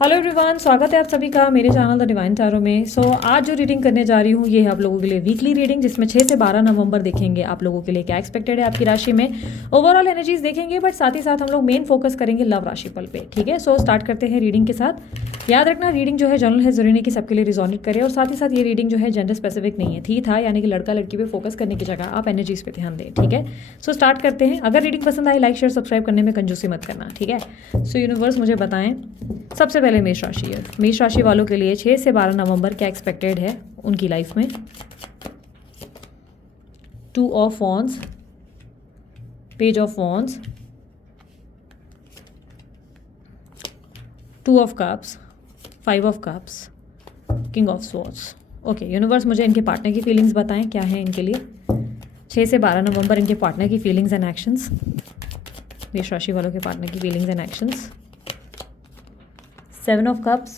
Hello everyone, स्वागत है आप सभी का मेरे चैनल द डिवाइन टैरो में। आज जो रीडिंग करने जा रही हूँ ये है आप लोगों के लिए वीकली रीडिंग, जिसमें 6 से 12 नवंबर देखेंगे आप लोगों के लिए क्या एक्सपेक्टेड है आपकी राशि में। ओवरऑल एनर्जीज देखेंगे, बट साथ ही साथ हम लोग मेन फोकस करेंगे लव राशिफल पे। ठीक है, स्टार्ट करते हैं रीडिंग के साथ। याद रखना, रीडिंग जो है जनरल है, जरूरी नहीं कि सबके लिए रिजोनेट करे, और साथ ही साथ ये रीडिंग जो है जेंडर स्पेसिफिक नहीं है। थी था यानी कि लड़का लड़की पे फोकस करने की जगह आप एनर्जीज पे ध्यान दें। ठीक है, स्टार्ट करते हैं। अगर रीडिंग पसंद आई लाइक शेयर सब्सक्राइब करने में कंजूसी मत करना। ठीक है, यूनिवर्स मुझे बताएं सबसे पहले मेष राशि है। मेष राशि वालों के लिए 6 से 12 नवंबर क्या एक्सपेक्टेड है उनकी लाइफ में। 2 of wands, page of wands, 2 of cups, 5 of cups, king of swords. Okay universe, मुझे इनके पार्टनर की फीलिंग्स बताएं क्या है इनके लिए 6 से 12 नवंबर, इनके पार्टनर की फीलिंग्स एंड एक्शंस। मेष राशि वालों के पार्टनर की feelings and actions. 7 of cups,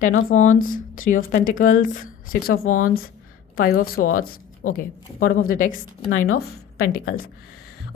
10 of wands, 3 of pentacles, 6 of wands, 5 of swords. Okay, bottom of the text 9 of pentacles.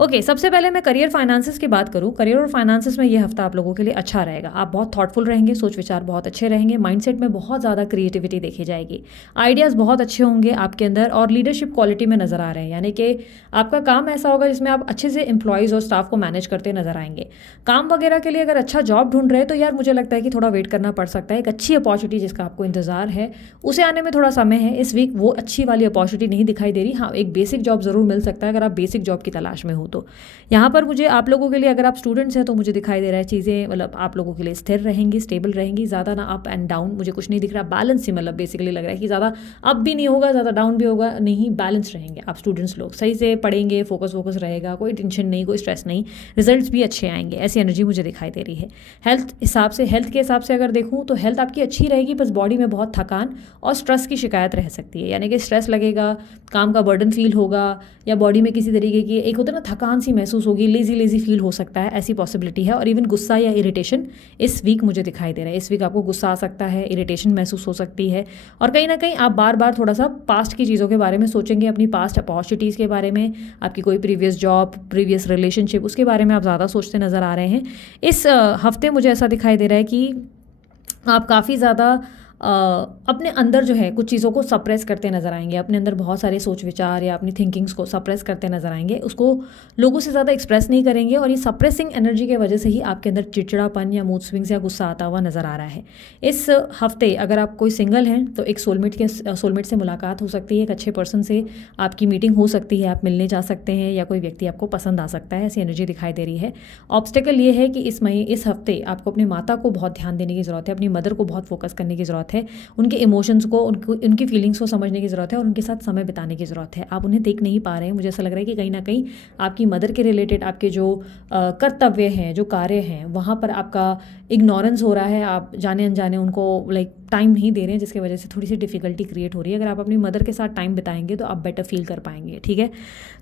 Okay सबसे पहले मैं करियर फाइनेंसेस की बात करूँ। करियर और फाइनेंसेस में ये हफ्ता आप लोगों के लिए अच्छा रहेगा। आप बहुत थॉटफुल रहेंगे, सोच विचार बहुत अच्छे रहेंगे, माइंडसेट में बहुत ज़्यादा क्रिएटिविटी देखी जाएगी, आइडियाज़ बहुत अच्छे होंगे आपके अंदर, और लीडरशिप क्वालिटी में नज़र आ रहे हैं। यानी कि आपका काम ऐसा होगा जिसमें आप अच्छे से एम्प्लॉयज़ और स्टाफ को मैनेज करते नजर आएंगे। काम वगैरह के लिए अगर अच्छा जॉब ढूंढ रहे हैं तो यार मुझे लगता है कि थोड़ा वेट करना पड़ सकता है। एक अच्छी अपॉर्चुनिटी जिसका आपको इंतजार है उसे आने में थोड़ा समय है। इस वीक वो अच्छी वाली अपॉर्चुनिटी नहीं दिखाई दे रही। हाँ, एक बेसिक जॉब ज़रूर मिल सकता है अगर आप बेसिक जॉब की तलाश में हो तो। यहाँ पर मुझे आप लोगों के लिए, अगर आप स्टूडेंट्स हैं तो मुझे दिखाई दे रहा है चीज़ें मतलब आप लोगों के लिए स्थिर रहेंगी, स्टेबल रहेंगी, ज़्यादा ना अप एंड डाउन मुझे कुछ नहीं दिख रहा। बैलेंस ही मतलब बेसिकली लग रहा है कि ज़्यादा अप भी नहीं होगा, ज़्यादा डाउन भी होगा नहीं, बैलेंस रहेंगे आप स्टूडेंट्स लोग। सही से पढ़ेंगे, फोकस रहेगा, कोई टेंशन नहीं, कोई स्ट्रेस नहीं, रिजल्ट्स भी अच्छे आएंगे, ऐसी एनर्जी मुझे दिखाई दे रही है। हेल्थ के हिसाब से अगर देखूँ तो हेल्थ आपकी अच्छी रहेगी, बस बॉडी में बहुत थकान और स्ट्रेस की शिकायत रह सकती है। यानी कि स्ट्रेस लगेगा, काम का बर्डन फील होगा, या बॉडी में किसी तरीके की एक होता है ना थकान सी महसूस होगी, लेजी फील हो सकता है, ऐसी पॉसिबिलिटी है। और इवन गुस्सा या इरिटेशन इस वीक मुझे दिखाई दे रहा है। इस वीक आपको गुस्सा आ सकता है, इरिटेशन महसूस हो सकती है, और कहीं ना कहीं आप बार बार थोड़ा सा पास्ट की चीज़ों के बारे में सोचेंगे, अपनी पास्ट अपॉर्चुनिटीज़ के बारे में, आपकी कोई प्रीवियस जॉब, प्रीवियस रिलेशनशिप, उसके बारे में आप ज़्यादा सोचते नज़र आ रहे हैं। इस हफ्ते मुझे ऐसा दिखाई दे रहा है कि आप काफ़ी ज़्यादा अपने अंदर जो है कुछ चीज़ों को सप्रेस करते नजर आएंगे। अपने अंदर बहुत सारे सोच विचार या अपनी थिंकिंग्स को सप्रेस करते नजर आएंगे, उसको लोगों से ज़्यादा एक्सप्रेस नहीं करेंगे, और ये सप्रेसिंग एनर्जी के वजह से ही आपके अंदर चिड़चिड़ापन या मूड स्विंग्स या गुस्सा आता हुआ नजर आ रहा है। इस हफ्ते अगर आप कोई सिंगल हैं तो एक सोलमेट से मुलाकात हो सकती है, एक अच्छे पर्सन से आपकी मीटिंग हो सकती है, आप मिलने जा सकते हैं, या कोई व्यक्ति आपको पसंद आ सकता है, ऐसी एनर्जी दिखाई दे रही है। ऑब्स्टेकल ये है कि इस हफ्ते आपको अपनी माता को बहुत ध्यान देने की ज़रूरत है, अपनी मदर को बहुत फोकस करने की ज़रूरत है, उनके इमोशंस को, उनकी फीलिंग्स को समझने की ज़रूरत है, और उनके साथ समय बिताने की ज़रूरत है। आप उन्हें देख नहीं पा रहे हैं। मुझे ऐसा लग रहा है कि कहीं ना कहीं आपकी मदर के रिलेटेड आपके जो कर्तव्य हैं, जो कार्य हैं, वहाँ पर आपका इग्नोरेंस हो रहा है। आप जाने अनजाने उनको टाइम नहीं दे रहे हैं, जिसकी वजह से थोड़ी सी डिफिकल्टी क्रिएट हो रही है। अगर आप अपनी मदर के साथ टाइम बिताएंगे तो आप बेटर फील कर पाएंगे। ठीक है,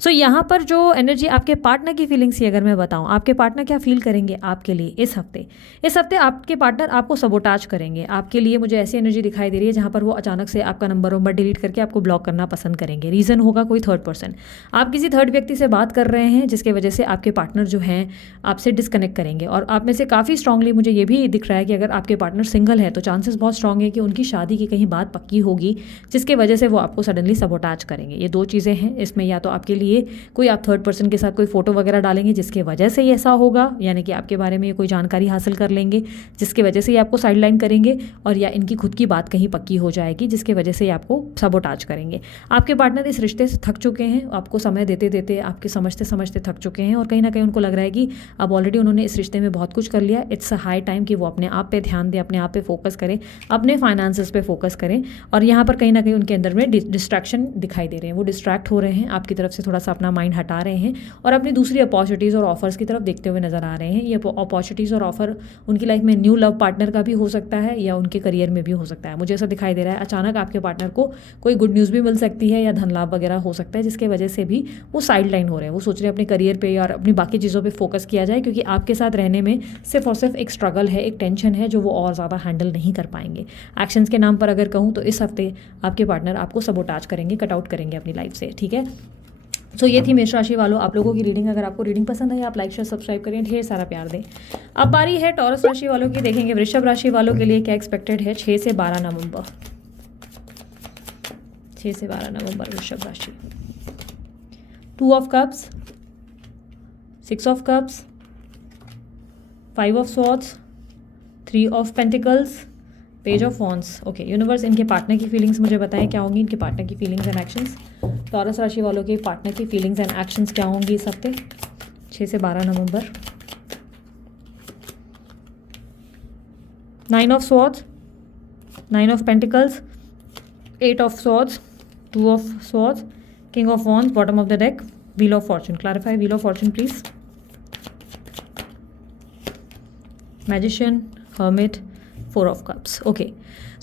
यहाँ पर जो एनर्जी आपके पार्टनर की फीलिंग्स की अगर मैं बताऊँ, आपके पार्टनर क्या फील करेंगे आपके लिए इस हफ्ते आपके पार्टनर आपको सबोटाज करेंगे। आपके लिए मुझे ऐसी एनर्जी दिखाई दे रही है जहाँ पर वो अचानक से आपका नंबर डिलीट करके आपको ब्लॉक करना पसंद करेंगे। रीज़न होगा कोई थर्ड पर्सन, आप किसी थर्ड व्यक्ति से बात कर रहे हैं, जिसके वजह से आपके पार्टनर जो हैं आपसे डिस्कनेक्ट करेंगे। और आप में से काफ़ी स्ट्रांगली मुझे ये भी दिख रहा है कि अगर आपके पार्टनर सिंगल है तो चांसेस बहुत स्ट्रांग है कि उनकी शादी की कहीं बात पक्की होगी, जिसके वजह से वो आपको सडनली सबोटाज करेंगे। ये 2 चीज़ें हैं इसमें, या तो आपके लिए कोई आप थर्ड पर्सन के साथ कोई फोटो वगैरह डालेंगे जिसके वजह से ये ऐसा होगा, यानी कि आपके बारे में ये कोई जानकारी हासिल कर लेंगे जिसके वजह से ये आपको साइडलाइन करेंगे, और या इनकी खुद की बात कहीं पक्की हो जाएगी जिसके वजह से ये आपको सबोटाज करेंगे। आपके पार्टनर इस रिश्ते से थक चुके हैं, आपको समय देते देते आपके समझते समझते थक चुके हैं, और कहीं ना कहीं उनको लग रहा है कि अब ऑलरेडी उन्होंने इस रिश्ते में बहुत कुछ कर लिया। इट्स अ हाई टाइम कि वो अपने आप पे ध्यान दें, अपने आप पे फोकस करें, अपने फाइनेंसेस पे फोकस करें। और यहाँ पर कहीं ना कहीं उनके अंदर में डिस्ट्रैक्शन दिखाई दे रहे हैं, वो डिस्ट्रैक्ट हो रहे हैं, आपकी तरफ से थोड़ा सा अपना माइंड हटा रहे हैं, और अपनी दूसरी अपॉर्चुनिटीज़ और ऑफर्स की तरफ देखते हुए नजर आ रहे हैं। ये अपॉर्चुनिटीज़ और ऑफर उनकी लाइफ में न्यू लव पार्टनर का भी हो सकता है, या उनके करियर में भी हो सकता है। मुझे ऐसा दिखाई दे रहा है अचानक आपके पार्टनर को कोई गुड न्यूज़ भी मिल सकती है, या धन लाभ वगैरह हो सकता है, जिसके वजह से भी वो साइड लाइन हो रहे हैं। वो सोच रहे हैं अपने करियर पे और अपनी बाकी चीज़ों पे फोकस किया जाए, क्योंकि आपके साथ रहने में सिर्फ और सिर्फ एक स्ट्रगल है, एक टेंशन है जो वो और ज़्यादा हैंडल नहीं कर पाएंगे। एक्शंस के नाम पर अगर कहूँ तो इस हफ्ते आपके पार्टनर आपको सबोटाज करेंगे, कट आउट करेंगे अपनी लाइफ से। ठीक है, सो ये थी मेष राशि वालों आप लोगों की रीडिंग। अगर आपको रीडिंग पसंद आई आप लाइक शेयर सब्सक्राइब करें, ढेर सारा प्यार दें। अब बारी है टॉरस राशि वालों की। देखेंगे वृषभ राशि वालों के लिए क्या एक्सपेक्टेड है 6 से 12 नवंबर। 6 से 12 नवंबर वृषभ राशि। 2 of cups, 6 of cups, 5 of swords, 3 of pentacles, page of wands. Okay universe, इनके पार्टनर की फीलिंग्स मुझे बताएं क्या होंगी, इनके पार्टनर की फीलिंग्स एंड एक्शंस। टॉरस राशि वालों के पार्टनर की फीलिंग्स एंड एक्शंस क्या होंगी इस हफ्ते 6 से 12 नवंबर। 9 of swords, 9 of pentacles, 8 of swords, 2 of swords, king of wands, bottom of the deck, wheel of Fortune. Clarify wheel of Fortune please. Magician, hermit, 4 of cups. Okay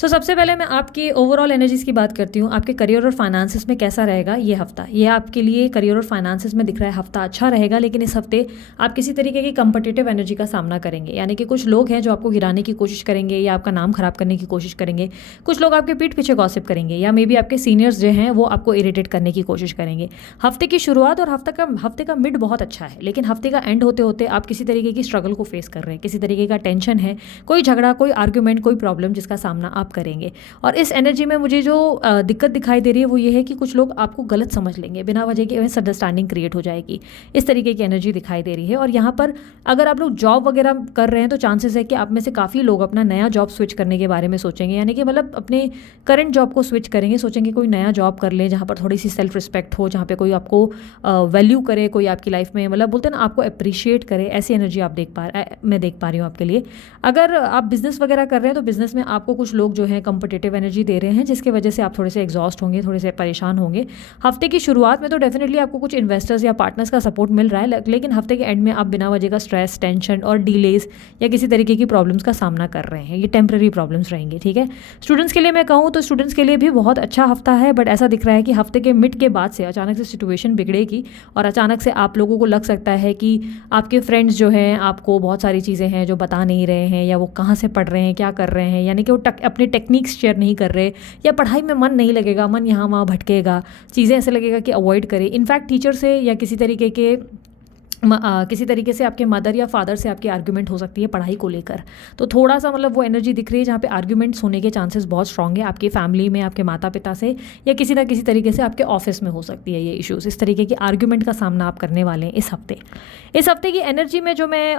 सो सबसे पहले मैं आपकी overall energies की बात करती हूँ। आपके करियर और फाइनेंसेस में कैसा रहेगा ये हफ्ता। ये आपके लिए करियर और फाइनेंसेस में दिख रहा है हफ्ता अच्छा रहेगा, लेकिन इस हफ्ते आप किसी तरीके की कंपटिटिव एनर्जी का सामना करेंगे। यानी कि कुछ लोग हैं जो आपको गिराने की कोशिश करेंगे या आपका नाम खराब करने की कोशिश करेंगे। कुछ लोग आपके पीठ पीछे गॉसिप करेंगे या मे बी आपके सीनियर्स जो हैं वो आपको इरिटेट करने की कोशिश करेंगे। हफ्ते की शुरुआत और हफ्ते का मिड बहुत अच्छा है, लेकिन हफ्ते का एंड होते होते आप किसी तरीके की स्ट्रगल को फेस कर रहे हैं, किसी तरीके का टेंशन है, कोई झगड़ा, कोई आर्ग्यूमेंट, कोई प्रॉब्लम जिसका सामना आप करेंगे। और इस एनर्जी में मुझे जो दिक्कत दिखाई दे रही है वो ये है कि कुछ लोग आपको गलत समझ लेंगे, बिना वजह के मिसअंडरस्टैंडिंग क्रिएट हो जाएगी। इस तरीके की एनर्जी दिखाई दे रही है। और यहाँ पर अगर आप लोग जॉब वगैरह कर रहे हैं तो चांसेस है कि आप में से काफ़ी लोग अपना नया जॉब स्विच करने के बारे में सोचेंगे। यानी कि मतलब अपने करंट जॉब को स्विच करेंगे, सोचेंगे कोई नया जॉब कर ले जहाँ पर थोड़ी सी सेल्फ रिस्पेक्ट हो, जहाँ पे कोई आपको वैल्यू करे, कोई आपकी लाइफ में मतलब बोलते हैं ना आपको अप्रिशिएट करे। ऐसी एनर्जी आप मैं देख पा रही हूँ आपके लिए। अगर आप बिजनेस वगैरह कर रहे हैं तो बिजनेस में आपको कुछ लोग जो है कंपटिटिव एनर्जी दे रहे हैं, जिसकी वजह से आप थोड़े से एग्जॉस्ट होंगे, थोड़े से परेशान होंगे। हफ्ते की शुरुआत में तो डेफिनेटली आपको कुछ इन्वेस्टर्स या पार्टनर्स का सपोर्ट मिल रहा है, लेकिन हफ्ते के एंड में आप बिना वजह का स्ट्रेस, टेंशन और डिलेज या किसी तरीके की प्रॉब्लम्स का सामना कर रहे हैं। ये टेम्पररी प्रॉब्लम्स रहेंगे, ठीक है। स्टूडेंट्स के लिए मैं कहूँ तो स्टूडेंट्स के लिए भी बहुत अच्छा हफ्ता है, बट ऐसा दिख रहा है कि हफ्ते के मिड के बाद से अचानक से सिचुएशन बिगड़ेगी और अचानक से आप लोगों को लग सकता है कि आपके फ्रेंड्स जो हैं आपको बहुत सारी चीज़ें हैं जो बता नहीं रहे हैं, या वो कहाँ से पढ़ रहे हैं, क्या कर रहे हैं, यानी कि वो अपने टेक्निक्स शेयर नहीं कर रहे, या पढ़ाई में मन नहीं लगेगा, मन यहाँ वहाँ भटकेगा, चीज़ें ऐसे लगेगा कि अवॉइड करें। इनफैक्ट टीचर से या किसी तरीके से आपके मदर या फादर से आपकी आर्ग्यूमेंट हो सकती है पढ़ाई को लेकर। तो थोड़ा सा मतलब वो एनर्जी दिख रही है जहाँ पे आर्ग्यूमेंट्स होने के चांसेस बहुत स्ट्रांग है, आपकी फैमिली में, आपके माता पिता से, या किसी ना किसी तरीके से आपके ऑफिस में हो सकती है ये इश्यूज़। इस तरीके की आर्ग्यूमेंट का सामना आप करने वाले हैं इस हफ्ते। इस हफ्ते की एनर्जी में जो मैं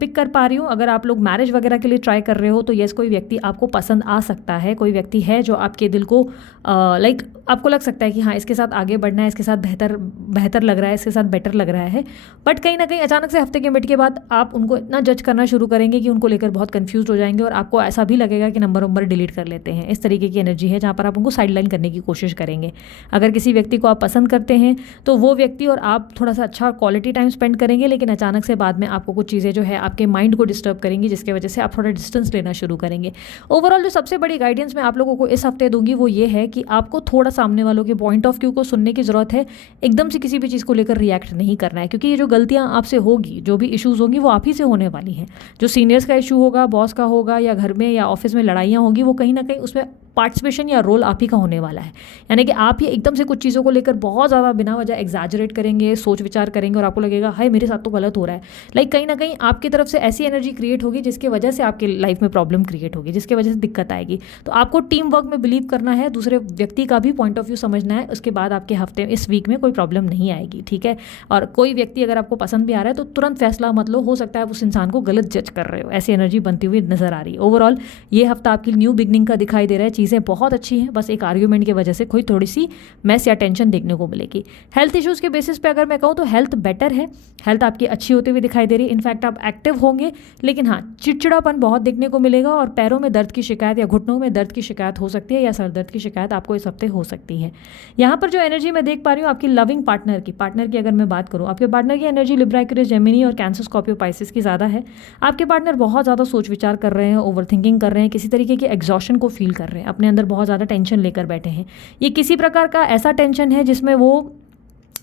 पिक कर पा रही हूँ, अगर आप लोग मैरिज वगैरह के लिए ट्राई कर रहे हो तो यस, कोई व्यक्ति आपको पसंद आ सकता है। कोई व्यक्ति है जो आपके दिल को लाइक आपको लग सकता है कि हाँ इसके साथ आगे बढ़ना है, इसके साथ बेहतर लग रहा है, इसके साथ बेटर लग रहा है। बट कहीं ना कहीं अचानक से हफ्ते के मिड के बाद आप उनको इतना जज करना शुरू करेंगे कि उनको लेकर बहुत कंफ्यूज हो जाएंगे और आपको ऐसा भी लगेगा कि नंबर डिलीट कर लेते हैं। इस तरीके की एनर्जी है जहाँ पर आप उनको साइडलाइन करने की कोशिश करेंगे। अगर किसी व्यक्ति को आप पसंद करते हैं तो वो व्यक्ति और आप थोड़ा सा अच्छा क्वालिटी टाइम स्पेंड करेंगे, लेकिन अचानक से बाद में आपको कुछ चीज़ें जो है आपके माइंड को डिस्टर्ब करेंगी, जिसकी वजह से आप थोड़ा डिस्टेंस लेना शुरू करेंगे। ओवरऑल जो सबसे बड़ी गाइडेंस मैं आप लोगों को इस हफ्ते दूंगी वो ये है कि आपको थोड़ा सामने वालों के पॉइंट ऑफ व्यू को सुनने की ज़रूरत है। एकदम से किसी भी चीज़ को लेकर रिएक्ट नहीं करना है, क्योंकि ये जो गलतियाँ आपसे होगी, जो भी इश्यूज़ होंगी वो आप ही से होने वाली हैं। जो सीनियर्स का इशू होगा, बॉस का होगा, या घर में या ऑफिस में लड़ाइयाँ होंगी, वो कहीं ना कहीं उसमें पार्टिसिपेशन या रोल आप ही का होने वाला है। यानी कि आप ही एकदम से कुछ चीज़ों को लेकर बहुत ज़्यादा बिना वजह एग्जैजरेट करेंगे, सोच विचार करेंगे और आपको लगेगा हाय मेरे साथ तो गलत हो रहा है। लाइक कहीं ना कहीं आपकी तरफ से ऐसी एनर्जी क्रिएट होगी जिसकी वजह से आपकी लाइफ में प्रॉब्लम क्रिएट होगी, जिसकी वजह से दिक्कत आएगी। तो आपको टीम वर्क में बिलीव करना है, दूसरे व्यक्ति का भी पॉइंट ऑफ व्यू समझना है, उसके बाद आपके हफ्ते इस वीक में कोई प्रॉब्लम नहीं आएगी, ठीक है। और कोई व्यक्ति अगर आपको पसंद भी आ रहा है तो तुरंत फैसला मत लो, हो सकता है आप उस इंसान को गलत जज कर रहे हो। ऐसी एनर्जी बनती हुई नजर आ रही है। ओवरऑल ये हफ्ता आपकी न्यू बिगनिंग का दिखाई दे रहा है, चीज़ें बहुत अच्छी हैं, बस एक आर्ग्यूमेंट की वजह से कोई थोड़ी सी मैस या टेंशन देखने को मिलेगी। हेल्थ इश्यूज़ के बेसिस पे अगर मैं कहूँ तो हेल्थ बेटर है, हेल्थ आपकी अच्छी होती हुई दिखाई दे रही है। इनफैक्ट आप एक्टिव होंगे, लेकिन हाँ चिड़चिड़ापन बहुत देखने को मिलेगा और पैरों में दर्द की शिकायत या घुटनों में दर्द की शिकायत हो सकती है, या सर दर्द की शिकायत आपको इस हफ्ते हो सकती है। यहाँ पर जो एनर्जी मैं देख पा रही हूँ आपकी लविंग पार्टनर की अगर मैं बात करूँ, आपके पार्टनर की एनर्जी लिब्रा, एक्वेरियस, जेमिनी और कैंसर, स्कॉर्पियो, पाइसेस की ज़्यादा है। आपके पार्टनर बहुत ज़्यादा सोच विचार कर रहे हैं, ओवर थिंकिंग कर रहे हैं, किसी तरीके की एग्जॉशन को फील कर रहे हैं, अपने अंदर बहुत ज़्यादा टेंशन लेकर बैठे हैं। ये किसी प्रकार का ऐसा टेंशन है जिसमें वो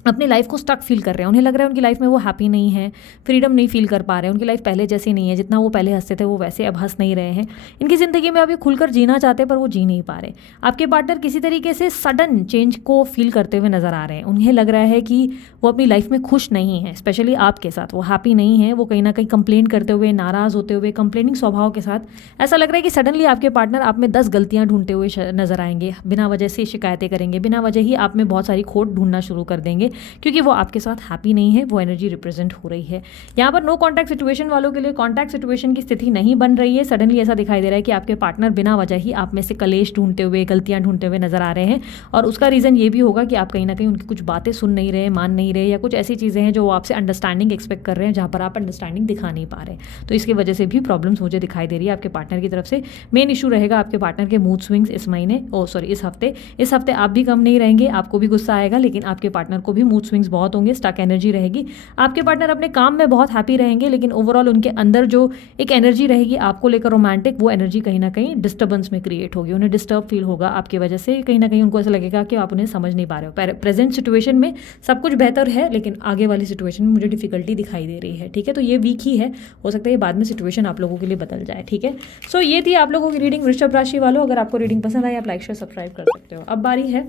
अपनी लाइफ को स्टक फील कर रहे हैं, उन्हें लग रहा है उनकी लाइफ में वो हैप्पी नहीं है, फ्रीडम नहीं फील कर पा रहे हैं, उनकी लाइफ पहले जैसी नहीं है, जितना वो पहले हंसते थे वो वैसे अब हंस नहीं रहे हैं, इनकी ज़िंदगी में अभी खुलकर जीना चाहते हैं पर वो जी नहीं पा रहे। आपके पार्टनर किसी तरीके से सडन चेंज को फील करते हुए नज़र आ रहे हैं, उन्हें लग रहा है कि वो अपनी लाइफ में खुश नहीं है, स्पेशली आपके साथ वो हैप्पी नहीं है, वो कहीं ना कहीं कंप्लेन करते हुए, नाराज़ होते हुए, कंप्लेनिंग स्वभाव के साथ ऐसा लग रहा है कि सडनली आपके पार्टनर आप में 10 गलतियाँ ढूंढते हुए नजर आएंगे, बिना वजह से शिकायतें करेंगे, बिना वजह ही आप में बहुत सारी खोट ढूंढना शुरू कर देंगे, क्योंकि वो आपके साथ हैप्पी नहीं है, वो एनर्जी रिप्रेजेंट हो रही है। यहाँ पर नो कॉन्टैक्ट सिचुएशन वालों के लिए कॉन्टैक्ट सिचुएशन की स्थिति नहीं बन रही है। सडनली ऐसा दिखाई दे रहा है कि आपके पार्टनर बिना वजह ही आप में से कलेश ढूंढते हुए, गलतियां ढूंढते हुए नजर आ रहे हैं, और उसका रीज़न ये भी होगा कि आप कहीं ना कहीं उनकी कुछ बातें सुन नहीं रहे, मान नहीं रहे, या कुछ ऐसी चीज़ें हैं जो वो आपसे अंडरस्टैंडिंग एक्सपेक्ट कर रहे हैं जहाँ पर आप अंडरस्टैंडिंग दिखा नहीं पा रहे। तो इसकी वजह से भी प्रॉब्लम्स मुझे दिखाई दे रही है आपके पार्टनर की तरफ से। मेन इशू रहेगा आपके पार्टनर के मूड स्विंग्स इस महीने, इस हफ्ते। इस हफ्ते आप भी कम नहीं रहेंगे, आपको भी गुस्सा आएगा, लेकिन आपके पार्टनर को भी मूड स्विंग्स बहुत होंगे, स्टक एनर्जी रहेगी। आपके पार्टनर अपने काम में बहुत हैप्पी रहेंगे, लेकिन ओवरऑल उनके अंदर जो एक एनर्जी रहेगी आपको लेकर रोमांटिक, वो एनर्जी कहीं ना कहीं डिस्टर्बेंस में क्रिएट होगी, उन्हें डिस्टर्ब फील होगा आपकी वजह से। कहीं ना कहीं उनको ऐसा लगेगा कि आप उन्हें समझ नहीं पा रहे हो। प्रेजेंट सिचुएशन में सब कुछ बेहतर है, लेकिन आगे वाली सिचुएशन में मुझे डिफिकल्टी दिखाई दे रही है। ठीक है, तो ये वीक ही है, हो सकता है ये बाद में सिचुएशन आप लोगों के लिए बदल जाए। ठीक है, सो ये थी आप लोगों की रीडिंग वृषभ राशि वालों। अगर आपको रीडिंग पसंद आई आप लाइक शेयर सब्सक्राइब कर सकते हो। अब बारी है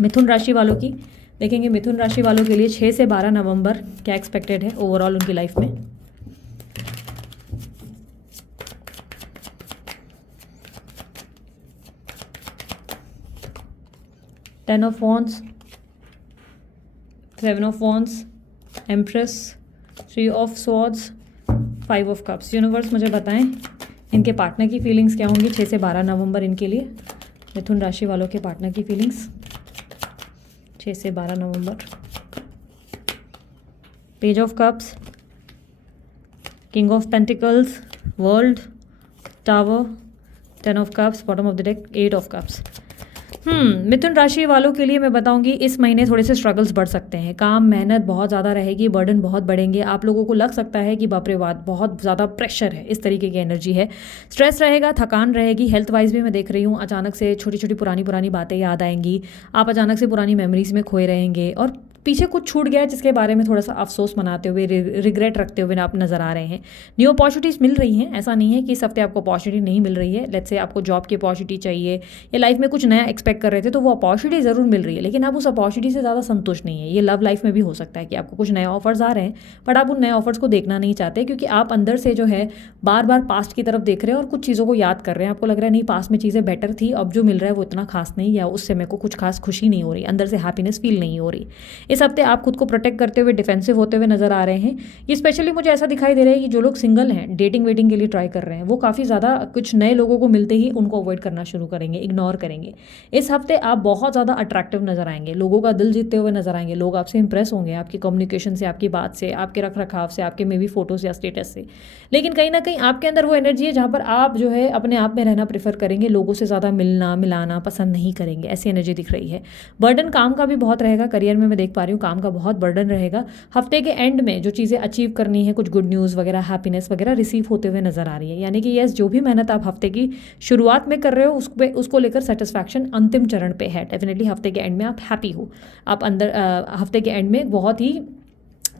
मिथुन राशि वालों की। देखेंगे मिथुन राशि वालों के लिए 6 से 12 नवंबर क्या एक्सपेक्टेड है ओवरऑल उनकी लाइफ में। Ten of wands, 7 of wands, empress, 3 of swords, 5 of cups. Universe मुझे बताएं इनके पार्टनर की फीलिंग्स क्या होंगी 6 से 12 नवंबर इनके लिए, मिथुन राशि वालों के पार्टनर की फीलिंग्स 6 से 12 नवंबर। Page of cups, king of pentacles, world, tower, 10 of cups, bottom of the deck 8 of cups. मिथुन राशि वालों के लिए मैं बताऊंगी इस महीने थोड़े से स्ट्रगल्स बढ़ सकते हैं। काम मेहनत बहुत ज़्यादा रहेगी, बर्डन बहुत बढ़ेंगे, आप लोगों को लग सकता है कि बाप रे बाप बहुत ज़्यादा प्रेशर है, इस तरीके की एनर्जी है। स्ट्रेस रहेगा, थकान रहेगी, हेल्थ वाइज भी मैं देख रही हूँ अचानक से छोटी छोटी पुरानी बातें याद आएंगी, आप अचानक से पुरानी मेमोरीज में खोए रहेंगे, और पीछे कुछ छूट गया है जिसके बारे में थोड़ा सा अफसोस मनाते हुए, रिग्रेट रखते हुए आप नज़र आ रहे हैं। न्यू अपॉर्चुनिटीज़ मिल रही हैं, ऐसा नहीं है कि इस हफ्ते आपको अपॉर्चुनिटी नहीं मिल रही है। लेट्स से आपको जॉब की अपॉर्चुनिटी चाहिए या लाइफ में कुछ नया एक्सपेक्ट कर रहे थे, तो वो अपॉर्चुनिटी ज़रूर मिल रही है, लेकिन आप उस अपॉर्चुनिटी से ज़्यादा संतुष्ट नहीं है। ये लव लाइफ में भी हो सकता है कि आपको कुछ नए ऑफर्स आ रहे हैं, बट आप उन नए ऑफर्स को देखना नहीं चाहते, क्योंकि आप अंदर से जो है बार बार पास्ट की तरफ देख रहे हैं और कुछ चीज़ों को याद कर रहे हैं। आपको लग रहा है नहीं, पास्ट में चीज़ें बेटर थी, अब जो मिल रहा है वो इतना खास नहीं, या उससे मेरे को कुछ खास खुशी नहीं हो रही, अंदर से हैप्पीनेस फील नहीं हो रही। इस हफ्ते आप खुद को प्रोटेक्ट करते हुए, डिफेंसिव होते हुए नजर आ रहे हैं। ये स्पेशली मुझे ऐसा दिखाई दे रहा है कि जो लोग सिंगल हैं, डेटिंग वेटिंग के लिए ट्राई कर रहे हैं, वो काफ़ी ज़्यादा कुछ नए लोगों को मिलते ही उनको अवॉइड करना शुरू करेंगे, इग्नोर करेंगे। इस हफ्ते आप बहुत ज़्यादा अट्रैक्टिव नजर आएंगे, लोगों का दिल जीतते हुए नजर आएंगे, लोग आपसे इंप्रेस होंगे आपकी कम्युनिकेशन से, आपकी बात से, आपके रख रखाव से, आपके मे बी फोटोज या स्टेटस से। लेकिन कहीं ना कहीं आपके अंदर वो एनर्जी है जहाँ पर आप जो है अपने आप में रहना प्रेफर करेंगे, लोगों से ज़्यादा मिलना मिलाना पसंद नहीं करेंगे, ऐसी एनर्जी दिख रही है। बर्डन काम का भी बहुत रहेगा, करियर में मैं देख पा रही हूँ काम का बहुत बर्डन रहेगा। हफ्ते के एंड में जो चीज़ें अचीव करनी है, कुछ गुड न्यूज़ वगैरह, हैप्पीनेस वगैरह रिसीव होते हुए नजर आ रही है। यानी कि यस, जो भी मेहनत आप हफ्ते की शुरुआत में कर रहे हो उसको लेकर सेटिस्फैक्शन अंतिम चरण पे है। डेफिनेटली हफ्ते के एंड में आप हैप्पी हो, आप अंदर हफ्ते के एंड में बहुत ही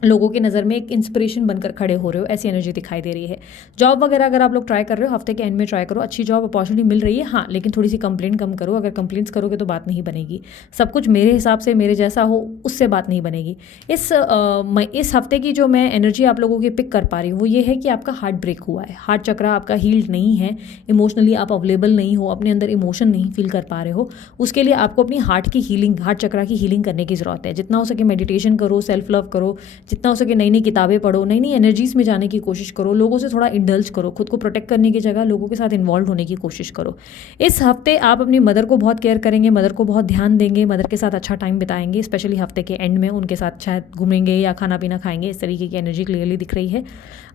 लोगों की नज़र में एक इंस्पिरेशन बनकर खड़े हो रहे हो, ऐसी एनर्जी दिखाई दे रही है। जॉब वगैरह अगर आप लोग ट्राई कर रहे हो, हफ्ते के एंड में ट्राई करो, अच्छी जॉब अपॉर्चुनिटी मिल रही है, हाँ, लेकिन थोड़ी सी कंप्लेंट कम करो। अगर कंप्लेंट्स करोगे तो बात नहीं बनेगी। सब कुछ मेरे हिसाब से मेरे जैसा हो, उससे बात नहीं बनेगी। इस हफ्ते की जो मैं एनर्जी आप लोगों की पिक कर पा रही हूँ वो ये है कि आपका हार्ट ब्रेक हुआ है, हार्ट चक्रा आपका हील्ड नहीं है, इमोशनली आप अवेलेबल नहीं हो, अपने अंदर इमोशन नहीं फील कर पा रहे हो। उसके लिए आपको अपनी हार्ट की हीलिंग, हार्ट चक्रा की हीलिंग करने की ज़रूरत है। जितना हो सके मेडिटेशन करो, सेल्फ लव करो, जितना हो सके नई नई किताबें पढ़ो, नई नई एनर्जीज में जाने की कोशिश करो, लोगों से थोड़ा इंडल्ज करो, खुद को प्रोटेक्ट करने की जगह लोगों के साथ इन्वॉल्व होने की कोशिश करो। इस हफ्ते आप अपनी मदर को बहुत केयर करेंगे, मदर को बहुत ध्यान देंगे, मदर के साथ अच्छा टाइम बिताएंगे, स्पेशली हफ्ते के एंड में उनके साथ शायद घूमेंगे या खाना पीना खाएंगे। इस तरीके की एनर्जी क्लियरली दिख रही है।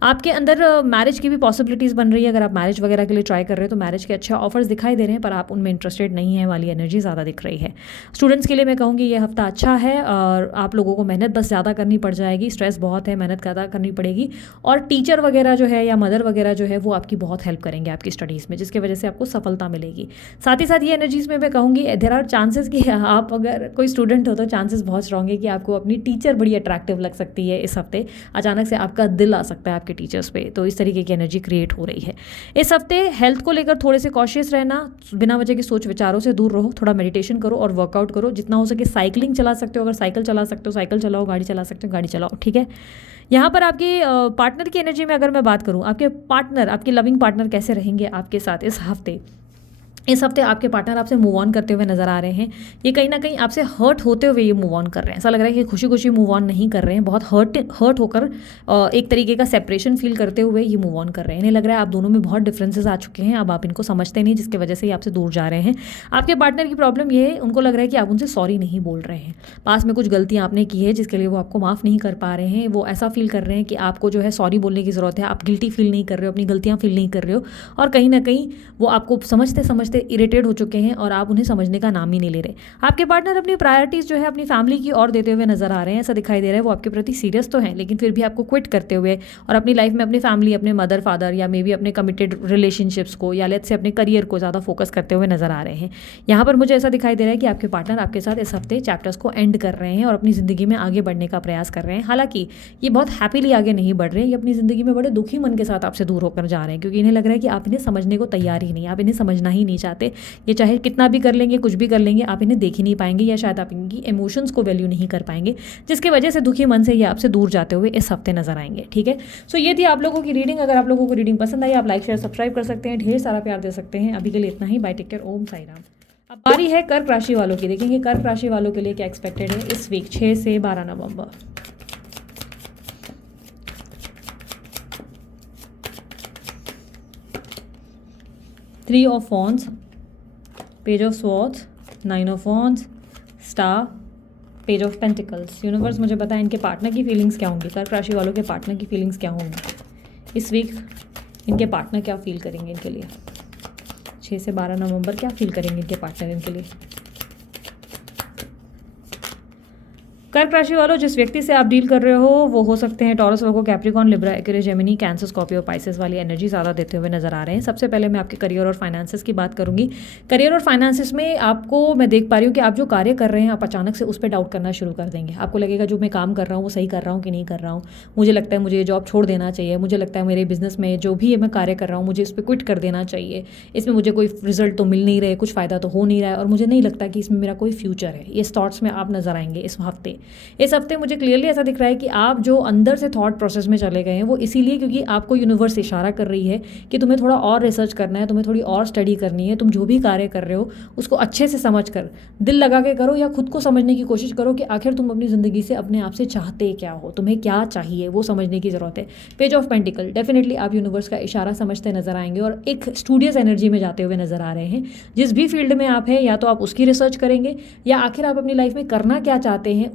आपके अंदर मैरिज की भी पॉसिबिलिटीज़ बन रही है। अगर आप मैरिज वगैरह के लिए ट्राई कर रहे हो तो मैरिज के अच्छे ऑफर्स दिखाई दे रहे हैं, पर आप उनमें इंटरेस्टेड नहीं है वाली एनर्जी ज़्यादा दिख रही है। स्टूडेंट्स के लिए मैं कहूँगी ये हफ्ता अच्छा है और आप लोगों को मेहनत बस ज़्यादा करनी पड़ जाएगी। पड़ेगी, स्ट्रेस बहुत है, मेहनत ज़्यादा करनी पड़ेगी। और टीचर वगैरह जो है या मदर वगैरह जो है वो आपकी बहुत हेल्प करेंगे आपकी स्टडीज़ में, जिसकी वजह से आपको सफलता मिलेगी। साथ ही साथ ये एनर्जीज़ में मैं कहूँगी देयर आर चांसेस कि आप अगर कोई स्टूडेंट हो तो चांसेस बहुत स्ट्रॉन्ग है कि आपको अपनी टीचर बड़ी अट्रैक्टिव लग सकती है इस हफ्ते। अचानक से आपका दिल आ सकता है आपके टीचर्स पे, तो इस तरीके की एनर्जी क्रिएट हो रही है इस हफ्ते। हेल्थ को लेकर थोड़े से कॉशियस रहना, बिना वजह के सोच विचारों से दूर रहो, थोड़ा मेडिटेशन करो और वर्कआउट करो, जितना हो सके साइकिलिंग चला सकते हो, अगर साइकिल चला सकते हो साइकिल चलाओ, गाड़ी चला सकते हो गाड़ी चलाओ, ठीक है। यहाँ पर आपकी पार्टनर की एनर्जी में अगर मैं बात करूँ, आपके पार्टनर, आपके लविंग पार्टनर कैसे रहेंगे आपके साथ इस हफ्ते। इस हफ्ते आपके पार्टनर आपसे मूव ऑन करते हुए नजर आ रहे हैं। ये कहीं ना कहीं आपसे हर्ट होते हुए ये मूव ऑन कर रहे हैं। ऐसा लग रहा है कि खुशी खुशी मूव ऑन नहीं कर रहे हैं, बहुत हर्ट होकर एक तरीके का सेपरेशन फील करते हुए ये मूव ऑन कर रहे हैं। इन्हें लग रहा है आप दोनों में बहुत डिफरेंसेस आ चुके हैं, अब आप इनको समझते नहीं, जिसकी वजह से ये आपसे दूर जा रहे हैं। आपके पार्टनर की प्रॉब्लम ये है, उनको लग रहा है कि आप उनसे सॉरी नहीं बोल रहे हैं। पास में कुछ गलतियाँ आपने की है जिसके लिए वो आपको माफ़ नहीं कर पा रहे हैं। वो ऐसा फील कर रहे हैं कि आपको जो है सॉरी बोलने की ज़रूरत है, आप गिल्टी फील नहीं कर रहे हो, अपनी गलतियाँ फील नहीं कर रहे हो, और कहीं ना कहीं वो आपको समझते समझते इरिटेट हो चुके हैं और आप उन्हें समझने का नाम ही नहीं ले रहे। आपके पार्टनर अपनी प्रायोरिटीज़ जो है अपनी फैमिली की ओर देते हुए नजर आ रहे हैं। ऐसा दिखाई दे रहा है वो आपके प्रति सीरियस तो हैं, लेकिन फिर भी आपको क्विट करते हुए और अपनी लाइफ में अपनी फैमिली, अपने मदर फादर या मे बी अपने कमिटेड रिलेशनशिप्स को या लेट्स से अपने करियर को ज़्यादा फोकस करते हुए नजर आ रहे हैं। यहाँ पर मुझे ऐसा दिखाई दे रहा है कि आपके पार्टनर आपके साथ इस हफ्ते चैप्टर्स को एंड कर रहे हैं और अपनी ज़िंदगी में आगे बढ़ने का प्रयास कर रहे हैं। हालांकि ये बहुत हैप्पीली आगे नहीं बढ़ रहे हैं, ये अपनी ज़िंदगी में बड़े दुखी मन के साथ आपसे दूर होकर जा रहे हैं, क्योंकि इन्हें लग रहा है कि आप इन्हें समझने को तैयार ही नहीं, आप इन्हें समझना ही नहीं चाहते। ये चाहे कितना भी कर लेंगे, कुछ भी कर लेंगे, आप इन्हें देख ही नहीं पाएंगे या शायद आप इनकी इमोशंस को वैल्यू नहीं कर पाएंगे, जिसकी वजह से दुखी मन से ये आपसे दूर जाते हुए इस हफ्ते नजर आएंगे, ठीक है। सो ये थी आप लोगों की रीडिंग। अगर आप लोगों को रीडिंग पसंद आई, आप लाइक शेयर सब्सक्राइब कर सकते हैं, ढेर सारा प्यार दे सकते हैं। अभी के लिए इतना ही, बाय, टेक केयर, ओम साई राम। अब बारी है कर्क राशि वालों की। देखेंगे कर्क राशि वालों के लिए क्या एक्सपेक्टेड है इस वीक 6 से 12 नवंबर। Three of wands, page of swords, 9 of wands, star, page of pentacles. Universe मुझे बताएं इनके पार्टनर की फीलिंग्स क्या होंगी, कर्क राशि वालों के पार्टनर की फीलिंग्स क्या होंगी इस वीक। इनके पार्टनर क्या फील करेंगे इनके लिए 6 से 12 नवंबर, क्या फील करेंगे इनके पार्टनर इनके लिए। कर्क राशि वालों, जिस व्यक्ति से आप डील कर रहे हो वो हो सकते हैं Taurus, Virgo, Capricorn, Libra, Aquarius, Gemini, Cancer, Scorpio, Pisces वाली एनर्जी ज़्यादा देते हुए नजर आ रहे हैं। सबसे पहले मैं आपके करियर और फाइनेंसेस की बात करूंगी। करियर और फाइनेंसेस में आपको मैं देख पा रही हूँ कि आप जो कार्य कर रहे हैं आप अचानक से उस पर डाउट करना शुरू कर देंगे। आपको लगेगा जो मैं काम कर रहा हूँ वो सही कर रहा हूँ कि नहीं कर रहा हूँ, मुझे लगता है मुझे ये जॉब छोड़ देना चाहिए, मुझे लगता है मेरे बिजनेस में जो भी मैं कार्य कर रहा हूँ मुझे इस पर क्विट कर देना चाहिए, इसमें मुझे कोई रिजल्ट तो मिल नहीं रहे, कुछ फ़ायदा तो हो नहीं रहा है और मुझे नहीं लगता कि इसमें मेरा कोई फ्यूचर है। ये थॉट्स में आप नजर आएंगे इस हफ्ते। मुझे क्लियरली ऐसा दिख रहा है कि आप जो अंदर से थॉट प्रोसेस में चले गए हैं वो इसीलिए क्योंकि आपको यूनिवर्स इशारा कर रही है कि तुम्हें थोड़ा और रिसर्च करना है, तुम्हें थोड़ी और स्टडी करनी है। तुम जो भी कार्य कर रहे हो उसको अच्छे से समझ कर, दिल लगा के करो या खुद को समझने की कोशिश करो कि आखिर तुम अपनी ज़िंदगी से अपने आप से चाहते क्या हो, तुम्हें क्या चाहिए, वो समझने की ज़रूरत है। पेज ऑफ पेंटिकल, डेफिनेटली आप यूनिवर्स का इशारा समझते नजर आएंगे और एक स्टूडियस एनर्जी में जाते हुए नजर आ रहे हैं। जिस भी फील्ड में आप हैं या तो आप उसकी रिसर्च करेंगे या आखिर आप अपनी लाइफ में करना क्या चाहते हैं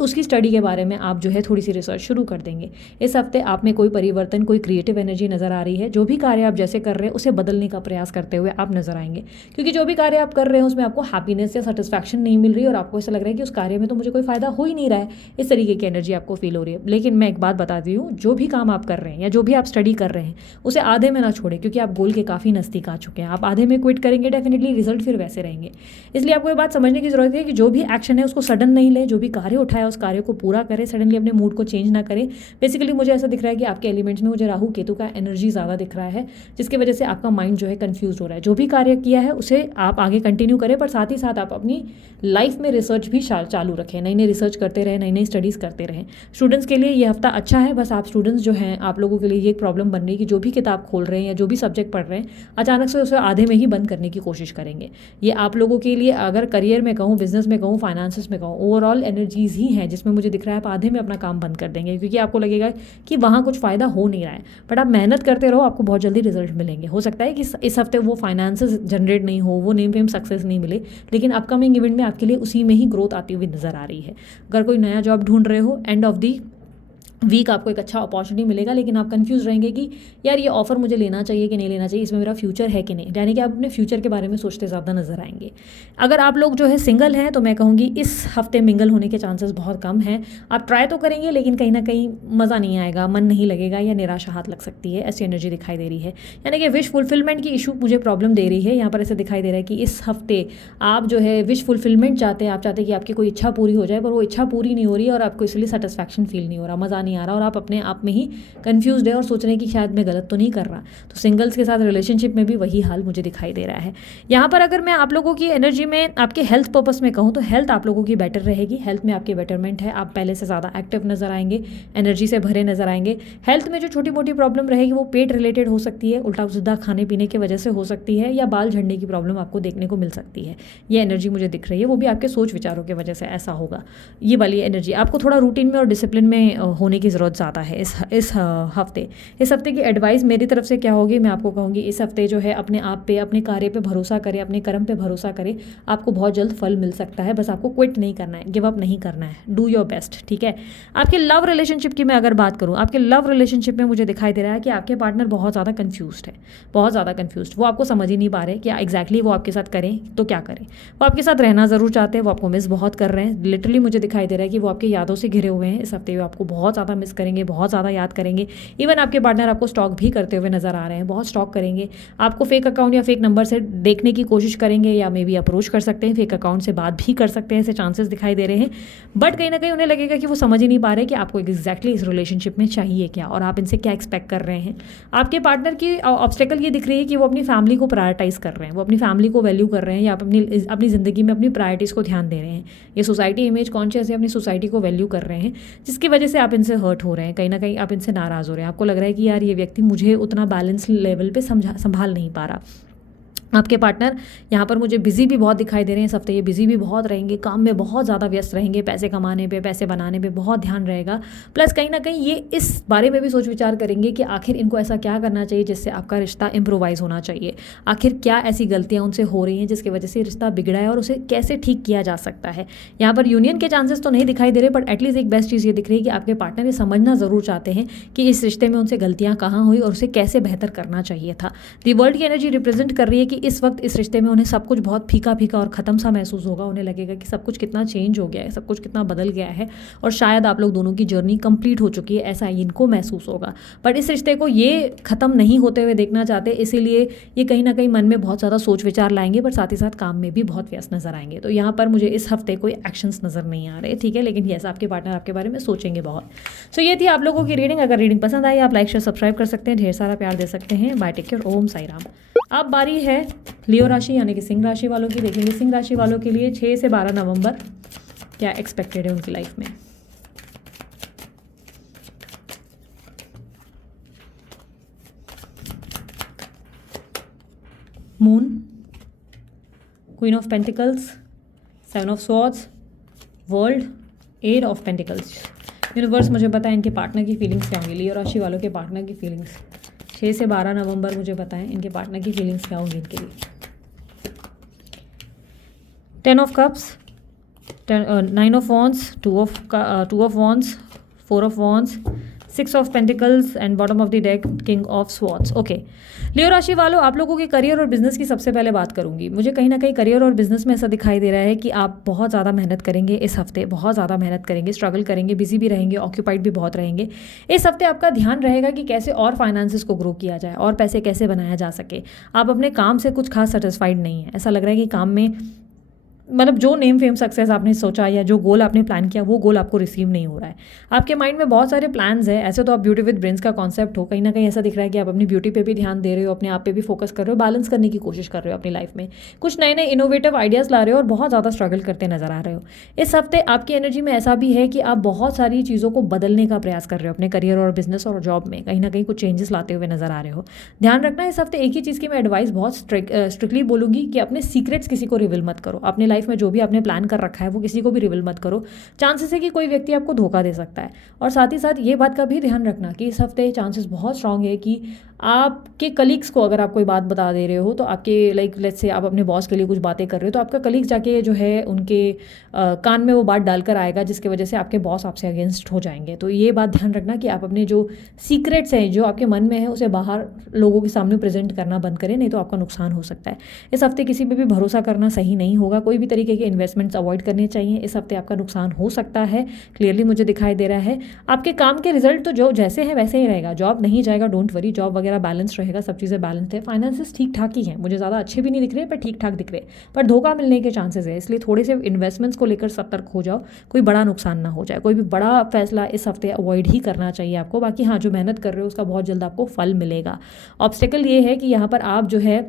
उसकी स्टडी के बारे में आप जो है थोड़ी सी रिसर्च शुरू कर देंगे। इस हफ्ते आप में कोई परिवर्तन, कोई क्रिएटिव एनर्जी नज़र आ रही है। जो भी कार्य आप जैसे कर रहे हैं उसे बदलने का प्रयास करते हुए आप नजर आएंगे, क्योंकि जो भी कार्य आप कर रहे हैं उसमें आपको हैप्पीनेस या सेटिस्फैक्शन नहीं मिल रही और आपको ऐसा लग रहा है कि उस कार्य में तो मुझे कोई फायदा हो ही नहीं रहा है। इस तरीके की एनर्जी आपको फील हो रही है। लेकिन मैं एक बात बताती हूँ, जो भी काम आप कर रहे हैं या जो भी आप स्टडी कर रहे हैं उसे आधे में ना छोड़ें, क्योंकि आप गोल के काफ़ी नज़दीक आ चुके हैं। आप आधे में क्विट करेंगे डेफिनेटली रिजल्ट फिर वैसे रहेंगे। इसलिए आपको ये बात समझने की जरूरत है कि जो भी एक्शन है उसको सडन नहीं ले, जो भी कार्य उठाया उस कार्य को पूरा करें, सडनली अपने मूड को चेंज ना करें। बेसिकली मुझे ऐसा दिख रहा है कि आपके एलिमेंट्स में मुझे राहु केतु का एनर्जी ज़्यादा दिख रहा है, जिसकी वजह से आपका माइंड जो है कंफ्यूज हो रहा है। जो भी कार्य किया है उसे आप आगे कंटिन्यू करें, पर साथ ही साथ आप अपनी लाइफ में रिसर्च भी चालू रखें, नई नई रिसर्च करते रहें, नई नई स्टडीज़ करते रहें। स्टूडेंट्स के लिए ये हफ्ता अच्छा है, बस आप स्टूडेंट्स जो हैं आप लोगों के लिए ये एक प्रॉब्लम बन रही है कि जो भी किताब खोल रहे हैं या जो भी सब्जेक्ट पढ़ रहे हैं अचानक से उसे आधे में ही बंद करने की कोशिश करेंगे। ये आप लोगों के लिए, अगर करियर में कहूँ, बिजनेस में कहूँ, फाइनेंसेस में कहूँ, ओवरऑल एनर्जीज ही हैं जिसमें मुझे दिख रहा है आप आधे में अपना काम बंद कर देंगे, क्योंकि आपको लगेगा कि वहाँ कुछ फ़ायदा हो नहीं रहा है। बट आप मेहनत करते रहो, आपको बहुत जल्दी रिजल्ट मिलेंगे। हो सकता है कि इस हफ्ते वो फाइनेंसेस जनरेट नहीं हो, वो नेम फेम सक्सेस नहीं मिले, लेकिन अपकमिंग इवेंट में आपके लिए उसी में ही ग्रोथ आती हुई नजर आ रही है। अगर कोई नया जॉब ढूंढ रहे हो, एंड ऑफ दी वीक आपको एक अच्छा अपॉर्चुनिटी मिलेगा, लेकिन आप कंफ्यूज रहेंगे कि यार ये ऑफर मुझे लेना चाहिए कि नहीं लेना चाहिए, इसमें मेरा फ्यूचर है कि नहीं, यानी कि आप अपने फ्यूचर के बारे में सोचते ज़्यादा नजर आएंगे। अगर आप लोग जो है सिंगल हैं तो मैं कहूँगी इस हफ्ते मिंगल होने के चांसेस बहुत कम हैं। आप ट्राई तो करेंगे लेकिन कहीं ना कहीं मज़ा नहीं आएगा, मन नहीं लगेगा या निराशा हाथ लग सकती है, ऐसी एनर्जी दिखाई दे रही है। यानी कि विश फुलफिलमेंट की इशू मुझे प्रॉब्लम दे रही है यहाँ पर। ऐसे दिखाई दे रहा है कि इस हफ्ते आप जो है विश फुलफिलमेंट चाहते हैं, आप चाहते हैं कि आपकी कोई इच्छा पूरी हो जाए, पर वो इच्छा पूरी नहीं हो रही है और आपको इसलिए सेटिस्फैक्शन फील नहीं हो रहा, मज़ा नहीं आ रहा और आप अपने आप में ही कंफ्यूज है और सोच रहे हैं कि शायद मैं गलत तो नहीं कर रहा। तो सिंगल्स के साथ रिलेशनशिप में भी वही हाल मुझे दिखाई दे रहा है यहाँ पर। अगर मैं आप लोगों की एनर्जी में आपके हेल्थ पर्पस में कहूँ तो हेल्थ आप लोगों की बेटर रहेगी, हेल्थ में आपके बेटरमेंट है, आप पहले से ज़्यादा एक्टिव नजर आएंगे, एनर्जी से भरे नजर आएंगे। हेल्थ में जो छोटी मोटी प्रॉब्लम रहेगी वो पेट रिलेटेड हो सकती है, उल्टा सीधा खाने पीने की वजह से हो सकती है, या बाल झड़ने की प्रॉब्लम आपको देखने को मिल सकती है। ये एनर्जी मुझे दिख रही है, वो भी आपके सोच विचारों की वजह से ऐसा होगा। ये वाली एनर्जी आपको थोड़ा रूटीन में और डिसिप्लिन में होने की ज़रूरत ज़्यादा है इस हफ्ते की एडवाइस मेरी तरफ से क्या होगी, मैं आपको कहूँगी इस हफ्ते जो है अपने आप पे, अपने कार्य पे भरोसा करें, अपने कर्म पे भरोसा करें, आपको बहुत जल्द फल मिल सकता है। बस आपको क्विट नहीं करना है, गिव अप नहीं करना है, डू योर बेस्ट, ठीक है। आपके लव रिलेशनशिप की मैं अगर बात करूँ, आपके लव रिलेशनशिप में मुझे दिखाई दे रहा है कि आपके पार्टनर बहुत ज़्यादा कन्फ्यूज्ड है, बहुत ज़्यादा कन्फ्यूज्ड, वो आपको समझ ही नहीं पा रहे कि एग्जैक्टली वो आपके साथ करें तो क्या करें। वो आपके साथ रहना ज़रूर चाहते हैं, वो आपको मिस बहुत कर रहे हैं, लिटरली मुझे दिखाई दे रहा है कि वो आपकी यादों से घिरे हुए हैं। इस हफ्ते वो आपको बहुत ज़्यादा मिस करेंगे, बहुत ज़्यादा याद करेंगे। इवन आपके पार्टनर आपको स्टॉक भी करते हुए नजर आ रहे हैं, बहुत स्टॉक करेंगे, आपको फेक अकाउंट या फेक नंबर से देखने की कोशिश करेंगे, या मे बी अप्रोच कर सकते हैं, फेक अकाउंट से बात भी कर सकते हैं, ऐसे चांसेस दिखाई दे रहे हैं। बट कहीं ना कहीं उन्हें लगेगा कि वो समझ ही नहीं पा रहे कि आपको एग्जैक्टली इस रिलेशनशिप में चाहिए क्या और आप इनसे क्या एक्सपेक्ट कर रहे हैं। आपके पार्टनर की ऑब्स्टेकल ये दिख रही है कि वो अपनी फैमिली को प्रायोरिटाइज कर रहे हैं, वो अपनी फैमिली को वैल्यू कर रहे हैं, या आप अपनी ज़िंदगी में अपनी प्रायोरिटीज़ को ध्यान दे रहे हैं। ये सोसाइटी इमेज कॉन्शियस है, अपनी सोसाइटी को वैल्यू कर रहे हैं, जिसकी वजह से आप इनसे हर्ट हो रहे हैं, कहीं ना कहीं आप इनसे नाराज़ हो रहे हैं। आपको लग रहा है कि यार ये व्यक्ति मुझे उतना बैलेंस लेवल पे संभाल नहीं पा रहा। आपके पार्टनर यहाँ पर मुझे बिजी भी बहुत दिखाई दे रहे हैं इस हफ्ते, ये बिजी भी बहुत रहेंगे, काम में बहुत ज़्यादा व्यस्त रहेंगे, पैसे कमाने पे, पैसे बनाने पे बहुत ध्यान रहेगा। प्लस कहीं ना कहीं ये इस बारे में भी सोच विचार करेंगे कि आखिर इनको ऐसा क्या करना चाहिए जिससे आपका रिश्ता इम्प्रोवाइज़ होना चाहिए, आखिर क्या ऐसी गलतियाँ उनसे हो रही हैं जिसकी वजह से रिश्ता बिगड़ा है और उसे कैसे ठीक किया जा सकता है। यहाँ पर यूनियन के चांसेस तो नहीं दिखाई दे रहे, बट एटलीस्ट एक बेस्ट चीज़ ये दिख रही है कि आपके पार्टनर ये समझना ज़रूर चाहते हैं कि इस रिश्ते में उनसे गलतियाँ कहाँ हुई और उसे कैसे बेहतर करना चाहिए था। दी वर्ल्ड की एनर्जी रिप्रेजेंट कर रही है कि इस वक्त इस रिश्ते में उन्हें सब कुछ बहुत फीका फीका और ख़त्म सा महसूस होगा। उन्हें लगेगा कि सब कुछ कितना चेंज हो गया है, सब कुछ कितना बदल गया है और शायद आप लोग दोनों की जर्नी कंप्लीट हो चुकी है, ऐसा इनको महसूस होगा। बट इस रिश्ते को ये ख़त्म नहीं होते हुए देखना चाहते, इसीलिए ये कहीं ना कहीं मन में बहुत ज़्यादा सोच विचार लाएंगे, पर साथ ही साथ काम में भी बहुत व्यस्त नजर आएंगे। तो यहाँ पर मुझे इस हफ्ते कोई एक्शंस नज़र नहीं आ रहे, ठीक है, लेकिन यस आपके पार्टनर आपके बारे में सोचेंगे बहुत। सो ये थी आप लोगों की रीडिंग। अगर रीडिंग पसंद आई आप लाइक शेयर सब्सक्राइब कर सकते हैं, ढेर सारा प्यार दे सकते हैं। बाय, टेक केयर, ओम साई राम। अब बारी है लियो राशि यानी कि सिंह राशि वालों की। देखेंगे सिंह राशि वालों के लिए 6 से 12 नवंबर क्या एक्सपेक्टेड है उनकी लाइफ में। Moon, queen of pentacles, 7 of swords, world, 8 of pentacles. Universe मुझे बताएं इनके पार्टनर की फीलिंग्स क्या होंगी, लियो राशि वालों के पार्टनर की फीलिंग्स 6 से 12 नवंबर मुझे बताएं इनके पार्टनर की फीलिंग्स क्या होंगी इनके लिए। 10 of cups, 9 of wands, 2 of wands, 4 of wands, 6 of pentacles and bottom of the deck king of swords. Okay, Leo राशि वालों आप लोगों के करियर और बिजनेस की सबसे पहले बात करूंगी। मुझे कहीं ना कहीं करियर और बिजनेस में ऐसा दिखाई दे रहा है कि आप बहुत ज़्यादा मेहनत करेंगे इस हफ्ते, बहुत ज़्यादा मेहनत करेंगे, स्ट्रगल करेंगे, बिजी भी रहेंगे, ऑक्यूपाइड भी बहुत रहेंगे। इस हफ्ते आपका ध्यान रहेगा कि कैसे और फाइनेंसेस को ग्रो किया जाए और पैसे कैसे बनाया जा सके। आप अपने काम से कुछ खास सेटिस्फाइड नहीं है, ऐसा लग रहा है कि काम में मतलब जो नेम फेम सक्सेस आपने सोचा या जो गोल आपने प्लान किया वो गोल आपको रिसीव नहीं हो रहा है। आपके माइंड में बहुत सारे प्लान्स हैं, ऐसे तो आप ब्यूटी विद ब्रेन्स का कॉन्सेप्ट हो, कहीं ना कहीं ऐसा दिख रहा है कि आप अपनी ब्यूटी पे भी ध्यान दे रहे हो, अपने आप पे भी फोकस कर रहे हो, बैलेंस करने की कोशिश कर रहे हो अपनी लाइफ में, कुछ नए नए इनोवेटिव आइडियाज़ ला रहे हो और बहुत ज़्यादा स्ट्रगल करते नजर आ रहे हो। इस हफ्ते आपकी एनर्जी में ऐसा भी है कि आप बहुत सारी चीज़ों को बदलने का प्रयास कर रहे हो अपने करियर और बिजनेस और जॉब में, कहीं ना कहीं कुछ चेंजेस लाते हुए नजर आ रहे हो। ध्यान रखना इस हफ्ते एक ही चीज़ की मैं एडवाइस बहुत स्ट्रिक्टली बोलूँगी कि अपने सीक्रेट्स किसी को रिवील मत करो, अपने लाइफ में जो भी आपने प्लान कर रखा है वो किसी को भी रिवील मत करो। चांसेस है कि कोई व्यक्ति आपको धोखा दे सकता है। और साथ ही साथ ये बात का भी ध्यान रखना कि इस हफ्ते चांसेस बहुत स्ट्रांग है कि आपके कलीग्स को अगर आप कोई बात बता दे रहे हो तो आपके लाइक लेट्स से आप अपने बॉस के लिए कुछ बातें कर रहे हो तो आपका कलीग्स जाके जो है उनके कान में वो बात डालकर आएगा, जिसकी वजह से आपके बॉस आपसे अगेंस्ट हो जाएंगे। तो ये बात ध्यान रखना कि आप अपने जो सीक्रेट्स हैं जो आपके मन में है उसे बाहर लोगों के सामने प्रेजेंट करना बंद करें, नहीं तो आपका नुकसान हो सकता है। इस हफ्ते किसी पे भी भरोसा करना सही नहीं होगा, कोई भी तरीके के इन्वेस्टमेंट्स अवॉइड करने चाहिए। इस हफ्ते आपका नुकसान हो सकता है, क्लियरली मुझे दिखाई दे रहा है। आपके काम के रिजल्ट तो जो जैसे हैं वैसे ही रहेगा, जॉब नहीं जाएगा, डोंट वरी, जॉब वगैरह बैलेंस रहेगा, सब चीज़ें बैलेंस है। फाइनेंसेस ठीक ठाक ही हैं, मुझे ज़्यादा अच्छे भी नहीं दिख रहे पर ठीक ठाक दिख रहे, पर धोखा मिलने के चांसेस है, इसलिए थोड़े से इन्वेस्टमेंट्स को लेकर सतर्क हो जाओ, कोई बड़ा नुकसान ना हो जाए। कोई भी बड़ा फैसला इस हफ्ते अवॉइड ही करना चाहिए आपको। बाकी हाँ, जो मेहनत कर रहे हो उसका बहुत जल्द आपको फल मिलेगा। ऑब्स्टेकल ये है कि यहाँ पर आप जो है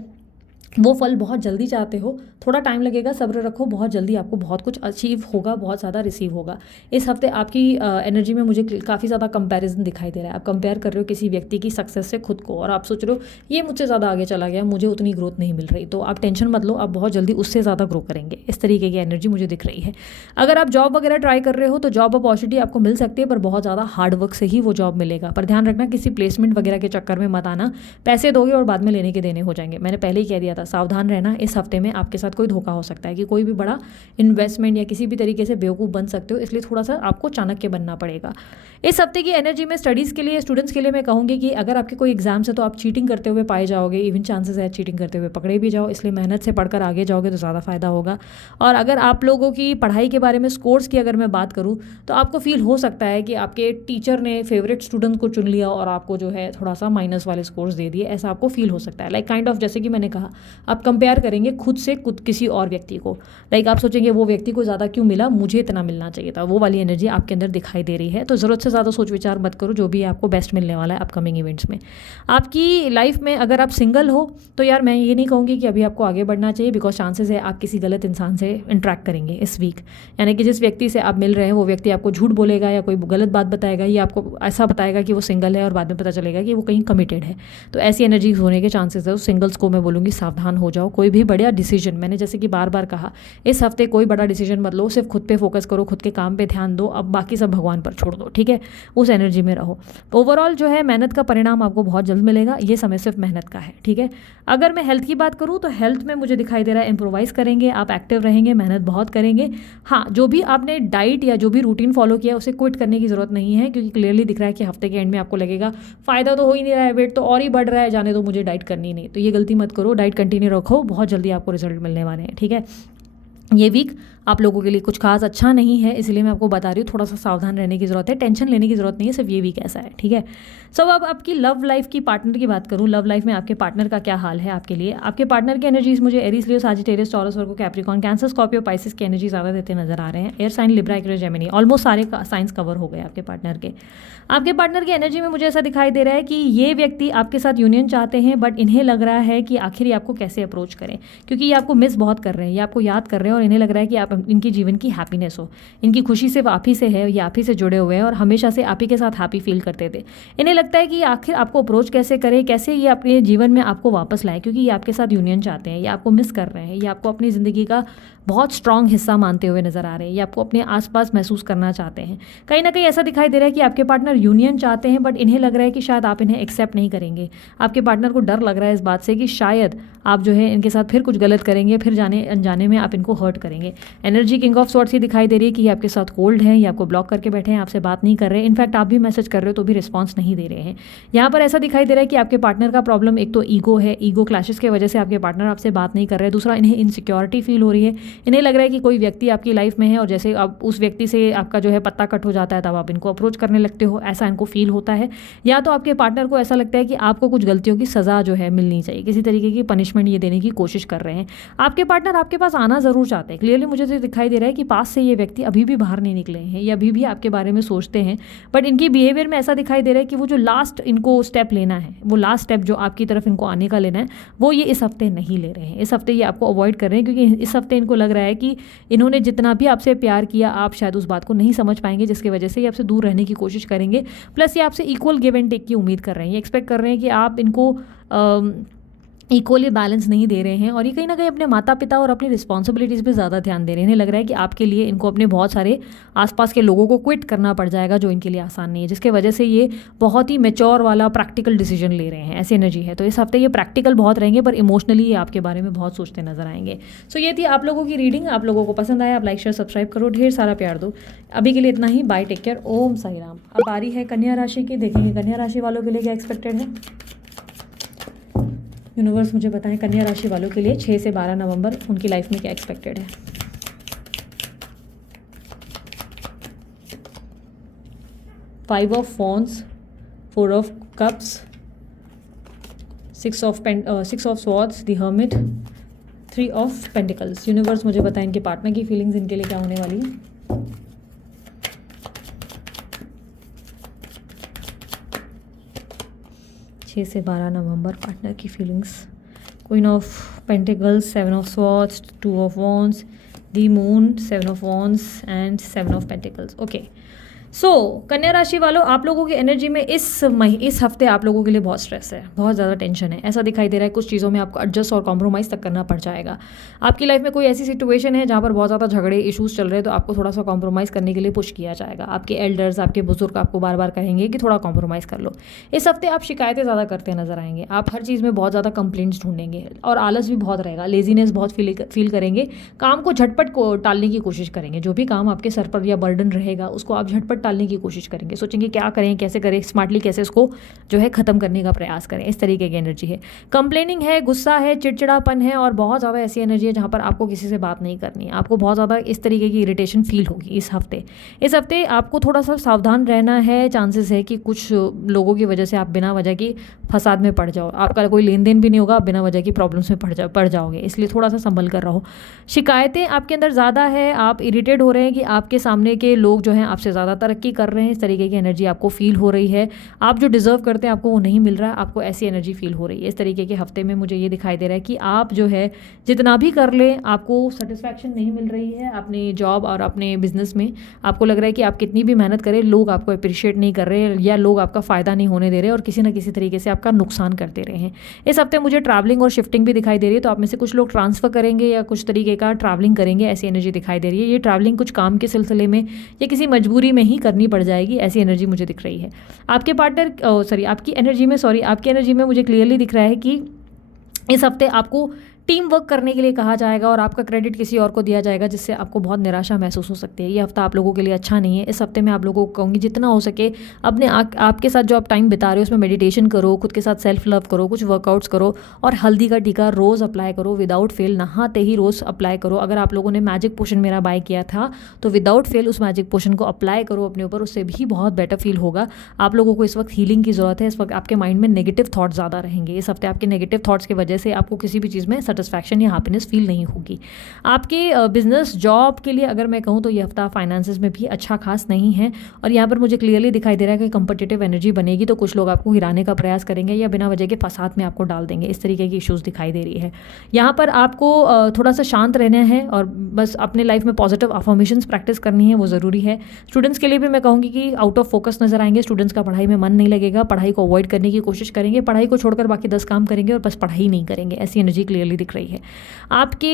वो फल बहुत जल्दी चाहते हो, थोड़ा टाइम लगेगा, सब्र रखो, बहुत जल्दी आपको बहुत कुछ अचीव होगा, बहुत ज़्यादा रिसीव होगा। इस हफ्ते आपकी एनर्जी में मुझे काफ़ी ज़्यादा कंपैरिजन दिखाई दे रहा है। आप कंपेयर कर रहे हो किसी व्यक्ति की सक्सेस से खुद को, और आप सोच रहे हो ये मुझसे ज़्यादा आगे चला गया, मुझे उतनी ग्रोथ नहीं मिल रही। तो आप टेंशन मत लो, आप बहुत जल्दी उससे ज़्यादा ग्रो करेंगे। इस तरीके की एनर्जी मुझे दिख रही है। अगर आप जॉब वगैरह ट्राई कर रहे हो तो जॉब अपॉर्चुनिटी आपको मिल सकती है, पर बहुत ज़्यादा हार्ड वर्क से ही वो जॉब मिलेगा। पर ध्यान रखना किसी प्लेसमेंट वगैरह के चक्कर में मत आना, पैसे दोगे और बाद में लेने के देने हो जाएंगे। मैंने पहले ही कह दिया था, सावधान रहना। इस हफ्ते में आपके साथ कोई धोखा हो सकता है कि कोई भी बड़ा इन्वेस्टमेंट या किसी भी तरीके से बेवकूफ़ बन सकते हो, इसलिए थोड़ा सा आपको चाणक्य बनना पड़ेगा। इस हफ्ते की एनर्जी में स्टडीज़ के लिए, स्टूडेंट्स के लिए मैं कहूँगी कि अगर आपके कोई एग्जाम्स है तो आप चीटिंग करते हुए पाए जाओगे, इवन चांसेस है चीटिंग करते हुए पकड़े भी जाओ, इसलिए मेहनत से पढ़कर आगे जाओगे तो ज़्यादा फायदा होगा। और अगर आप लोगों की पढ़ाई के बारे में, स्कोर्स की अगर मैं बात करूँ तो आपको फील हो सकता है कि आपके टीचर ने फेवरेट स्टूडेंट को चुन लिया और आपको जो है थोड़ा सा माइनस वाले स्कोर्स दे दिए, ऐसा आपको फील हो सकता है। लाइक काइंड ऑफ जैसे कि मैंने कहा, आप कंपेयर करेंगे खुद से किसी और व्यक्ति को। लाइक आप सोचेंगे वो व्यक्ति को ज़्यादा क्यों मिला, मुझे इतना मिलना चाहिए था। वो वाली एनर्जी आपके अंदर दिखाई दे रही है। तो ज़रूरत से ज़्यादा सोच विचार मत करो, जो भी आपको बेस्ट मिलने वाला है अपकमिंग इवेंट्स में। आपकी लाइफ में अगर आप सिंगल हो तो यार मैं ये नहीं कहूँगी कि अभी आपको आगे बढ़ना चाहिए, बिकॉज चांसेस है आप किसी गलत इंसान से इंटरेक्ट करेंगे इस वीक। यानी कि जिस व्यक्ति से आप मिल रहे हैं वो व्यक्ति आपको झूठ बोलेगा या कोई गलत बात बताएगा, या आपको ऐसा बताएगा कि वो सिंगल है और बाद में पता चलेगा कि वो कहीं कमिटेड है। तो ऐसी एनर्जी होने के चांसेस है। सिंगल्स को मैं बोलूँगी सावधान हो जाओ। कोई भी बड़ा डिसीजन, मैंने जैसे कि बार बार कहा, इस हफ्ते कोई बड़ा डिसीजन मत लो, सिर्फ खुद पे फोकस करो, खुद के काम पे ध्यान दो, अब बाकी सब भगवान पर छोड़ दो, ठीक है। उस एनर्जी में रहो। ओवरऑल जो है मेहनत का परिणाम आपको बहुत जल्द मिलेगा, ये समय सिर्फ मेहनत का है, ठीक है। अगर मैं हेल्थ की बात करूँ तो हेल्थ में मुझे दिखाई दे रहा है इम्प्रोवाइज़ करेंगे, आप एक्टिव रहेंगे, मेहनत बहुत करेंगे। हाँ, जो भी आपने डाइट या जो भी रूटीन फॉलो किया उसे क्विट करने की ज़रूरत नहीं है, क्योंकि क्लियरली दिख रहा है कि हफ्ते के एंड में आपको लगेगा फ़ायदा तो हो ही नहीं रहा है, वेट तो और ही बढ़ रहा है, जाने दो, मुझे डाइट करनी नहीं। तो ये गलती मत करो, डाइट कंटिन्यू रखो, बहुत जल्दी आपको रिजल्ट मिलने वाले हैं, ठीक है। ये वीक आप लोगों के लिए कुछ खास अच्छा नहीं है, इसलिए मैं आपको बता रही हूँ, थोड़ा सा सावधान रहने की ज़रूरत है, टेंशन लेने की ज़रूरत नहीं है, सिर्फ ये वीक ऐसा है, ठीक है। सो अब आपकी लव लाइफ की, पार्टनर की बात करूँ, लव लाइफ में आपके पार्टनर का क्या हाल है आपके लिए। आपके पार्टनर की एनर्जीज मुझे Aries, Leo, Sagittarius, Taurus, Virgo, Capricorn, Cancer, Scorpio, Pisces की एनर्जी ज़्यादा देते नजर आ रहे हैं। Air sign, Libra, Aquarius, Gemini, almost सारे साइंस कवर हो गए आपके पार्टनर के। आपके पार्टनर की एनर्जी में मुझे ऐसा दिखाई दे रहा है कि ये व्यक्ति आपके साथ यूनियन चाहते हैं, बट इन्हें लग रहा है कि आखिर ये आपको कैसे अप्रोच करें, क्योंकि ये आपको मिस बहुत कर रहे हैं, ये आपको याद कर रहे हैं, और इन्हें लग रहा है कि आप इनकी जीवन की हैप्पीनेस हो, इनकी खुशी सिर्फ आप ही से है, ये आप ही से जुड़े हुए हैं और हमेशा से आप ही के साथ हैप्पी फील करते थे। इन्हें लगता है कि आखिर आपको अप्रोच कैसे करें, कैसे ये अपने जीवन में आपको वापस लाएं, क्योंकि ये आपके साथ यूनियन चाहते हैं, ये आपको मिस कर रहे हैं, ये आपको अपनी ज़िंदगी का बहुत स्ट्रॉन्ग हिस्सा मानते हुए नजर आ रहे हैं, ये आपको अपने आसपास महसूस करना चाहते हैं। कहीं ना कहीं ऐसा दिखाई दे रहा है कि आपके पार्टनर यूनियन चाहते हैं, बट इन्हें लग रहा है कि शायद आप इन्हें एक्सेप्ट नहीं करेंगे। आपके पार्टनर को डर लग रहा है इस बात से कि शायद आप जो है इनके साथ फिर कुछ गलत करेंगे, फिर जाने अनजाने में आप इनको हर्ट करेंगे। एनर्जी किंग ऑफ सॉर्ट्स ये दिखाई दे रही है कि ये आपके साथ कोल्ड है, ये आपको ब्लॉक करके बैठे हैं, आपसे बात नहीं कर रहे हैं। इनफैक्ट आप भी मैसेज कर रहे हो तो भी रिस्पॉन्स नहीं दे रहे हैं। यहाँ पर ऐसा दिखाई दे रहा है कि आपके पार्टनर का प्रॉब्लम एक तो ईगो है, ईगो क्लैशेस की वजह से आपके पार्टनर आपसे बात नहीं कर रहे हैं। दूसरा, इन्हें इनसिक्योरिटी फील हो रही है, इन्हें लग रहा है कि कोई व्यक्ति आपकी लाइफ में है और जैसे अब उस व्यक्ति से आपका जो है पत्ता कट हो जाता है तब आप इनको अप्रोच करने लगते हो, ऐसा इनको फील होता है। या तो आपके पार्टनर को ऐसा लगता है कि आपको कुछ गलतियों की सज़ा जो है मिलनी चाहिए, किसी तरीके की पनिशमेंट ये देने की कोशिश कर रहे हैं। आपके पार्टनर आपके पास आना ज़रूर चाहते हैं, क्लियरली मुझे तो दिखाई दे रहा है कि पास से ये व्यक्ति अभी भी बाहर नहीं निकले हैं, ये अभी भी आपके बारे में सोचते हैं, बट इनकी बिहेवियर में ऐसा दिखाई दे रहा है कि वो जो लास्ट इनको स्टेप लेना है, वो लास्ट स्टेप जो आपकी तरफ इनको आने का लेना है, वो ये इस हफ्ते नहीं ले रहे हैं। इस हफ्ते ये आपको अवॉइड कर रहे हैं, क्योंकि इस हफ्ते इनको लग रहा है कि इन्होंने जितना भी आपसे प्यार किया, आप शायद उस बात को नहीं समझ पाएंगे, जिसकी वजह से ये आपसे दूर रहने की कोशिश करेंगे। प्लस ये आपसे इक्वल गिव एंड टेक की उम्मीद कर रहे हैं, ये एक्सपेक्ट कर रहे हैं कि आप इनको इक्वली बैलेंस नहीं दे रहे हैं और ये कहीं ना कहीं अपने माता पिता और अपनी रिस्पॉन्सिबिलिटीज़ पे ज़्यादा ध्यान दे रहे हैं। इन्हें लग रहा है कि आपके लिए इनको अपने बहुत सारे आसपास के लोगों को क्विट करना पड़ जाएगा, जो इनके लिए आसान नहीं है, जिसके वजह से ये बहुत ही मेच्योर वाला प्रैक्टिकल डिसीजन ले रहे हैं। ऐसी एनर्जी है। तो इस हफ्ते ये प्रैक्टिकल बहुत रहेंगे, पर इमोशनली ये आपके बारे में बहुत सोचते नजर आएंगे। सो ये थी आप लोगों की रीडिंग। आप लोगों को पसंद आया, आप लाइक शेयर सब्सक्राइब करो, ढेर सारा प्यार दो। अभी के लिए इतना ही। बाय, टेक केयर, ओम साई राम। अब बारी है कन्या राशि की। देखेंगे कन्या राशि वालों के लिए क्या एक्सपेक्टेड है। यूनिवर्स मुझे बताएं कन्या राशि वालों के लिए 6 से 12 नवंबर उनकी लाइफ में क्या एक्सपेक्टेड है। Five of wands, 4 of cups, 6 of swords, the hermit, 3 of pentacles. Universe मुझे बताएं इनके पार्टनर की फीलिंग्स इनके लिए क्या होने वाली है। 6 से 12 नवंबर पार्टनर की feelings. Queen of pentacles, 7 of swords, 2 of wands, the moon, 7 of wands and 7 of pentacles. Okay, so कन्या राशि वालों, आप लोगों की एनर्जी में इस हफ्ते आप लोगों के लिए बहुत स्ट्रेस है, बहुत ज़्यादा टेंशन है। ऐसा दिखाई दे रहा है कुछ चीज़ों में आपको एडजस्ट और कॉम्प्रोमाइज़ तक करना पड़ जाएगा। आपकी लाइफ में कोई ऐसी सिचुएशन है जहाँ पर बहुत ज़्यादा झगड़े इशूज़ चल रहे हैं, तो आपको थोड़ा सा कॉम्प्रोमाइज़ करने के लिए पुश किया जाएगा। आपके एल्डर्स, आपके बुजुर्ग आपको बार बार कहेंगे कि थोड़ा कॉम्प्रोमाइज़ कर लो। इस हफ्ते आप शिकायतें ज़्यादा करते नजर आएंगे। आप हर चीज़ में बहुत ज़्यादा कंप्लेंट्स ढूंढेंगे और आलस भी बहुत रहेगा, लेजीनेस बहुत फील करेंगे। काम को झटपट को टालने की कोशिश करेंगे। जो भी काम आपके सर पर या बर्डन रहेगा उसको आप झटपट टालने की कोशिश करेंगे। सोचेंगे क्या करें, कैसे करें, स्मार्टली कैसे इसको जो है ख़त्म करने का प्रयास करें। इस तरीके की एनर्जी है। कंप्लेनिंग है, गुस्सा है, चिड़चिड़ापन है और बहुत ज़्यादा ऐसी एनर्जी है जहाँ पर आपको किसी से बात नहीं करनी है। आपको बहुत ज़्यादा इस तरीके की इरिटेशन फील होगी इस हफ्ते आपको थोड़ा सा सावधान रहना है। चांसेस है कि कुछ लोगों की वजह से आप बिना वजह की फसाद में पड़ जाओ। आपका कोई लेन देन भी नहीं होगा, आप बिना वजह की प्रॉब्लम्स में पड़ जाओगे, इसलिए थोड़ा सा संभल कर रहो। शिकायतें आपके अंदर ज़्यादा है, आप इरिटेट हो रहे हैं कि आपके सामने के लोग जो हैं आपसे ज़्यादा तरक्की कर रहे हैं। इस तरीके की एनर्जी आपको फील हो रही है। आप जो डिज़र्व करते हैं आपको वो नहीं मिल रहा है, आपको ऐसी एनर्जी फील हो रही है। इस तरीके के हफ्ते में मुझे ये दिखाई दे रहा है कि आप जो है जितना भी कर लें आपको सेटिस्फैक्शन नहीं मिल रही है अपनी जॉब और अपने बिजनेस में। आपको लग रहा है कि आप कितनी भी मेहनत करें लोग आपको अप्रिशिएट नहीं कर रहे या लोग आपका फ़ायदा नहीं होने दे रहे और किसी ना किसी तरीके से आपका नुकसान कर दे रहे हैं। इस हफ्ते मुझे ट्रैवलिंग और शिफ्टिंग भी दिखाई दे रही है, तो आप में से कुछ लोग ट्रांसफ़र करेंगे या कुछ तरीके का ट्रैवलिंग करेंगे, ऐसी एनर्जी दिखाई दे रही है। ये ट्रैवलिंग कुछ काम के सिलसिले में या किसी मजबूरी में ही करनी पड़ जाएगी, ऐसी एनर्जी मुझे दिख रही है। आपके पार्टनर आपकी एनर्जी में मुझे क्लियरली दिख रहा है कि इस हफ्ते आपको टीम वर्क करने के लिए कहा जाएगा और आपका क्रेडिट किसी और को दिया जाएगा, जिससे आपको बहुत निराशा महसूस हो सकती है। ये हफ्ता आप लोगों के लिए अच्छा नहीं है। इस हफ्ते में आप लोगों को कहूँगी जितना हो सके अपने आपके साथ जो आप टाइम बिता रहे हो उसमें मेडिटेशन करो, खुद के साथ सेल्फ लव करो, कुछ वर्कआउट्स करो और हल्दी का टीका रोज़ अप्लाई करो विदाउट फेल। नहाते ही रोज़ अप्लाई करो। अगर आप लोगों ने मैजिक पोशन मेरा बाय किया था तो विदाउट फेल उस मैजिक पोशन को अप्लाई करो अपने ऊपर, उससे भी बहुत बेटर फील होगा। आप लोगों को इस वक्त हीलिंग की ज़रूरत है। इस वक्त आपके माइंड में नेगेटिव थाट्स ज़्यादा रहेंगे। इस हफ्ते आपके नेगेटिव थाट्स की वजह से आपको किसी भी चीज़ में सेटिस्फैक्शन या हैप्पीनेस फील नहीं होगी। आपके बिजनेस जॉब के लिए अगर मैं कहूँ तो ये हफ्ता फाइनेंसेस में भी अच्छा खास नहीं है और यहाँ पर मुझे क्लियरली दिखाई दे रहा है कि कंपटीटिव एनर्जी बनेगी, तो कुछ लोग आपको गिराने का प्रयास करेंगे या बिना वजह के फसाद में आपको डाल देंगे। इस तरीके की इश्यूज़ दिखाई दे रही है। यहाँ पर आपको थोड़ा सा शांत रहना है और बस अपने लाइफ में पॉजिटिव अफर्मेशंस प्रैक्टिस करनी है, वो ज़रूरी है। स्टूडेंट्स के लिए भी मैं कहूँगी कि आउट ऑफ फोकस नजर आएंगे। स्टूडेंट्स का पढ़ाई में मन नहीं लगेगा, पढ़ाई को अवॉइड करने की कोशिश करेंगे, पढ़ाई को छोड़कर बाकी 10 काम करेंगे और बस पढ़ाई नहीं करेंगे। ऐसी एनर्जी क्लियरली दिख रही है। आपके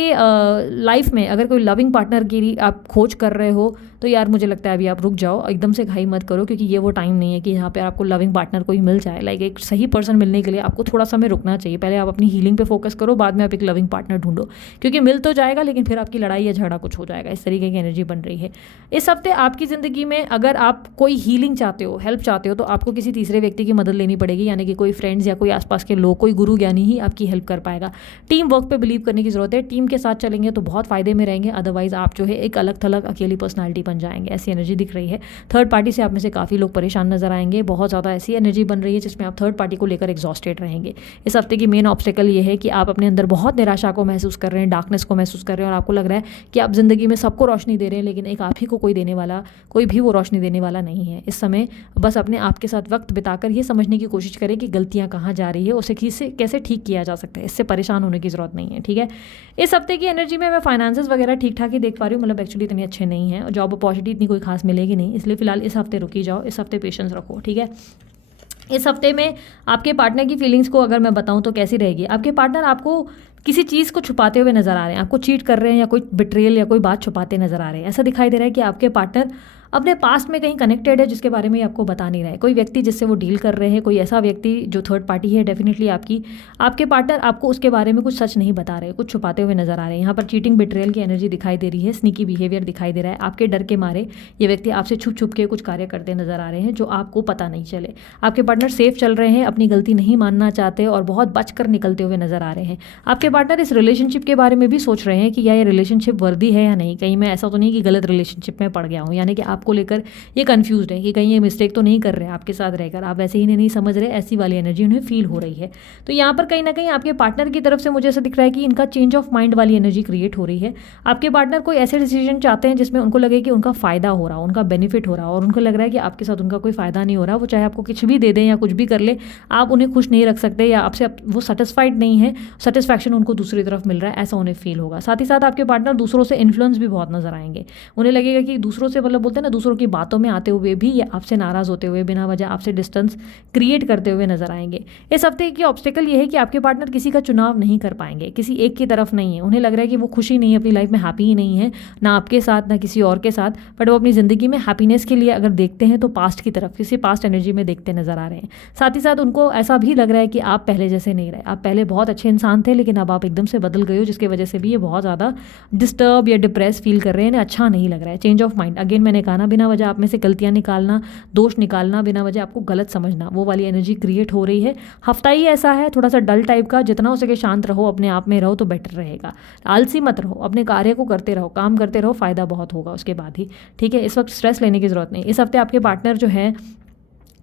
लाइफ में अगर कोई लविंग पार्टनर की आप खोज कर रहे हो तो यार मुझे लगता है अभी आप रुक जाओ, एकदम से घाई मत करो, क्योंकि ये वो टाइम नहीं है कि यहाँ पे आपको लविंग पार्टनर कोई मिल जाए। लाइक एक सही पर्सन मिलने के लिए आपको थोड़ा समय रुकना चाहिए। पहले आप अपनी हीलिंग पे फोकस करो, बाद में आप एक लविंग पार्टनर ढूंढो, क्योंकि मिल तो जाएगा लेकिन फिर आपकी लड़ाई या झगड़ा कुछ हो जाएगा। इस तरीके की एनर्जी बन रही है। इस हफ्ते आपकी ज़िंदगी में अगर आप कोई हीलिंग चाहते हो, हेल्प चाहते हो, तो आपको किसी तीसरे व्यक्ति की मदद लेनी पड़ेगी, यानी कि कोई फ्रेंड्स या कोई आसपास के लोग, कोई गुरु ज्ञानी ही आपकी हेल्प कर पाएगा। टीम वर्क पे बिलीव करने की जरूरत है। टीम के साथ चलेंगे तो बहुत फायदे में रहेंगे, अदरवाइज आप जो है एक अलग थलग अकेली पर्सनालिटी बन जाएंगे। ऐसी एनर्जी दिख रही है। थर्ड पार्टी से आप में से काफ़ी लोग परेशान नजर आएंगे। बहुत ज़्यादा ऐसी एनर्जी बन रही है जिसमें आप थर्ड पार्टी को लेकर एग्जॉस्टेड रहेंगे। इस हफ्ते की मेन ऑब्स्टेकल ये है कि आप अपने अंदर बहुत निराशा को महसूस कर रहे हैं, डार्कनेस को महसूस कर रहे हैं और आपको लग रहा है कि आप ज़िंदगी में सबको रोशनी दे रहे हैं लेकिन एक आप ही को कोई भी वो रोशनी देने वाला नहीं है। इस समय बस अपने आप के साथ वक्त बिताकर ये समझने की कोशिश करें कि गलतियाँ कहाँ जा रही है, उसे कैसे ठीक किया जा सकता है। इससे परेशान होने की ज़रूरत नहीं है, ठीक है। इस हफ्ते की एनर्जी में मैं फाइनेंसेस वगैरह ठीक ठाक ही देख पा रही हूँ, मतलब एक्चुअली इतने अच्छे नहीं हैं और जॉब अपॉर्चुनिटी इतनी कोई खास मिलेगी नहीं, इसलिए फिलहाल इस हफ्ते रुकी जाओ, इस हफ्ते पेशेंस रखो, ठीक है। इस हफ्ते में आपके पार्टनर की फीलिंग्स को अगर मैं बताऊं तो कैसी रहेगी, आपके पार्टनर आपको किसी चीज़ को छुपाते हुए नजर आ रहे हैं, आपको चीट कर रहे हैं या कोई बिट्रेयल या कोई बात छुपाते नजर आ रहे हैं। ऐसा दिखाई दे रहा है कि आपके पार्टनर अपने पास्ट में कहीं कनेक्टेड है जिसके बारे में आपको बता नहीं रहा है। कोई व्यक्ति जिससे वो डील कर रहे हैं, कोई ऐसा व्यक्ति जो थर्ड पार्टी है, डेफिनेटली आपके पार्टनर आपको उसके बारे में कुछ सच नहीं बता रहे, कुछ छुपाते हुए नजर आ रहे हैं। यहाँ पर चीटिंग बिट्रेयल की एनर्जी दिखाई दे रही है, स्नीकी बिहेवियर दिखाई दे रहा है। आपके डर के मारे ये व्यक्ति आपसे छुप छुप के कुछ कार्य करते नजर आ रहे हैं जो आपको पता नहीं चले। आपके पार्टनर सेफ चल रहे हैं, अपनी गलती नहीं मानना चाहते और बहुत बचकर निकलते हुए नजर आ रहे हैं। आपके पार्टनर इस रिलेशनशिप के बारे में भी सोच रहे हैं कि ये रिलेशनशिप वर्दी है या नहीं, कहीं मैं ऐसा तो नहीं कि गलत रिलेशनशिप में पड़ गया हूँ, यानी कि आपको लेकर ये कंफ्यूज्ड है कि कहीं ये मिस्टेक तो नहीं कर रहे हैं आपके साथ रहकर, आप वैसे ही नहीं समझ रहे, ऐसी वाली एनर्जी उन्हें फील हो रही है। तो यहाँ पर कहीं ना कहीं आपके पार्टनर की तरफ से मुझे ऐसा दिख रहा है कि इनका चेंज ऑफ माइंड वाली एनर्जी क्रिएट हो रही है। आपके पार्टनर कोई ऐसे डिसीजन चाहते हैं जिसमें उनको लगे कि उनका फ़ायदा हो रहा, उनका बेनिफिट हो रहा, और उनको लग रहा है कि आपके साथ उनका कोई फ़ायदा नहीं हो रहा। वो चाहे आपको कुछ भी दे दें या कुछ भी कर ले, आप उन्हें खुश नहीं रख सकते या आपसे वो सेटिस्फाइड नहीं है, सेटिस्फैक्शन उनको दूसरी तरफ मिल रहा है, ऐसा उन्हें फील होगा। साथ ही साथ आपके पार्टनर दूसरों से इन्फ्लुएंस भी बहुत नजर आएंगे। उन्हें लगेगा कि दूसरों से, मतलब बोलते हैं ना, दूसरों की बातों में आते हुए भी या आपसे नाराज़ होते हुए, बिना वजह आपसे डिस्टेंस क्रिएट करते हुए नजर आएंगे। इस हफ्ते की ऑब्स्टेकल ये है कि आपके पार्टनर किसी का चुनाव नहीं कर पाएंगे, किसी एक की तरफ नहीं है। उन्हें लग रहा है कि वो खुशी नहीं है अपनी लाइफ में, हैप्पी ही नहीं है, ना आपके साथ ना किसी और के साथ, बट वो अपनी ज़िंदगी में हैप्पीनेस के लिए अगर देखते हैं तो पास्ट की तरफ, किसी पास्ट एनर्जी में देखते नजर आ रहे हैं। साथ ही साथ उनको ऐसा भी लग रहा है कि आप पहले जैसे नहीं रहे, आप पहले बहुत अच्छे इंसान थे लेकिन अब आप एकदम से बदल गए हो, जिसकी वजह से भी ये बहुत ज़्यादा डिस्टर्ब या डिप्रेस फील कर रहे हैं, अच्छा नहीं लग रहा है। चेंज ऑफ माइंड, अगेन मैंने कहा ना, बिना वजह आप में से गलतियाँ निकालना, दोष निकालना, बिना वजह आपको गलत समझना, वो वाली एनर्जी क्रिएट हो रही है। हफ्ता ही ऐसा है थोड़ा सा डल टाइप का, जितना हो सके शांत रहो, अपने आप में रहो तो बेटर रहेगा। आलसी मत रहो, अपने कार्य को करते रहो, काम करते रहो, फ़ायदा बहुत होगा उसके बाद ही, ठीक है। इस वक्त स्ट्रेस लेने की ज़रूरत नहीं। इस हफ्ते आपके पार्टनर जो है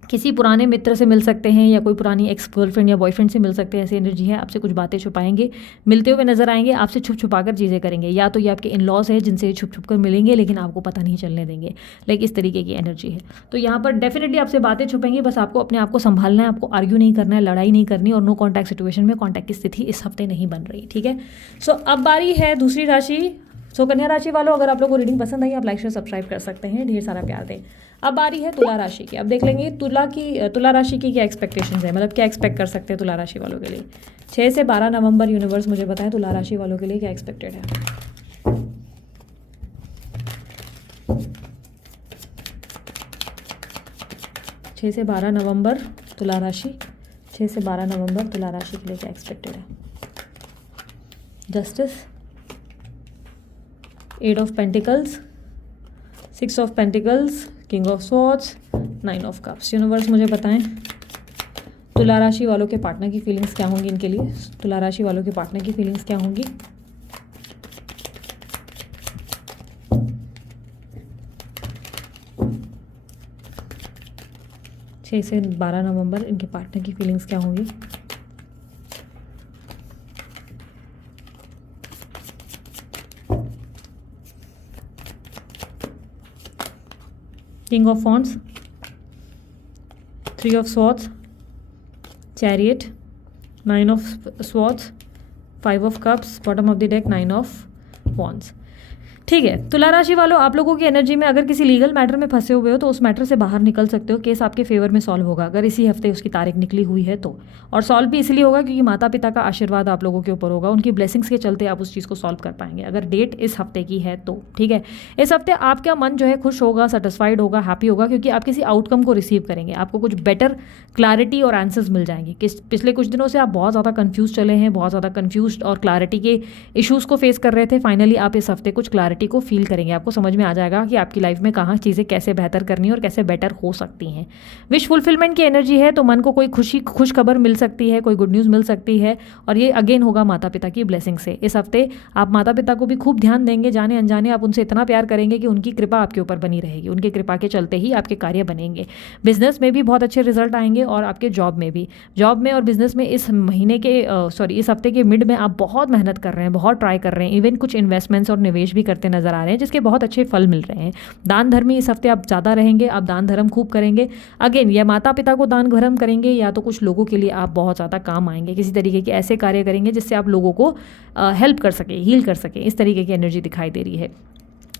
किसी पुराने मित्र से मिल सकते हैं या कोई पुरानी एक्स गर्लफ्रेंड या बॉयफ्रेंड से मिल सकते हैं, ऐसी एनर्जी है। आपसे कुछ बातें छुपाएंगे, मिलते हुए नजर आएंगे, आपसे छुप छुपा कर चीज़ें करेंगे, या तो ये आपके इन लॉज है जिनसे छुप छुप कर मिलेंगे लेकिन आपको पता नहीं चलने देंगे, लाइक इस तरीके की एनर्जी है। तो यहाँ पर डेफिनेटली आपसे बातें छुपेंगी, बस आपको अपने आप को संभालना है, आपको आर्ग्यू नहीं करना है, लड़ाई नहीं करनी, और नो कॉन्टैक्ट सिचुएशन में कॉन्टैक्ट की स्थिति इस हफ्ते नहीं बन रही, ठीक है। सो अब बारी है दूसरी राशि। सो कन्या राशि वालों, अगर आप लोगों को रीडिंग पसंद आई, आप लाइक शेयर सब्सक्राइब कर सकते हैं, ढेर सारा प्यार दें। अब बारी है तुला राशि की। अब देख लेंगे तुला राशि की क्या एक्सपेक्टेशंस है, मतलब क्या एक्सपेक्ट कर सकते हैं तुला राशि वालों के लिए। 6 से 12 नवंबर यूनिवर्स मुझे बताएं तुला राशि वालों के लिए क्या एक्सपेक्टेड है। छः से 12 नवंबर तुला राशि, 6 से 12 नवंबर तुला राशि के लिए क्या एक्सपेक्टेड है। Justice, 8 of pentacles, 6 of pentacles, king of swords, 9 of cups. Universe मुझे बताएं तुला राशि वालों के पार्टनर की फीलिंग्स क्या होंगी इनके लिए। तुला राशि वालों के पार्टनर की फीलिंग्स क्या होंगी। छः से 12 नवंबर इनके पार्टनर की फीलिंग्स क्या होंगी। King of wands, 3 of swords, chariot, 9 of swords, 5 of cups, bottom of the deck 9 of wands. ठीक है, तुला राशि वालों, आप लोगों की एनर्जी में अगर किसी लीगल मैटर में फंसे हुए हो तो उस मैटर से बाहर निकल सकते हो। केस आपके फेवर में सॉल्व होगा अगर इसी हफ्ते उसकी तारीख निकली हुई है तो, और सॉल्व भी इसलिए होगा क्योंकि माता पिता का आशीर्वाद आप लोगों के ऊपर होगा, उनकी ब्लेसिंग्स के चलते आप उस चीज़ को सॉल्व कर पाएंगे अगर डेट इस हफ्ते की है तो, ठीक है। इस हफ्ते आपका मन जो है खुश होगा, सेटिस्फाइड होगा, हैप्पी होगा, क्योंकि आप किसी आउटकम को रिसीव करेंगे, आपको कुछ बेटर क्लैरिटी और आंसर्स मिल जाएंगे। पिछले कुछ दिनों से आप बहुत ज़्यादा कन्फ्यूज चले हैं, बहुत ज़्यादा कन्फ्यूज और क्लैरिटी के इशूज़ को फेस कर रहे थे। फाइनली आप इस हफ्ते कुछ क्लैरिटी को फील करेंगे, आपको समझ में आ जाएगा कि आपकी लाइफ में कहाँ चीज़ें कैसे बेहतर करनी है और कैसे बेटर हो सकती हैं। विश फुलफिलमेंट की एनर्जी है तो मन को कोई खुश खबर मिल सकती है, कोई गुड न्यूज़ मिल सकती है, और ये अगेन होगा माता पिता की ब्लेसिंग से। इस हफ्ते आप माता पिता को भी खूब ध्यान देंगे, जाने अनजाने आप उनसे इतना प्यार करेंगे कि उनकी कृपा आपके ऊपर बनी रहेगी, उनकी कृपा के चलते ही आपके कार्य बनेंगे। बिजनेस में भी बहुत अच्छे रिजल्ट आएंगे और आपके जॉब में और बिजनेस में इस महीने के इस हफ्ते के मिड में आप बहुत मेहनत कर रहे हैं, बहुत ट्राई कर रहे हैं, इवन कुछ इन्वेस्टमेंट्स और निवेश भी करते नजर आ रहे हैं जिसके बहुत अच्छे फल मिल रहे हैं। दान धर्मी इस हफ्ते आप ज़्यादा रहेंगे, आप दान धर्म खूब करेंगे। अगेन या माता पिता को दान धर्म करेंगे या तो कुछ लोगों के लिए आप बहुत ज़्यादा काम आएंगे, किसी तरीके के ऐसे कार्य करेंगे जिससे आप लोगों को हेल्प कर सके, हील कर सके, इस तरीके की एनर्जी दिखाई दे रही है।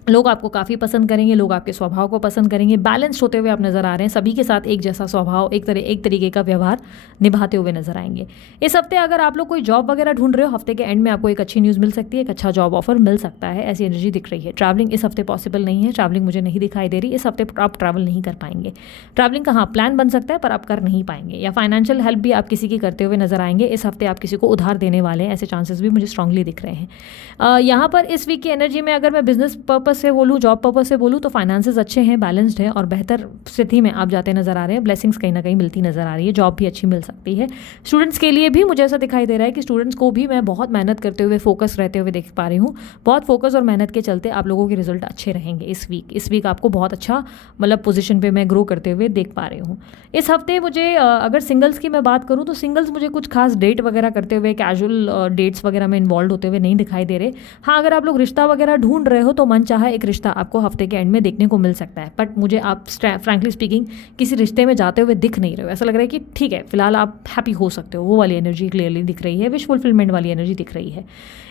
लोग आपको काफ़ी पसंद करेंगे, लोग आपके स्वभाव को पसंद करेंगे, बैलेंस्ड होते हुए आप नज़र आ रहे हैं, सभी के साथ एक जैसा स्वभाव, एक तरीके का व्यवहार निभाते हुए नजर आएंगे। इस हफ्ते अगर आप लोग कोई जॉब वगैरह ढूंढ रहे हो, हफ्ते के एंड में आपको एक अच्छी न्यूज़ मिल सकती है, एक अच्छा जॉब ऑफर मिल सकता है, ऐसी एनर्जी दिख रही है। ट्रैवलिंग इस हफ्ते पॉसिबल नहीं है, ट्रैवलिंग मुझे नहीं दिखाई दे रही, इस हफ्ते आप ट्रैवल नहीं कर पाएंगे। ट्रैवलिंग का हाँ प्लान बन सकता है पर आप कर नहीं पाएंगे, या फाइनेंशियल हेल्प भी आप किसी की करते हुए नजर आएंगे। इस हफ्ते आप किसी को उधार देने वाले हैं, ऐसे चांसेस भी मुझे स्ट्रांगली दिख रहे हैं। यहाँ पर इस वीक की एनर्जी में अगर मैं बिजनेस पर्पज से बोलूँ, जॉब पर्पज से बोलूँ, तो फाइनेंसेस अच्छे हैं, बैलेंस्ड है और बेहतर स्थिति में आप जाते नजर आ रहे हैं। ब्लेसिंग्स कहीं ना कहीं मिलती नजर आ रही है, जॉब भी अच्छी मिल सकती है। स्टूडेंट्स के लिए भी मुझे ऐसा दिखाई दे रहा है कि स्टूडेंट्स को भी मैं बहुत मेहनत करते हुए, फोकस रहते हुए देख पा रही हूँ। बहुत फोकस और मेहनत के चलते आप लोगों के रिजल्ट अच्छे रहेंगे इस वीक आपको बहुत अच्छा मतलब पोजीशन पे मैं ग्रो करते हुए देख पा रही हूँ। इस हफ्ते मुझे अगर सिंगल्स की मैं बात करूँ तो सिंगल्स मुझे कुछ खास डेट वगैरह करते हुए, कैजुअल डेट्स वगैरह में इन्वॉल्व होते हुए नहीं दिखाई दे रहे। हाँ, अगर आप लोग रिश्ता वगैरह ढूंढ रहे हो तो मन चाहा एक रिश्ता आपको हफ्ते के एंड में देखने को मिल सकता है, बट मुझे आप फ्रैंकली स्पीकिंग किसी रिश्ते में जाते हुए दिख नहीं रहे हो। ऐसा लग रहा है कि ठीक है फिलहाल आप हैप्पी हो सकते हो, वो वाली एनर्जी क्लियरली दिख रही है, विश फुलफिलमेंट वाली एनर्जी दिख रही है।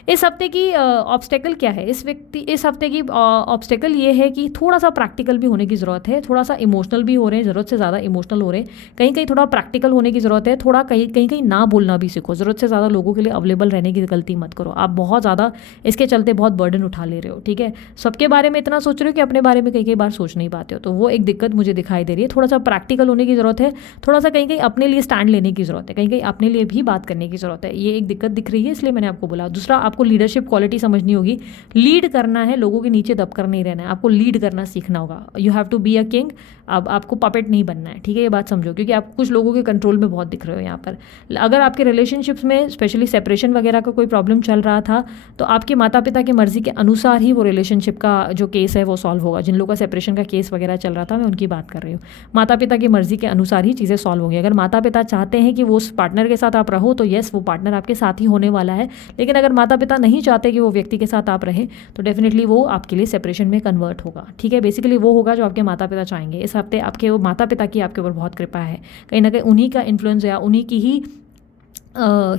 इस हफ्ते की ऑब्स्टेकल क्या है? इस हफ्ते की ऑब्स्टेकल ये है कि थोड़ा सा प्रैक्टिकल भी होने की ज़रूरत है, थोड़ा सा इमोशनल भी हो रहे हैं, ज़रूरत से ज़्यादा इमोशनल हो रहे हैं, कहीं कहीं थोड़ा प्रैक्टिकल होने की ज़रूरत है, थोड़ा कहीं ना बोलना भी सीखो। ज़रूरत से ज़्यादा लोगों के लिए अवेलेबल रहने की गलती मत करो, आप बहुत ज़्यादा इसके चलते बहुत बर्डन उठा ले रहे हो। ठीक है, सबके बारे में इतना सोच रहे हो कि अपने बारे में कई बार सोच नहीं पाते हो, तो वो एक दिक्कत मुझे दिखाई दे रही है। थोड़ा सा प्रैक्टिकल होने की ज़रूरत है, थोड़ा सा कहीं अपने लिए स्टैंड लेने की ज़रूरत है, कहीं अपने लिए भी बात करने की ज़रूरत है। ये एक दिक्कत दिख रही है, इसलिए मैंने आपको बोला। दूसरा, आपको लीडरशिप क्वालिटी समझनी होगी, लीड करना है, लोगों के नीचे दबकर नहीं रहना है, आपको लीड करना सीखना होगा। You have to be a king, अब आपको पपेट नहीं बनना है। ठीक है, ये बात समझो, क्योंकि आप कुछ लोगों के कंट्रोल में बहुत दिख रहे हो यहाँ पर। अगर आपके रिलेशनशिप्स में स्पेशली सेपरेशन वगैरह का कोई प्रॉब्लम चल रहा था तो आपके माता पिता की मर्जी के अनुसार ही वो रिलेशनशिप का जो केस है वो सॉल्व होगा। जिन लोगों का सेपरेशन का केस वगैरह चल रहा था, मैं उनकी बात कर रही हूँ। माता पिता की मर्जी के अनुसार ही चीज़ें सॉल्व होंगी। अगर माता पिता चाहते हैं कि वो उस पार्टनर के साथ आप रहो तो येस, वो पार्टनर आपके साथ ही होने वाला है। लेकिन अगर माता पिता नहीं चाहते कि वो व्यक्ति के साथ आप रहें तो डेफिनेटली वो आपके लिए सेपरेशन में कन्वर्ट होगा। ठीक है, बेसिकली वो होगा जो आपके माता पिता चाहेंगे। इस हफ्ते आपके वो माता पिता की आपके ऊपर बहुत कृपा है, कहीं ना कहीं उन्हीं का इन्फ्लुएंस या उन्हीं की ही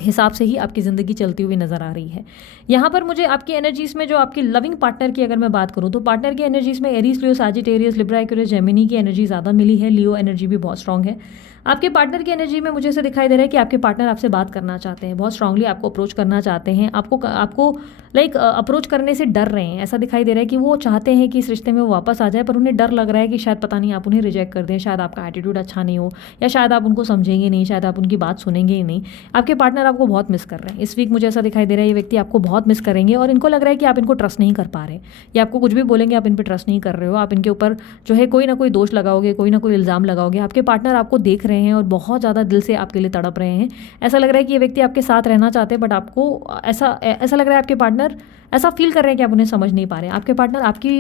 हिसाब से ही आपकी ज़िंदगी चलती हुई नज़र आ रही है। यहाँ पर मुझे आपकी एनर्जीज़ में जो आपकी लविंग पार्टनर की अगर मैं बात करूँ तो पार्टनर की एनर्जीज़ में एरीज, लियो, सैजिटेरियस, लिब्रा, एक्वेरियस, जेमिनी की एनर्जी ज़्यादा मिली है। लियो एनर्जी भी बहुत स्ट्रांग है। आपके पार्टनर की एनर्जी में मुझे ऐसे दिखाई दे रहा है कि आपके पार्टनर आपसे बात करना चाहते हैं, बहुत स्ट्रांगली आपको अप्रोच करना चाहते हैं, आपको लाइक अप्रोच करने से डर रहे हैं। ऐसा दिखाई दे रहा है कि वो चाहते हैं कि इस रिश्ते में वो वापस आ जाए, पर उन्हें डर लग रहा है कि शायद पता नहीं आप उन्हें रिजेक्ट कर दें, शायद आपका एटीट्यूड अच्छा नहीं हो, या शायद आप उनको समझेंगे नहीं, शायद आप उनकी बात सुनेंगे ही नहीं। आपके पार्टनर आपको बहुत मिस कर रहे हैं इस वीक, मुझे ऐसा दिखाई दे रहा है ये व्यक्ति आपको बहुत मिस करेंगे और इनको लग रहा है कि आप इनको ट्रस्ट नहीं कर पा रहे, या आपको कुछ भी बोलेंगे आप इन पर ट्रस्ट नहीं कर रहे हो, आप इनके ऊपर जो है कोई ना कोई दोष लगाओगे, कोई ना कोई इल्ज़ाम लगाओगे। आपके पार्टनर आपको देख रहे हैं और बहुत ज़्यादा दिल से आपके लिए तड़प रहे हैं। ऐसा लग रहा है कि ये व्यक्ति आपके साथ रहना चाहते हैं, बट आपको ऐसा लग रहा है आपके पार्टनर ऐसा फील कर रहे हैं कि आप उन्हें समझ नहीं पा रहे हैं। आपके पार्टनर आपकी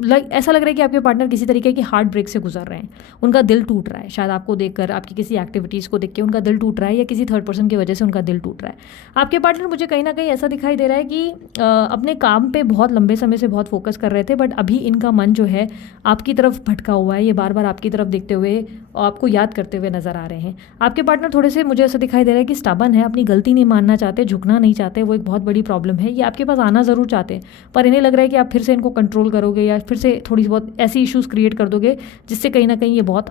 ऐसा लग रहा है कि आपके पार्टनर किसी तरीके की हार्ट ब्रेक से गुजर रहे हैं, उनका दिल टूट रहा है, शायद आपको देखकर, आपकी किसी एक्टिविटीज़ को देख के उनका दिल टूट रहा है, या किसी थर्ड पर्सन की वजह से उनका दिल टूट रहा है। आपके पार्टनर मुझे कहीं ना कहीं ऐसा दिखाई दे रहा है कि अपने काम पे बहुत लंबे समय से बहुत फोकस कर रहे थे, बट अभी इनका मन जो है आपकी तरफ भटका हुआ है। ये बार बार आपकी तरफ देखते हुए और आपको याद करते हुए नजर आ रहे हैं। आपके पार्टनर थोड़े से मुझे ऐसा दिखाई दे रहा है कि स्टबर्न है, अपनी गलती नहीं मानना चाहते, झुकना नहीं चाहते, वो एक बहुत बड़ी प्रॉब्लम है। ये आपके पास आना ज़रूर चाहते हैं, पर इन्हें लग रहा है कि आप फिर से इनको कंट्रोल करोगे या फिर से थोड़ी बहुत ऐसी इश्यूज़ क्रिएट कर दोगे जिससे कहीं ना कहीं ये बहुत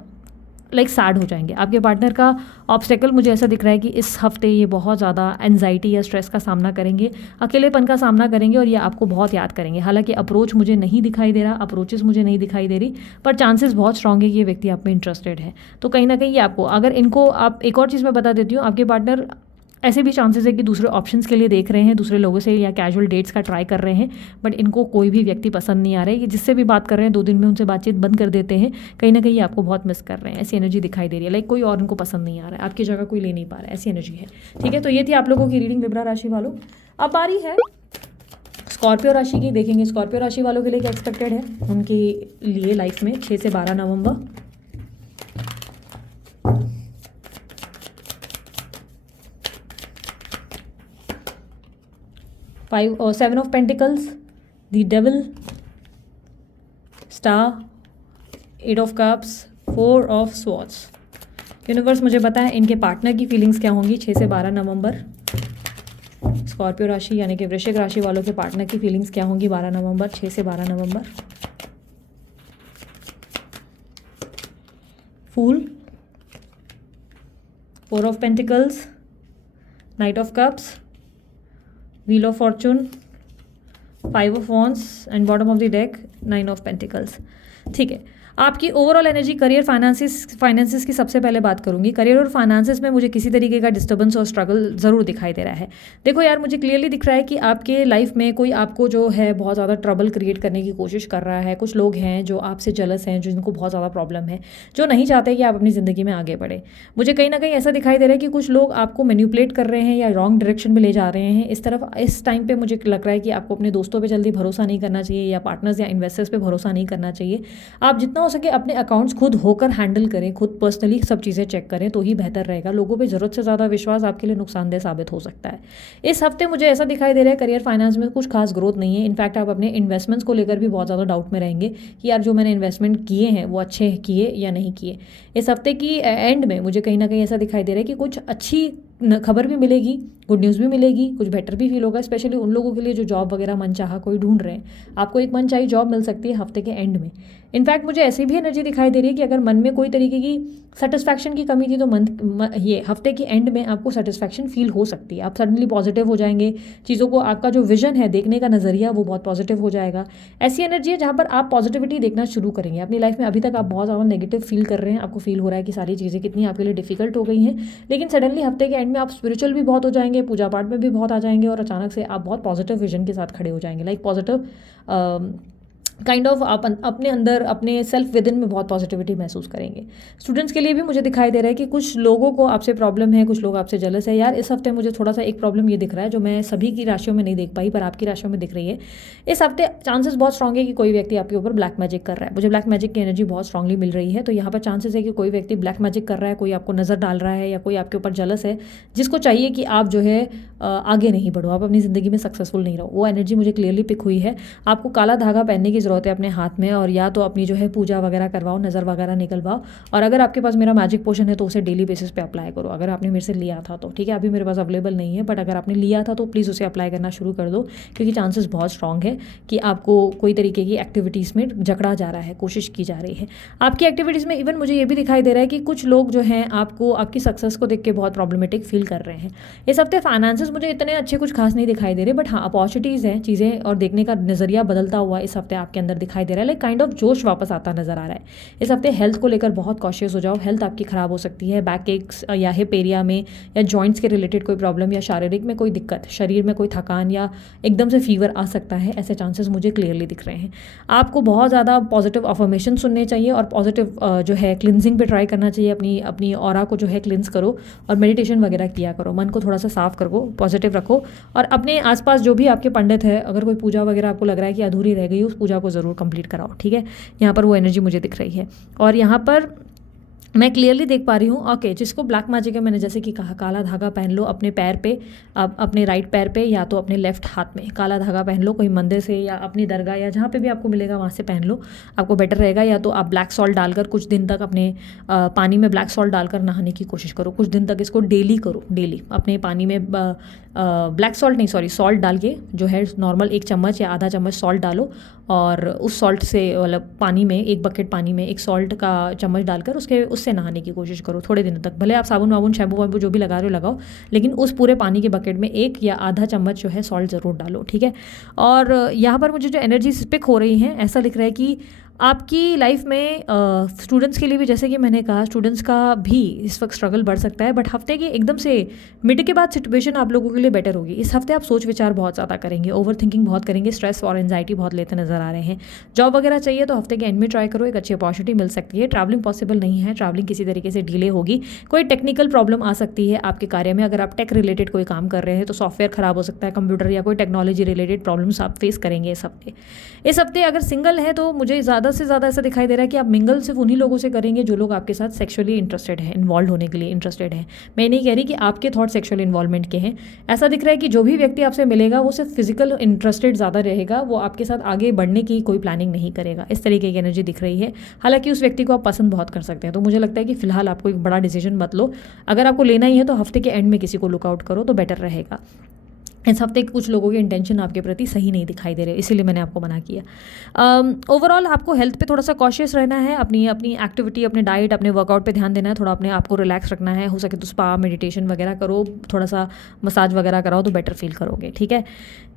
सैड हो जाएंगे। आपके पार्टनर का ऑब्स्टेकल मुझे ऐसा दिख रहा है कि इस हफ्ते ये बहुत ज़्यादा एंजाइटी या स्ट्रेस का सामना करेंगे, अकेलेपन का सामना करेंगे और ये आपको बहुत याद करेंगे। हालांकि अप्रोच मुझे नहीं दिखाई दे रहा, अप्रोचेस मुझे नहीं दिखाई दे रही, पर चांसेस बहुत स्ट्रांग है कि ये व्यक्ति आप में इंटरेस्टेड है। तो कहीं ना कहीं ये आपको, अगर इनको आप एक और चीज़ मैं बता देती हूँ, आपके पार्टनर ऐसे भी चांसेस है कि दूसरे ऑप्शंस के लिए देख रहे हैं, दूसरे लोगों से या कैजुअल डेट्स का ट्राई कर रहे हैं, बट इनको कोई भी व्यक्ति पसंद नहीं आ रहा है। ये जिससे भी बात कर रहे हैं 2 दिन में उनसे बातचीत बंद कर देते हैं, कहीं ना कहीं आपको बहुत मिस कर रहे हैं, ऐसी एनर्जी दिखाई दे रही है। लाइक कोई और उनको पसंद नहीं आ रहा है, आपकी जगह कोई ले नहीं पा रहा है, ऐसी एनर्जी है। ठीक है, तो ये थी आप लोगों की रीडिंग लिब्रा राशि वालों। अब बारी है स्कॉर्पियो राशि की। देखेंगे स्कॉर्पियो राशि वालों के लिए क्या एक्सपेक्टेड है उनके लिए लाइफ में 6 से 12 नवंबर। Seven of pentacles, the devil, star, 8 of cups, 4 of swords. Universe मुझे बताएं इनके पार्टनर की फीलिंग्स क्या होंगी 6 से 12 नवंबर स्कॉर्पियो राशि यानी कि वृश्चिक राशि वालों के पार्टनर की फीलिंग्स क्या होंगी 12 नवंबर, 6 से 12 नवंबर। फूल, 4 of pentacles, night of cups, wheel of Fortune, 5 of wands and bottom of the deck 9 of pentacles. ठीक है, आपकी ओवरऑल एनर्जी करियर फाइनेंसिस की सबसे पहले बात करूंगी। करियर और फाइनेंसिस में मुझे किसी तरीके का डिस्टर्बेंस और स्ट्रगल ज़रूर दिखाई दे रहा है। देखो यार, मुझे क्लियरली दिख रहा है कि आपके लाइफ में कोई आपको जो है बहुत ज़्यादा ट्रबल क्रिएट करने की कोशिश कर रहा है। कुछ लोग हैं जो आपसे जेलस हैं, जिनको बहुत ज़्यादा प्रॉब्लम है, जो नहीं चाहते कि आप अपनी ज़िंदगी में आगे बढ़े। मुझे कहीं ना कहीं ऐसा दिखाई दे रहा है कि कुछ लोग आपको मैनिपुलेट कर रहे हैं या रॉन्ग डायरेक्शन में ले जा रहे हैं। इस टाइम पे मुझे लग रहा है कि आपको अपने दोस्तों पे जल्दी भरोसा नहीं करना चाहिए या पार्टनर्स या इन्वेस्टर्स पे भरोसा नहीं करना चाहिए। आप जितना हो सके अपने अकाउंट्स खुद होकर हैंडल करें, खुद पर्सनली सब चीज़ें चेक करें तो ही बेहतर रहेगा। लोगों पे ज़रूरत से ज़्यादा विश्वास आपके लिए नुकसानदेह साबित हो सकता है। इस हफ्ते मुझे ऐसा दिखाई दे रहा है करियर फाइनेंस में कुछ खास ग्रोथ नहीं है। इनफैक्ट आप अपने इन्वेस्टमेंट्स को लेकर भी बहुत ज़्यादा डाउट में रहेंगे कि यार जो मैंने इन्वेस्टमेंट किए हैं वो अच्छे किए या नहीं किए। इस हफ्ते की एंड में मुझे कहीं ना कहीं ऐसा दिखाई दे रहा है कि कुछ अच्छी खबर भी मिलेगी, गुड न्यूज़ भी मिलेगी, कुछ बेटर भी फील होगा, स्पेशली उन लोगों के लिए जो जॉब वगैरह मनचाहा कोई ढूंढ रहे हैं। आपको एक मनचाही जॉब मिल सकती है हफ्ते के एंड में। इनफैक्ट मुझे ऐसी भी एनर्जी दिखाई दे रही है कि अगर मन में कोई तरीके की सेटिस्फैक्शन की कमी थी तो ये हफ्ते के एंड में आपको सेटिस्फैक्शन फील हो सकती है। आप सडनली पॉजिटिव हो जाएंगे, चीज़ों को, आपका जो विजन है देखने का नज़रिया वो बहुत पॉजिटिव हो जाएगा। ऐसी एनर्जी है जहाँ पर आप पॉजिटिविटी देखना शुरू करेंगे अपनी लाइफ में। अभी तक आप बहुत ज़्यादा नेगेटिव फील कर रहे हैं, आपको फील हो रहा है कि सारी चीज़ें कितनी आपके लिए डिफिकल्ट हो गई हैं, लेकिन सडनली हफ्ते के एंड में आप स्पिरिचुअल भी बहुत हो जाएंगे, पूजा पाठ में भी बहुत आ जाएंगे और अचानक से आप बहुत पॉजिटिव विजन के साथ खड़े हो जाएंगे। लाइक पॉजिटिव काइंड ऑफ आप अपने अंदर, अपने सेल्फ विद इन में बहुत पॉजिटिविटी महसूस करेंगे। स्टूडेंट्स के लिए भी मुझे दिखाई दे रहा है कि कुछ लोगों को आपसे प्रॉब्लम है, कुछ लोग आपसे जेलस है। यार इस हफ्ते मुझे थोड़ा सा एक प्रॉब्लम ये दिख रहा है जो मैं सभी की राशियों में नहीं देख पाई पर आपकी राशियों में दिख रही है। इस हफ्ते चांसेस बहुत स्ट्रॉन्ग है कि कोई व्यक्ति आपके ऊपर ब्लैक मैजिक कर रहा है। मुझे ब्लैक मैजिक की एनर्जी बहुत स्ट्रांगली मिल रही है। तो यहाँ पर चांसेस है कि कोई व्यक्ति ब्लैक मैजिक कर रहा है, कोई आपको नज़र डाल रहा है या कोई आपके ऊपर जेलस है, जिसको चाहिए कि आप जो है आगे नहीं बढ़ो, आप अपनी ज़िंदगी में सक्सेसफुल नहीं रहो। वो एनर्जी मुझे क्लियरली पिक हुई है। आपको काला धागा पहनने की ज़रूरत है अपने हाथ में, और या तो अपनी जो है पूजा वगैरह करवाओ, नज़र वगैरह निकलवाओ, और अगर आपके पास मेरा मैजिक पोशन है तो उसे डेली बेसिस पे अप्लाई करो। अगर आपने मेरे से लिया था तो ठीक है, अभी मेरे पास अवेलेबल नहीं है, बट अगर आपने लिया था तो प्लीज़ उसे अप्लाई करना शुरू कर दो, क्योंकि चांसेस बहुत स्ट्रॉन्ग है कि आपको कोई तरीके की एक्टिविटीज़ में जकड़ा जा रहा है, कोशिश की जा रही है आपकी एक्टिविटीज़ में। इवन मुझे ये भी दिखाई दे रहा है कि कुछ लोग जो हैं आपको, आपकी सक्सेस को देख के बहुत प्रॉब्लमेटिक फील कर रहे हैं। इस हफ्ते फाइनेंसेस मुझे इतने अच्छे कुछ खास नहीं दिखाई दे रहे, बट हाँ अपॉर्चुनिटीज़ हैं, चीज़ें और देखने का नज़रिया बदलता हुआ इस हफ्ते आपके अंदर दिखाई दे रहा है। लाइक काइंड ऑफ जोश वापस आता नजर आ रहा है। इस हफ्ते हेल्थ को लेकर बहुत कॉशियस हो जाओ, हेल्थ आपकी खराब हो सकती है। बैक एक्स या हिप एरिया में या जॉइंट्स के रिलेटेड कोई प्रॉब्लम या शारीरिक में कोई दिक्कत, शरीर में कोई थकान या एकदम से फीवर आ सकता है, ऐसे चांसेस मुझे क्लियरली दिख रहे हैं। आपको बहुत ज़्यादा पॉजिटिव अफर्मेशन सुनने चाहिए और पॉजिटिव जो है क्लिनजिंग पे ट्राई करना चाहिए। अपनी ऑरा को जो है क्लिनज करो और मेडिटेशन वगैरह किया करो, मन को थोड़ा सा साफ करो, पॉजिटिव रखो, और अपने आसपास जो भी आपके पंडित है, अगर कोई पूजा वगैरह आपको लग रहा है कि अधूरी रह गई, उस पूजा को ज़रूर कंप्लीट कराओ। ठीक है, यहाँ पर वो एनर्जी मुझे दिख रही है। और यहाँ पर मैं क्लियरली देख पा रही हूँ, ओके, जिसको ब्लैक मैजिक है, मैंने जैसे कि कहा, काला धागा पहन लो अपने पैर पे, अपने राइट पैर पे या तो अपने लेफ्ट हाथ में काला धागा पहन लो, कोई मंदिर से या अपनी दरगाह या जहाँ पे भी आपको मिलेगा वहाँ से पहन लो, आपको बेटर रहेगा। या तो आप ब्लैक सॉल्ट डालकर कुछ दिन तक अपने पानी में ब्लैक सॉल्ट डालकर नहाने की कोशिश करो, कुछ दिन तक इसको डेली करो। डेली अपने पानी में ब्लैक सॉल्ट नहीं, सॉरी, सॉल्ट डाल के जो है नॉर्मल 1 चम्मच या आधा चम्मच सॉल्ट डालो, और उस सॉल्ट से मतलब पानी में, 1 बकेट पानी में 1 सॉल्ट का चम्मच डालकर उससे नहाने की कोशिश करो थोड़े दिनों तक। भले आप साबुन वाबुन, शैम्पू वैम्पू जो भी लगा रहे हो लगाओ, लेकिन उस पूरे पानी के बकेट में 1 या आधा चम्मच जो है सॉल्ट ज़रूर डालो। ठीक है, और यहाँ पर मुझे जो एनर्जी पिक हो रही हैं, ऐसा लिख रहा है कि आपकी लाइफ में स्टूडेंट्स के लिए भी, जैसे कि मैंने कहा, स्टूडेंट्स का भी इस वक्त स्ट्रगल बढ़ सकता है, बट हफ्ते के एकदम से मिड के बाद सिचुएशन आप लोगों के लिए बेटर होगी। इस हफ्ते आप सोच विचार बहुत ज़्यादा करेंगे, ओवर थिंकिंग बहुत करेंगे, स्ट्रेस और एंजाइटी बहुत लेते नजर आ रहे हैं। जॉब वगैरह चाहिए तो हफ्ते के एंड में ट्राई करो, एक अच्छी अपॉर्चुनिटी मिल सकती है। ट्रैवलिंग पॉसिबल नहीं है, ट्रैवलिंग किसी तरीके से डिले होगी, कोई टेक्निकल प्रॉब्लम आ सकती है आपके कार्य में। अगर आप टेक रिलेटेड कोई काम कर रहे हैं तो सॉफ्टवेयर खराब हो सकता है, कंप्यूटर या कोई टेक्नोलॉजी रिलेटेड प्रॉब्लम्स आप फेस करेंगे इस हफ्ते। इस हफ्ते अगर सिंगल है तो मुझे ज़्यादा से ज़्यादा ऐसा दिखाई दे रहा है कि आप मिंगल सिर्फ उन्हीं लोगों से करेंगे जो लोग आपके साथ सेक्सुअली इंटरेस्टेड हैं, इन्वॉल्व होने के लिए इंटरेस्टेड हैं। मैं नहीं कह रही कि आपके थॉट सेक्सुअल इन्वॉल्वमेंट के हैं। ऐसा दिख रहा है कि जो भी व्यक्ति आपसे मिलेगा वो सिर्फ फिजिकल इंटरेस्टेड ज़्यादा रहेगा, वो आपके साथ आगे बढ़ने की कोई प्लानिंग नहीं करेगा। इस तरीके की एनर्जी दिख रही है। हालांकि उस व्यक्ति को आप पसंद बहुत कर सकते हैं, तो मुझे लगता है कि फिलहाल आपको एक बड़ा डिसीजन मत लो। अगर आपको लेना ही है तो हफ्ते के एंड में किसी को लुकआउट करो तो बेटर रहेगा। इस हफ्ते कुछ लोगों के इंटेंशन आपके प्रति सही नहीं दिखाई दे रहे, इसीलिए मैंने आपको मना किया। ओवरऑल आपको हेल्थ पे थोड़ा सा कॉशियस रहना है, अपनी अपनी एक्टिविटी, अपने डाइट, अपने वर्कआउट पे ध्यान देना है, थोड़ा अपने आप को रिलैक्स रखना है। हो सके तो स्पा, मेडिटेशन वगैरह करो, थोड़ा सा मसाज वगैरह कराओ तो बेटर फील करोगे, ठीक है।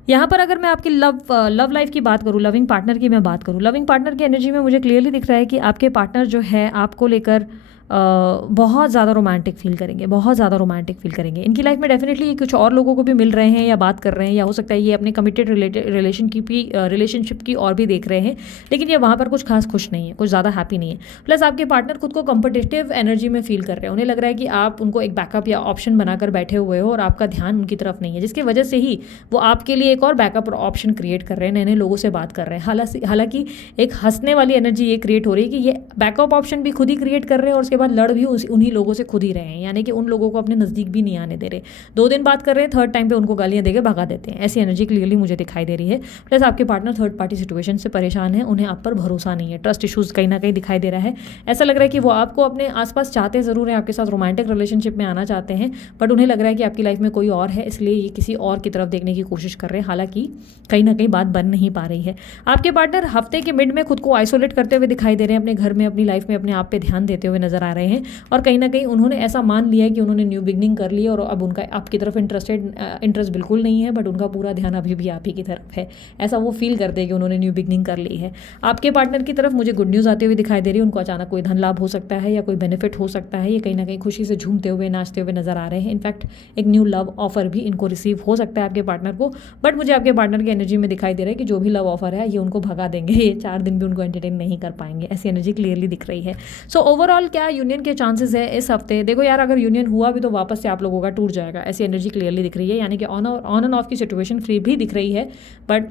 यहाँ पर अगर मैं आपकी लव लाइफ की बात करूँ, लविंग पार्टनर की मैं बात करूँ, लविंग पार्टनर की एनर्जी में मुझे क्लियरली दिख रहा है कि आपके पार्टनर जो है आपको लेकर बहुत ज़्यादा रोमांटिक फील करेंगे, बहुत ज़्यादा रोमांटिक फील करेंगे। इनकी लाइफ में डेफिनेटली कुछ और लोगों को भी मिल रहे हैं या बात कर रहे हैं, या हो सकता है ये अपने कमिटेड रिलेशनशिप की और भी देख रहे हैं, लेकिन ये वहाँ पर कुछ खास खुश नहीं है, कुछ ज़्यादा हैप्पी नहीं है। प्लस आपके पार्टनर खुद को कंपटिटिव एनर्जी में फील कर रहे हैं, उन्हें लग रहा है कि आप उनको एक बैकअप या ऑप्शन बनाकर बैठे हुए हो और आपका ध्यान उनकी तरफ नहीं है, जिसकी वजह से ही वो आपके लिए एक और बैकअप ऑप्शन क्रिएट कर रहे हैं, नए नए लोगों से बात कर रहे हैं। हालांकि एक हंसने वाली एनर्जी ये क्रिएट हो रही है कि ये बैकअप ऑप्शन भी खुद ही क्रिएट कर रहे हैं और उसके बाद लड़ भी उन्हीं लोगों से खुद ही रहे हैं, यानी कि उन लोगों को अपने नज़दीक भी नहीं आने दे रहे। 2 दिन बात कर रहे हैं, थर्ड टाइम पे उनको गालियां देकर भगा देते हैं, ऐसी एनर्जी क्लियरली मुझे दिखाई दे रही है। प्लस आपके पार्टनर थर्ड पार्टी सिचुएशन से परेशान है, उन्हें आप पर भरोसा नहीं है, ट्रस्ट इशूज़ कहीं ना कहीं दिखाई दे रहा है। ऐसा लग रहा है कि वो आपको अपने आसपास चाहते ज़रूर हैं, आपके साथ रोमांटिक रिलेशनशिप में आना चाहते हैं, बट उन्हें लग रहा है कि आपकी लाइफ में कोई और है, इसलिए ये किसी और की तरफ देखने की कोशिश कर रहे हैं। हालांकि कहीं ना कहीं बात बन नहीं पा रही है। आपके पार्टनर हफ्ते के मिड में खुद को आइसोलेट करते हुए दिखाई दे रहे हैं, अपने घर में, अपनी लाइफ में अपने आप पे ध्यान देते हुए नजर आ रहे हैं, और कहीं ना कहीं उन्होंने ऐसा मान लिया है कि उन्होंने न्यू बिगनिंग कर ली और अब उनका आपकी तरफ इंटरेस्ट बिल्कुल नहीं है, बट उनका पूरा ध्यान अभी भी आप ही की तरफ है। ऐसा वो फील करते हैं कि उन्होंने न्यू बिगनिंग कर ली है। आपके पार्टनर की तरफ मुझे गुड न्यूज़ आती हुई दिखाई दे रही है, उनको अचानक कोई धन लाभ हो सकता है या कोई बेनिफिट हो सकता है, ये कहीं ना कहीं खुशी से झूमते हुए, नाचते हुए नजर आ रहे हैं। इनफैक्ट एक न्यू लव ऑफर भी इनको रिसीव हो सकता है आपके पार्टनर को, बट मुझे आपके पार्टनर की एनर्जी में दिखाई दे रहा है कि जो भी लव ऑफर है ये उनको भगा देंगे, ये 4 दिन भी उनको एंटरटेन नहीं कर पाएंगे, ऐसी एनर्जी क्लियरली दिख रही है। सो ओवरऑल क्या यूनियन के चांसेस है इस हफ्ते? देखो यार, अगर यूनियन हुआ भी तो वापस से आप लोगों का टूट जाएगा, ऐसी एनर्जी क्लियरली दिख रही है, यानी कि ऑन एंड ऑफ की सिचुएशन फ्री भी दिख रही है, बट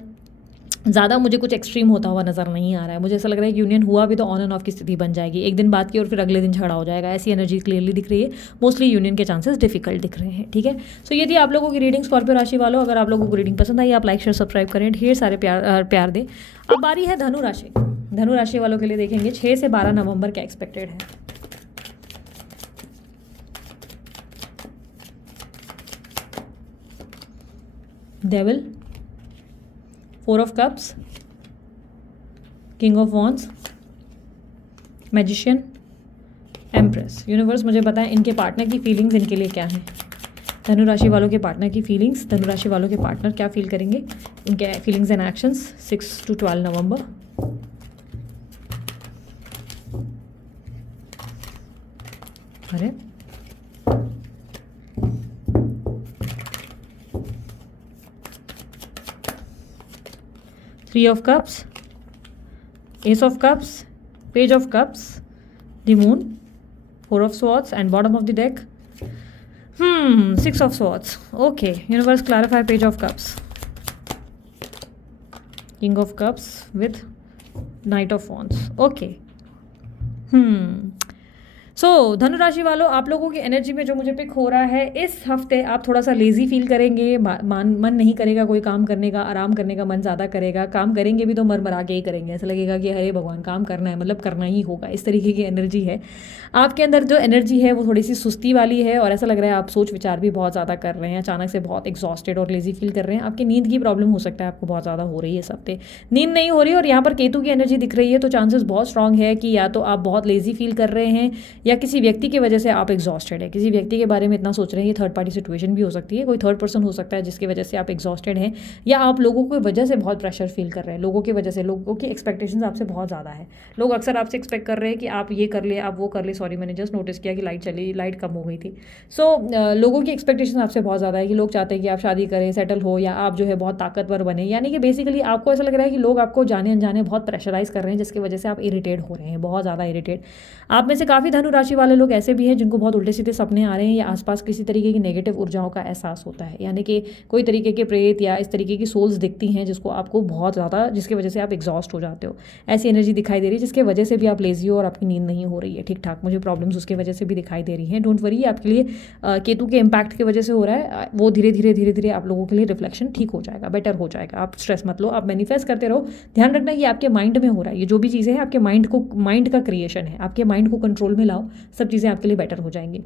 ज़्यादा मुझे कुछ एक्सट्रीम होता हुआ नज़र नहीं आ रहा है। मुझे ऐसा लग रहा है कि यूनियन हुआ भी तो ऑन एंड ऑफ की स्थिति बन जाएगी, एक दिन बात की और फिर अगले दिन झगड़ा हो जाएगा, ऐसी एनर्जी क्लियरली दिख रही है। मोस्टली यूनियन के चांसेस डिफिकल्ट दिख रहे हैं, ठीक है। सो यदि आप लोगों की रीडिंग स्कॉर्पियो राशि वालों, अगर आप लोगों को रीडिंग पसंद आई, आप लाइक शेयर सब्सक्राइब करें, ढेर सारे प्यार दें। अब बारी है धनु राशि। धनु राशि वालों के लिए देखेंगे 6 से 12 नवंबर क्या एक्सपेक्टेड है। Devil, 4 of Cups, King of Wands, Magician, Empress। Universe मुझे बताएं इनके पार्टनर की फीलिंग्स इनके लिए क्या है। धनु राशि वालों के पार्टनर की फीलिंग्स, धनु राशि वालों के पार्टनर क्या फील करेंगे, उनके फीलिंग्स एंड एक्शंस 6 to 12 नवंबर। अरे 3 of Cups, Ace of Cups, Page of Cups, the Moon, 4 of Swords, and bottom of the deck 6 of Swords. Okay, universe clarify Page of Cups, King of Cups with Knight of Wands. Okay. सो धनु राशि वालों, आप लोगों की energy में जो मुझे pick हो रहा है, इस हफ्ते आप थोड़ा सा लेजी फील करेंगे, मन नहीं करेगा कोई काम करने का, आराम करने का मन ज़्यादा करेगा, काम करेंगे भी तो मर के ही करेंगे, ऐसा लगेगा कि अरे भगवान काम करना है मतलब करना ही होगा, इस तरीके की एनर्जी है आपके अंदर। जो एनर्जी है वो थोड़ी सी सुस्ती वाली है और ऐसा लग रहा है आप सोच विचार भी बहुत ज़्यादा कर रहे हैं, अचानक से बहुत एग्जॉस्टेड और लेजी फील कर रहे हैं। आपकी नींद की प्रॉब्लम हो सकता है, आपको बहुत ज़्यादा हो रही है इस हफ्ते, नींद नहीं हो रही, और यहाँ पर केतु की एनर्जी दिख रही है, तो चांसेस बहुत स्ट्रांग है कि या तो आप बहुत लेजी फील कर रहे हैं या किसी व्यक्ति की वजह से आप एग्जॉस्टेड है, किसी व्यक्ति के बारे में इतना सोच रहे हैं। ये थर्ड पार्टी सिचुएशन भी हो सकती है, कोई थर्ड पर्सन हो सकता है जिसकी वजह से आप एग्जॉस्टेड हैं, या आप लोगों की वजह से बहुत प्रेशर फील कर रहे हैं, लोगों की वजह से, लोगों की एक्सपेक्टेशंस आपसे बहुत ज़्यादा है। लोग अक्सर आपसे एक्सपेक्ट कर रहे हैं कि आप ये कर ले, आप वो कर ले। सॉरी, मैंने जस्ट नोटिस किया कि लाइट कम हो गई थी। सो लोगों की एक्सपेक्टेशन आपसे बहुत ज़्यादा है कि लोग चाहते हैं कि आप शादी करें, सेटल हो, या आप जो है बहुत ताकतवर बने, यानी कि बेसिकली आपको ऐसा लग रहा है कि लोग आपको जाने अनजाने बहुत प्रेशराइज कर रहे हैं, जिसकी वजह से आप इरिटेट हो रहे हैं, बहुत ज़्यादा इरिटेट। आप में से काफ़ी धनु राशि वाले लोग ऐसे भी हैं जिनको बहुत उल्टे सीधे सपने आ रहे हैं, या आसपास किसी तरीके की नेगेटिव ऊर्जाओं का एहसास होता है, यानी कि कोई तरीके के प्रेत या इस तरीके की सोल्स दिखती हैं जिसको आपको बहुत ज़्यादा, जिसकी वजह से आप एग्जॉस्ट हो जाते हो। ऐसी एनर्जी दिखाई दे रही है जिसकी वजह से भी आप लेजी हो और आपकी नींद नहीं हो रही है ठीक ठाक। मुझे प्रॉब्लम्स उसकी वजह से भी दिखाई दे रही हैं। डोंट वरी, आपके लिए केतु के इम्पैक्ट की वजह से हो रहा है, वो धीरे धीरे आप लोगों के लिए रिफ्लेक्शन ठीक हो जाएगा, बेटर हो जाएगा। आप स्ट्रेस मत लो, आप मैनिफेस्ट करते रहो। ध्यान रखना ये आपके माइंड में हो रहा है, ये जो भी चीज़ें हैं आपके माइंड का क्रिएशन है, आपके माइंड को कंट्रोल में लाओ, सब चीज़ें आपके लिए बेटर हो जाएंगी।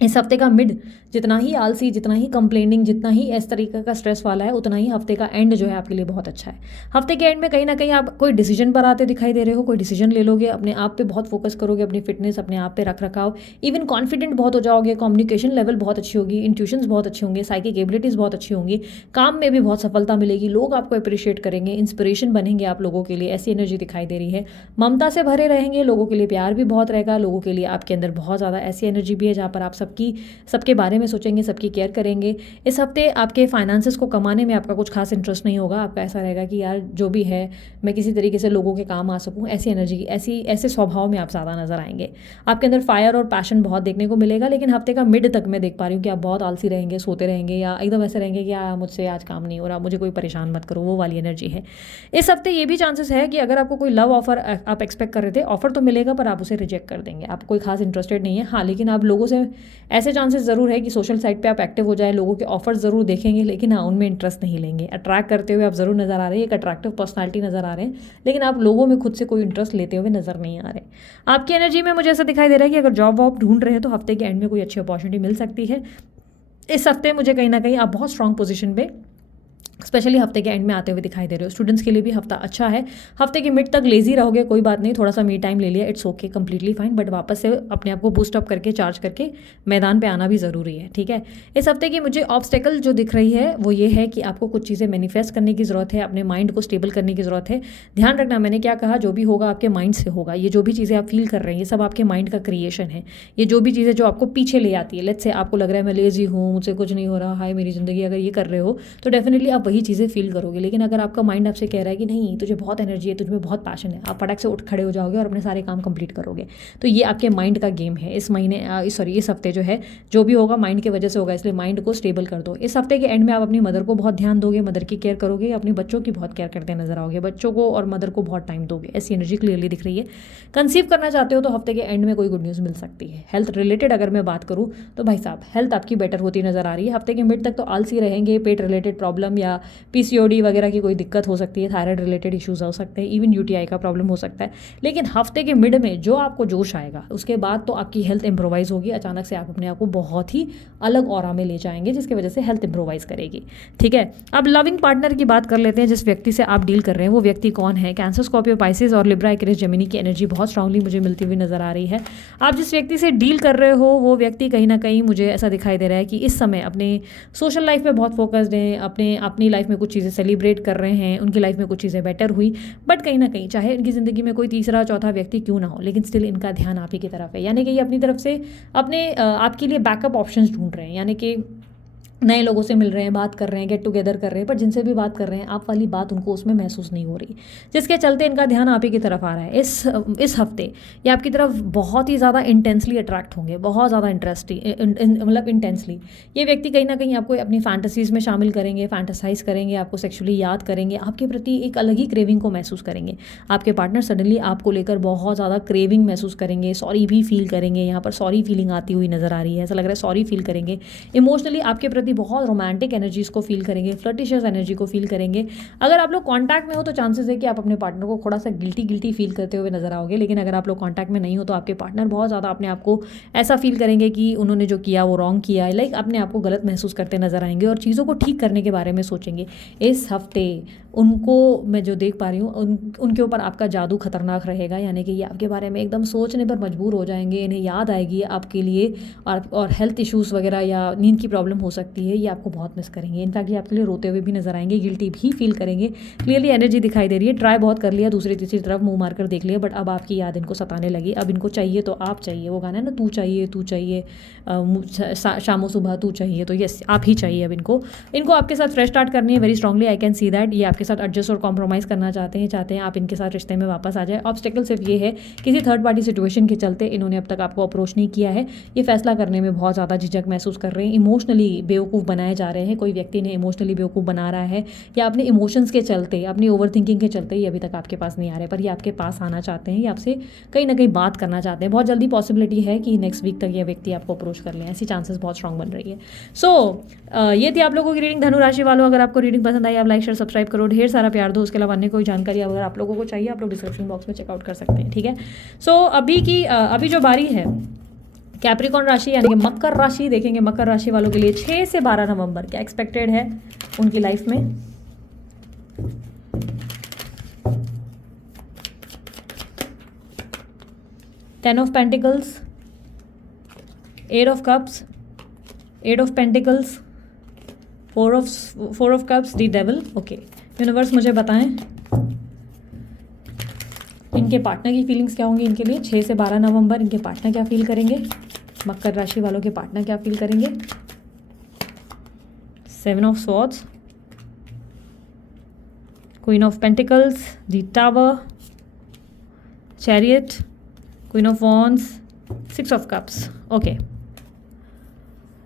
इस हफ्ते का मिड जितना ही आलसी, जितना ही कंप्लेनिंग, जितना ही इस तरीके का स्ट्रेस वाला है, उतना ही हफ्ते का एंड जो है आपके लिए बहुत अच्छा है। हफ्ते के एंड में कहीं ना कहीं आप कोई डिसीजन पर आते दिखाई दे रहे हो, कोई डिसीजन ले लोगे, अपने आप पे बहुत फोकस करोगे, अपनी फिटनेस, अपने आप पे रख रखाव, इवन कॉन्फिडेंट बहुत हो जाओगे, कम्युनिकेशन लेवल बहुत अच्छी होगी, इंट्यूशंस बहुत अच्छे होंगे, साइकिक एबिलिटीज़ बहुत अच्छी होंगी, काम में भी बहुत सफलता मिलेगी, लोग आपको अप्रिशिएट करेंगे, इंस्पिरेशन बनेंगे आप लोगों के लिए, ऐसी एनर्जी दिखाई दे रही है। ममता से भरे रहेंगे, लोगों के लिए प्यार भी बहुत रहेगा, लोगों के लिए आपके अंदर बहुत ज़्यादा ऐसी एनर्जी भी है जहाँ पर आप सबके बारे में सोचेंगे, सबकी केयर करेंगे। इस हफ्ते आपके फाइनेंसेस को कमाने में आपका कुछ खास इंटरेस्ट नहीं होगा, आपका ऐसा रहेगा कि यार जो भी है मैं किसी तरीके से लोगों के काम आ सकूं, ऐसी एनर्जी, ऐसे स्वभाव में आप ज़्यादा नजर आएंगे। आपके अंदर फायर और पैशन बहुत देखने को मिलेगा, लेकिन हफ्ते का मिड तक मैं देख पा रही हूँ कि आप बहुत आलसी रहेंगे, सोते रहेंगे, या एकदम ऐसे रहेंगे कि मुझसे आज काम नहीं हो रहा, मुझे कोई परेशान मत करो, वो वाली एनर्जी है। इस हफ्ते ये भी चांसेस है कि अगर आपको कोई लव ऑफर आप एक्सपेक्ट कर रहे थे, ऑफर तो मिलेगा पर आप उसे रिजेक्ट कर देंगे, आप कोई खास इंटरेस्टेड नहीं है। हाँ, लेकिन आप लोगों से ऐसे चांसेस ज़रूर है कि सोशल साइट पे आप एक्टिव हो जाए, लोगों के ऑफर्स ज़रूर देखेंगे, लेकिन हाँ उनमें इंटरेस्ट नहीं लेंगे। अट्रैक्ट करते हुए आप ज़रूर नज़र आ रहे हैं, एक अट्रैक्टिव पर्सनालिटी नज़र आ रहे हैं, लेकिन आप लोगों में खुद से कोई इंटरेस्ट लेते हुए नज़र नहीं आ रहे। आपकी एनर्जी में मुझे ऐसा दिखाई दे रहा है कि अगर जॉब वॉब ढूंढ रहे हैं तो हफ्ते के एंड में कोई अच्छी अपॉर्चुनिटी मिल सकती है। इस हफ्ते मुझे कहीं ना कहीं आप बहुत स्ट्रांग पोजीशन पे स्पेशली हफ्ते के एंड में आते हुए दिखाई दे रहे हो। स्टूडेंट्स के लिए भी हफ्ता अच्छा है। हफ्ते के मिड तक लेजी रहोगे कोई बात नहीं, थोड़ा सा मी टाइम ले लिया, it's okay, completely fine, but वापस से अपने आप को बूस्ट अप करके, चार्ज करके मैदान पे आना भी ज़रूरी है, ठीक है। इस हफ्ते की मुझे ऑब्स्टेकल जो दिख रही है वो ये है कि आपको कुछ चीज़ें मैनिफेस्ट करने की ज़रूरत है, अपने माइंड को स्टेबल करने की ज़रूरत है। ध्यान रखना, मैंने क्या कहा, जो भी होगा आपके माइंड से होगा। ये जो भी चीज़ें आप फील कर रहे हैं ये सब आपके माइंड का क्रिएशन है। ये जो भी चीज़ें जो आपको पीछे ले आती है, लेट्स से आपको लग रहा है मैं लेजी हूँ, मुझसे कुछ नहीं हो रहा, हाय मेरी ज़िंदगी, अगर ये कर रहे हो तो डेफिनेटली आप वही चीज़ें फील करोगे। लेकिन अगर आपका माइंड आपसे कह रहा है कि नहीं तुझे बहुत एनर्जी है, तुझमें बहुत पैशन है, आप फटाक से उठ खड़े हो जाओगे और अपने सारे काम कंप्लीट करोगे, तो ये आपके माइंड का गेम है। इस महीने इस हफ्ते जो है जो भी होगा माइंड की वजह से होगा, इसलिए माइंड को स्टेबल कर दो। इस हफ्ते के एंड में आप अपनी मदर को बहुत ध्यान दोगे, मदर की केयर करोगे, अपने बच्चों की बहुत केयर करते नजर आओगे, बच्चों को और मदर को बहुत टाइम दोगे, ऐसी एनर्जी क्लियरली दिख रही है। कंसीव करना चाहते हो तो हफ्ते के एंड में कोई गुड न्यूज़ मिल सकती है। हेल्थ रिलेटेड अगर मैं बात करूँ तो भाई साहब हेल्थ आपकी बेटर होती नजर आ रही है। हफ्ते के मिड तक तो आलसी रहेंगे, पेट रिलेटेड प्रॉब्लम या पीसीओडी वगैरह की कोई दिक्कत हो सकती है, थायराइड रिलेटेड इश्यूज हो सकते हैं, इवन यूटीआई का प्रॉब्लम हो सकता है। लेकिन हफ्ते के मिड में जो आपको जोश आएगा उसके बाद तो आपकी हेल्थ इंप्रोवाइज होगी, अचानक से आप अपने आप को बहुत ही अलग ऑरा में ले जाएंगे, जिसकी वजह से हेल्थ इंप्रोवाइज करेगी, ठीक है। अब लविंग पार्टनर की बात कर लेते हैं। जिस व्यक्ति से आप डील कर रहे हैं वो व्यक्ति कौन है? कैंसर, स्कॉर्पियो, पाइसेस और लिब्रा, एक्वेरियस, जेमिनी की एनर्जी बहुत स्ट्रांगली मुझे मिलती हुई नजर आ रही है। आप जिस व्यक्ति से डील कर रहे हो वो व्यक्ति कहीं ना कहीं मुझे ऐसा दिखाई दे रहा है कि इस समय अपने सोशल लाइफ में बहुत फोकस्ड हैं, अपनी लाइफ में कुछ चीज़ें सेलिब्रेट कर रहे हैं, उनकी लाइफ में कुछ चीज़ें बेटर हुई, बट कहीं ना कहीं चाहे इनकी ज़िंदगी में कोई तीसरा चौथा व्यक्ति क्यों ना हो, लेकिन स्टिल इनका ध्यान आप ही की तरफ है। यानी कि ये अपनी तरफ से आपके लिए बैकअप ऑप्शंस ढूंढ रहे हैं, यानी कि नए लोगों से मिल रहे हैं, बात कर रहे हैं, गेट टुगेदर कर रहे हैं, पर जिनसे भी बात कर रहे हैं आप वाली बात उनको उसमें महसूस नहीं हो रही, जिसके चलते इनका ध्यान आप ही की तरफ आ रहा है। इस हफ्ते ये आपकी तरफ बहुत ही ज़्यादा इंटेंसली अट्रैक्ट होंगे, बहुत ज़्यादा मतलब इंटेंसली। ये व्यक्ति कहीं ना कहीं आपको अपनी फैंटेसीज़ में शामिल करेंगे, फैंटेसाइज करेंगे, आपको सेक्सुअली याद करेंगे, आपके प्रति एक अलग ही क्रेविंग को महसूस करेंगे। आपके पार्टनर सडनली आपको लेकर बहुत ज़्यादा क्रेविंग महसूस करेंगे, सॉरी भी फील करेंगे, यहाँ पर सॉरी फीलिंग आती हुई नजर आ रही है, ऐसा लग रहा है सॉरी फील करेंगे। इमोशनली आपके प्रति बहुत रोमांटिक एनर्जीज को फील करेंगे, फ्लर्टिशियस एनर्जी को फील करेंगे। अगर आप लोग कांटेक्ट में हो तो चांसेस है कि आप अपने पार्टनर को थोड़ा सा गिल्टी फील करते हुए नजर आओगे, लेकिन अगर आप लोग कांटेक्ट में नहीं हो तो आपके पार्टनर बहुत ज़्यादा अपने आप को ऐसा फील करेंगे कि उन्होंने जो किया वो रॉन्ग किया है, लाइक अपने आप को गलत महसूस करते नजर आएंगे और चीज़ों को ठीक करने के बारे में सोचेंगे। इस हफ्ते उनको मैं जो देख पा रही हूँ उनके ऊपर आपका जादू खतरनाक रहेगा, यानी कि ये आपके बारे में एकदम सोचने पर मजबूर हो जाएंगे, इन्हें याद आएगी आपके लिए, और हेल्थ इश्यूज़ वगैरह या नींद की प्रॉब्लम हो सकती है, ये आपको बहुत मिस करेंगे। इनफैक्ट ये आपके लिए रोते हुए भी नजर आएंगे, गिल्टी भी फील करेंगे। क्लियरली एनर्जी दिखाई दे रही है, ट्राई बहुत कर लिया, दूसरी तीसरी तरफ मुंह मारकर देख लिया, बट अब आपकी याद इनको सताने लगी। अब इनको चाहिए तो आप चाहिए, वो गाना है ना, तू चाहिए शामो सुबह तू चाहिए, तो यस आप ही चाहिए अब इनको आपके साथ फ्रेश स्टार्ट करनी है। Very strongly I can see that ये आपके साथ एडजस्ट और कॉम्प्रोमाइज़ करना चाहते हैं आप इनके साथ रिश्ते में वापस आ जाए। ऑब्स्टेकल सिर्फ ये है किसी थर्ड पार्टी सिचुएशन के चलते इन्होंने अब तक आपको अप्रोच नहीं किया है, ये फैसला करने में बहुत ज़्यादा झिझक महसूस कर रहे हैं, इमोशनली बेवकूफ़ बनाए जा रहे हैं, कोई व्यक्ति ने इमोशनली बेवकूफ़ बना रहा है, या अपने इमोशंस के चलते, अपनी ओवर थिंकिंग के चलते ये अभी तक आपके पास नहीं आ रहे, पर ये आपके पास आना चाहते हैं, ये आपसे कहीं ना कहीं बात करना चाहते हैं। बहुत जल्दी पॉसिबिलिटी है कि नेक्स्ट वीक तक ये व्यक्ति आपको अप्रोच कर लें, ऐसी चांसेस बहुत स्ट्रांग बन रही है। सो ये थी आप लोगों की रीडिंग धनु राशि वालों। अगर आपको रीडिंग पसंद आई आप लाइक शेयर सब्सक्राइब करो, ढेर सारा प्यार दो। उसके अलावा अन्य कोई जानकारी अगर आप लोगों को चाहिए आप लोग डिस्क्रिप्शन बॉक्स में चेकआउट कर सकते हैं, ठीक है। सो अभी जो बारी है कैप्रिकॉर्न राशि यानी कि मकर राशि देखेंगे। मकर राशि वालों के लिए 6 से 12 नवंबर क्या एक्सपेक्टेड है उनकी लाइफ में। Ten of pentacles, eight of cups, eight of pentacles, four of cups, the devil. Okay, universe मुझे बताएं इनके पार्टनर की फीलिंग्स क्या होंगी इनके लिए 6 से 12 नवंबर। इनके पार्टनर क्या फील करेंगे, मकर राशि वालों के पार्टनर क्या फील करेंगे। 7 of swords, queen of pentacles, the tower, chariot, queen of wands, 6 of cups. Okay,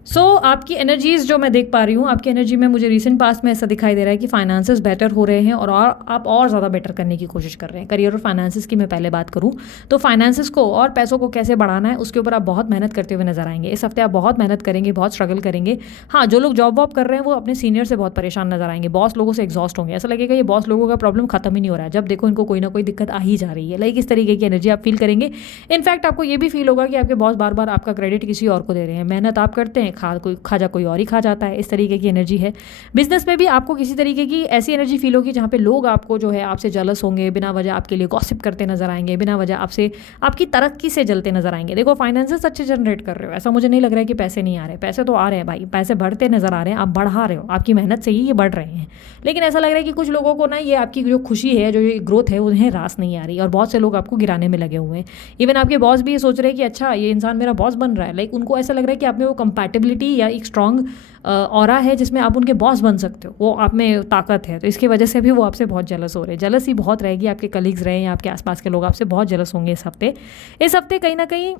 so आपकी एनर्जीज जो मैं देख पा रही हूँ, आपकी एनर्जी में मुझे रिसेंट पास्ट में ऐसा दिखाई दे रहा है कि फाइनेंसेस बेटर हो रहे हैं और आप और ज़्यादा बेटर करने की कोशिश कर रहे हैं। करियर और फाइनेंसेस की मैं पहले बात करूँ तो फाइनेंसेस को और पैसों को कैसे बढ़ाना है उसके ऊपर आप बहुत मेहनत करते हुए नजर आएंगे। इस हफ्ते आप बहुत मेहनत करेंगे, बहुत स्ट्रगल करेंगे। हाँ, जो लोग जॉब वॉब कर रहे हैं वो अपने सीनियर से बहुत परेशान नजर आएंगे, बॉस लोगों से एग्जॉस्ट होंगे, ऐसा लगेगा ये बॉस लोगों का प्रॉब्लम खत्म ही नहीं हो रहा है, जब देखो इनको कोई ना कोई दिक्कत आ ही जा रही है। लाइक इस तरीके की एनर्जी आप फील करेंगे। इनफैक्ट आपको ये भी फील होगा कि आपके बॉस बार बार आपका क्रेडिट किसी और को दे रहे हैं। मेहनत आप करते हैं, खाजा कोई और ही खा जाता है, इस तरीके की एनर्जी है। बिजनेस में भी आपको किसी तरीके की ऐसी एनर्जी फील होगी जहाँ पे लोग आपको जो है आपसे जलस होंगे, बिना वजह आपके लिए गॉसिप करते नजर आएंगे, बिना वजह आपसे आपकी तरक्की से जलते नजर आएंगे। देखो फाइनेंसेस अच्छे जनरेट कर रहे हो, ऐसा मुझे नहीं लग रहा है कि पैसे नहीं आ रहे, पैसे तो आ रहे हैं भाई, पैसे बढ़ते नजर आ रहे हैं, आप बढ़ा रहे हो, आपकी मेहनत से ही ये बढ़ रहे हैं। लेकिन ऐसा लग रहा है कि कुछ लोगों को ना ये आपकी जो खुशी है, जो ये ग्रोथ है, उन्हें रास नहीं आ रही और बहुत से लोग आपको गिराने में लगे हुए हैं। इवन आपके बॉस भी ये सोच रहे हैं कि अच्छा ये इंसान मेरा बॉस बन रहा है। लाइक उनको ऐसा लग रहा है कि आप में वो कंपैटिबिलिटी या एक स्ट्रॉन्ग ऑरा है जिसमें आप उनके बॉस बन सकते हो, वो आप में ताकत है, तो इसकी वजह से भी वो आपसे बहुत जलस हो रहे हैं। जलस ही बहुत रहेगी, आपके कलीग्स रहे या आपके आसपास के लोग आपसे बहुत जलस होंगे इस हफ्ते। इस हफ्ते कहीं ना कहीं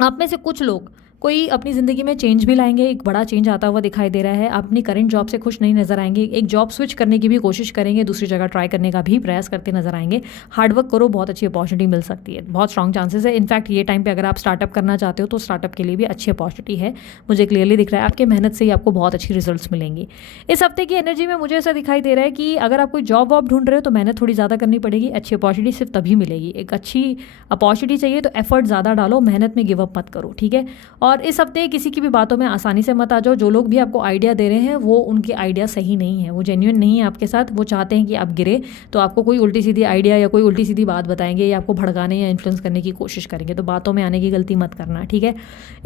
आप में से कुछ लोग कोई अपनी ज़िंदगी में चेंज भी लाएंगे, एक बड़ा चेंज आता हुआ दिखाई दे रहा है। आप अपनी करंट जॉब से खुश नहीं नजर आएंगे, एक जॉब स्विच करने की भी कोशिश करेंगे, दूसरी जगह ट्राई करने का भी प्रयास करते नजर आएंगे। हार्डवर्क करो, बहुत अच्छी अपॉर्चुनिटी मिल सकती है, बहुत स्ट्रॉन्ग चांसेस है। इनफैक्ट ये टाइम पे अगर आप स्टार्टअप करना चाहते हो तो स्टार्टअप के लिए भी अच्छी अपॉर्चुनिटी है, मुझे क्लियरली दिख रहा है। आपके मेहनत से ही आपको बहुत अच्छी रिजल्ट्स मिलेंगी। इस हफ्ते की एनर्जी में मुझे ऐसा दिखाई दे रहा है कि अगर आप कोई जॉब वॉब ढूंढ रहे हो तो मेहनत थोड़ी ज़्यादा करनी पड़ेगी, अच्छी अपॉर्चुनिटी सिर्फ तभी मिलेगी। एक अच्छी अपॉर्चुनिटी चाहिए तो एफर्ट ज़्यादा डालो, मेहनत में गिव अप मत करो, ठीक है। और इस हफ्ते किसी की भी बातों में आसानी से मत आ जाओ। जो लोग भी आपको आइडिया दे रहे हैं वो उनके आइडिया सही नहीं है, वो जेन्युइन नहीं है आपके साथ, वो चाहते हैं कि आप गिरे, तो आपको कोई उल्टी सीधी आइडिया या कोई उल्टी सीधी बात बताएंगे या आपको भड़काने या इन्फ्लुएंस करने की कोशिश करेंगे, तो बातों में आने की गलती मत करना, ठीक है।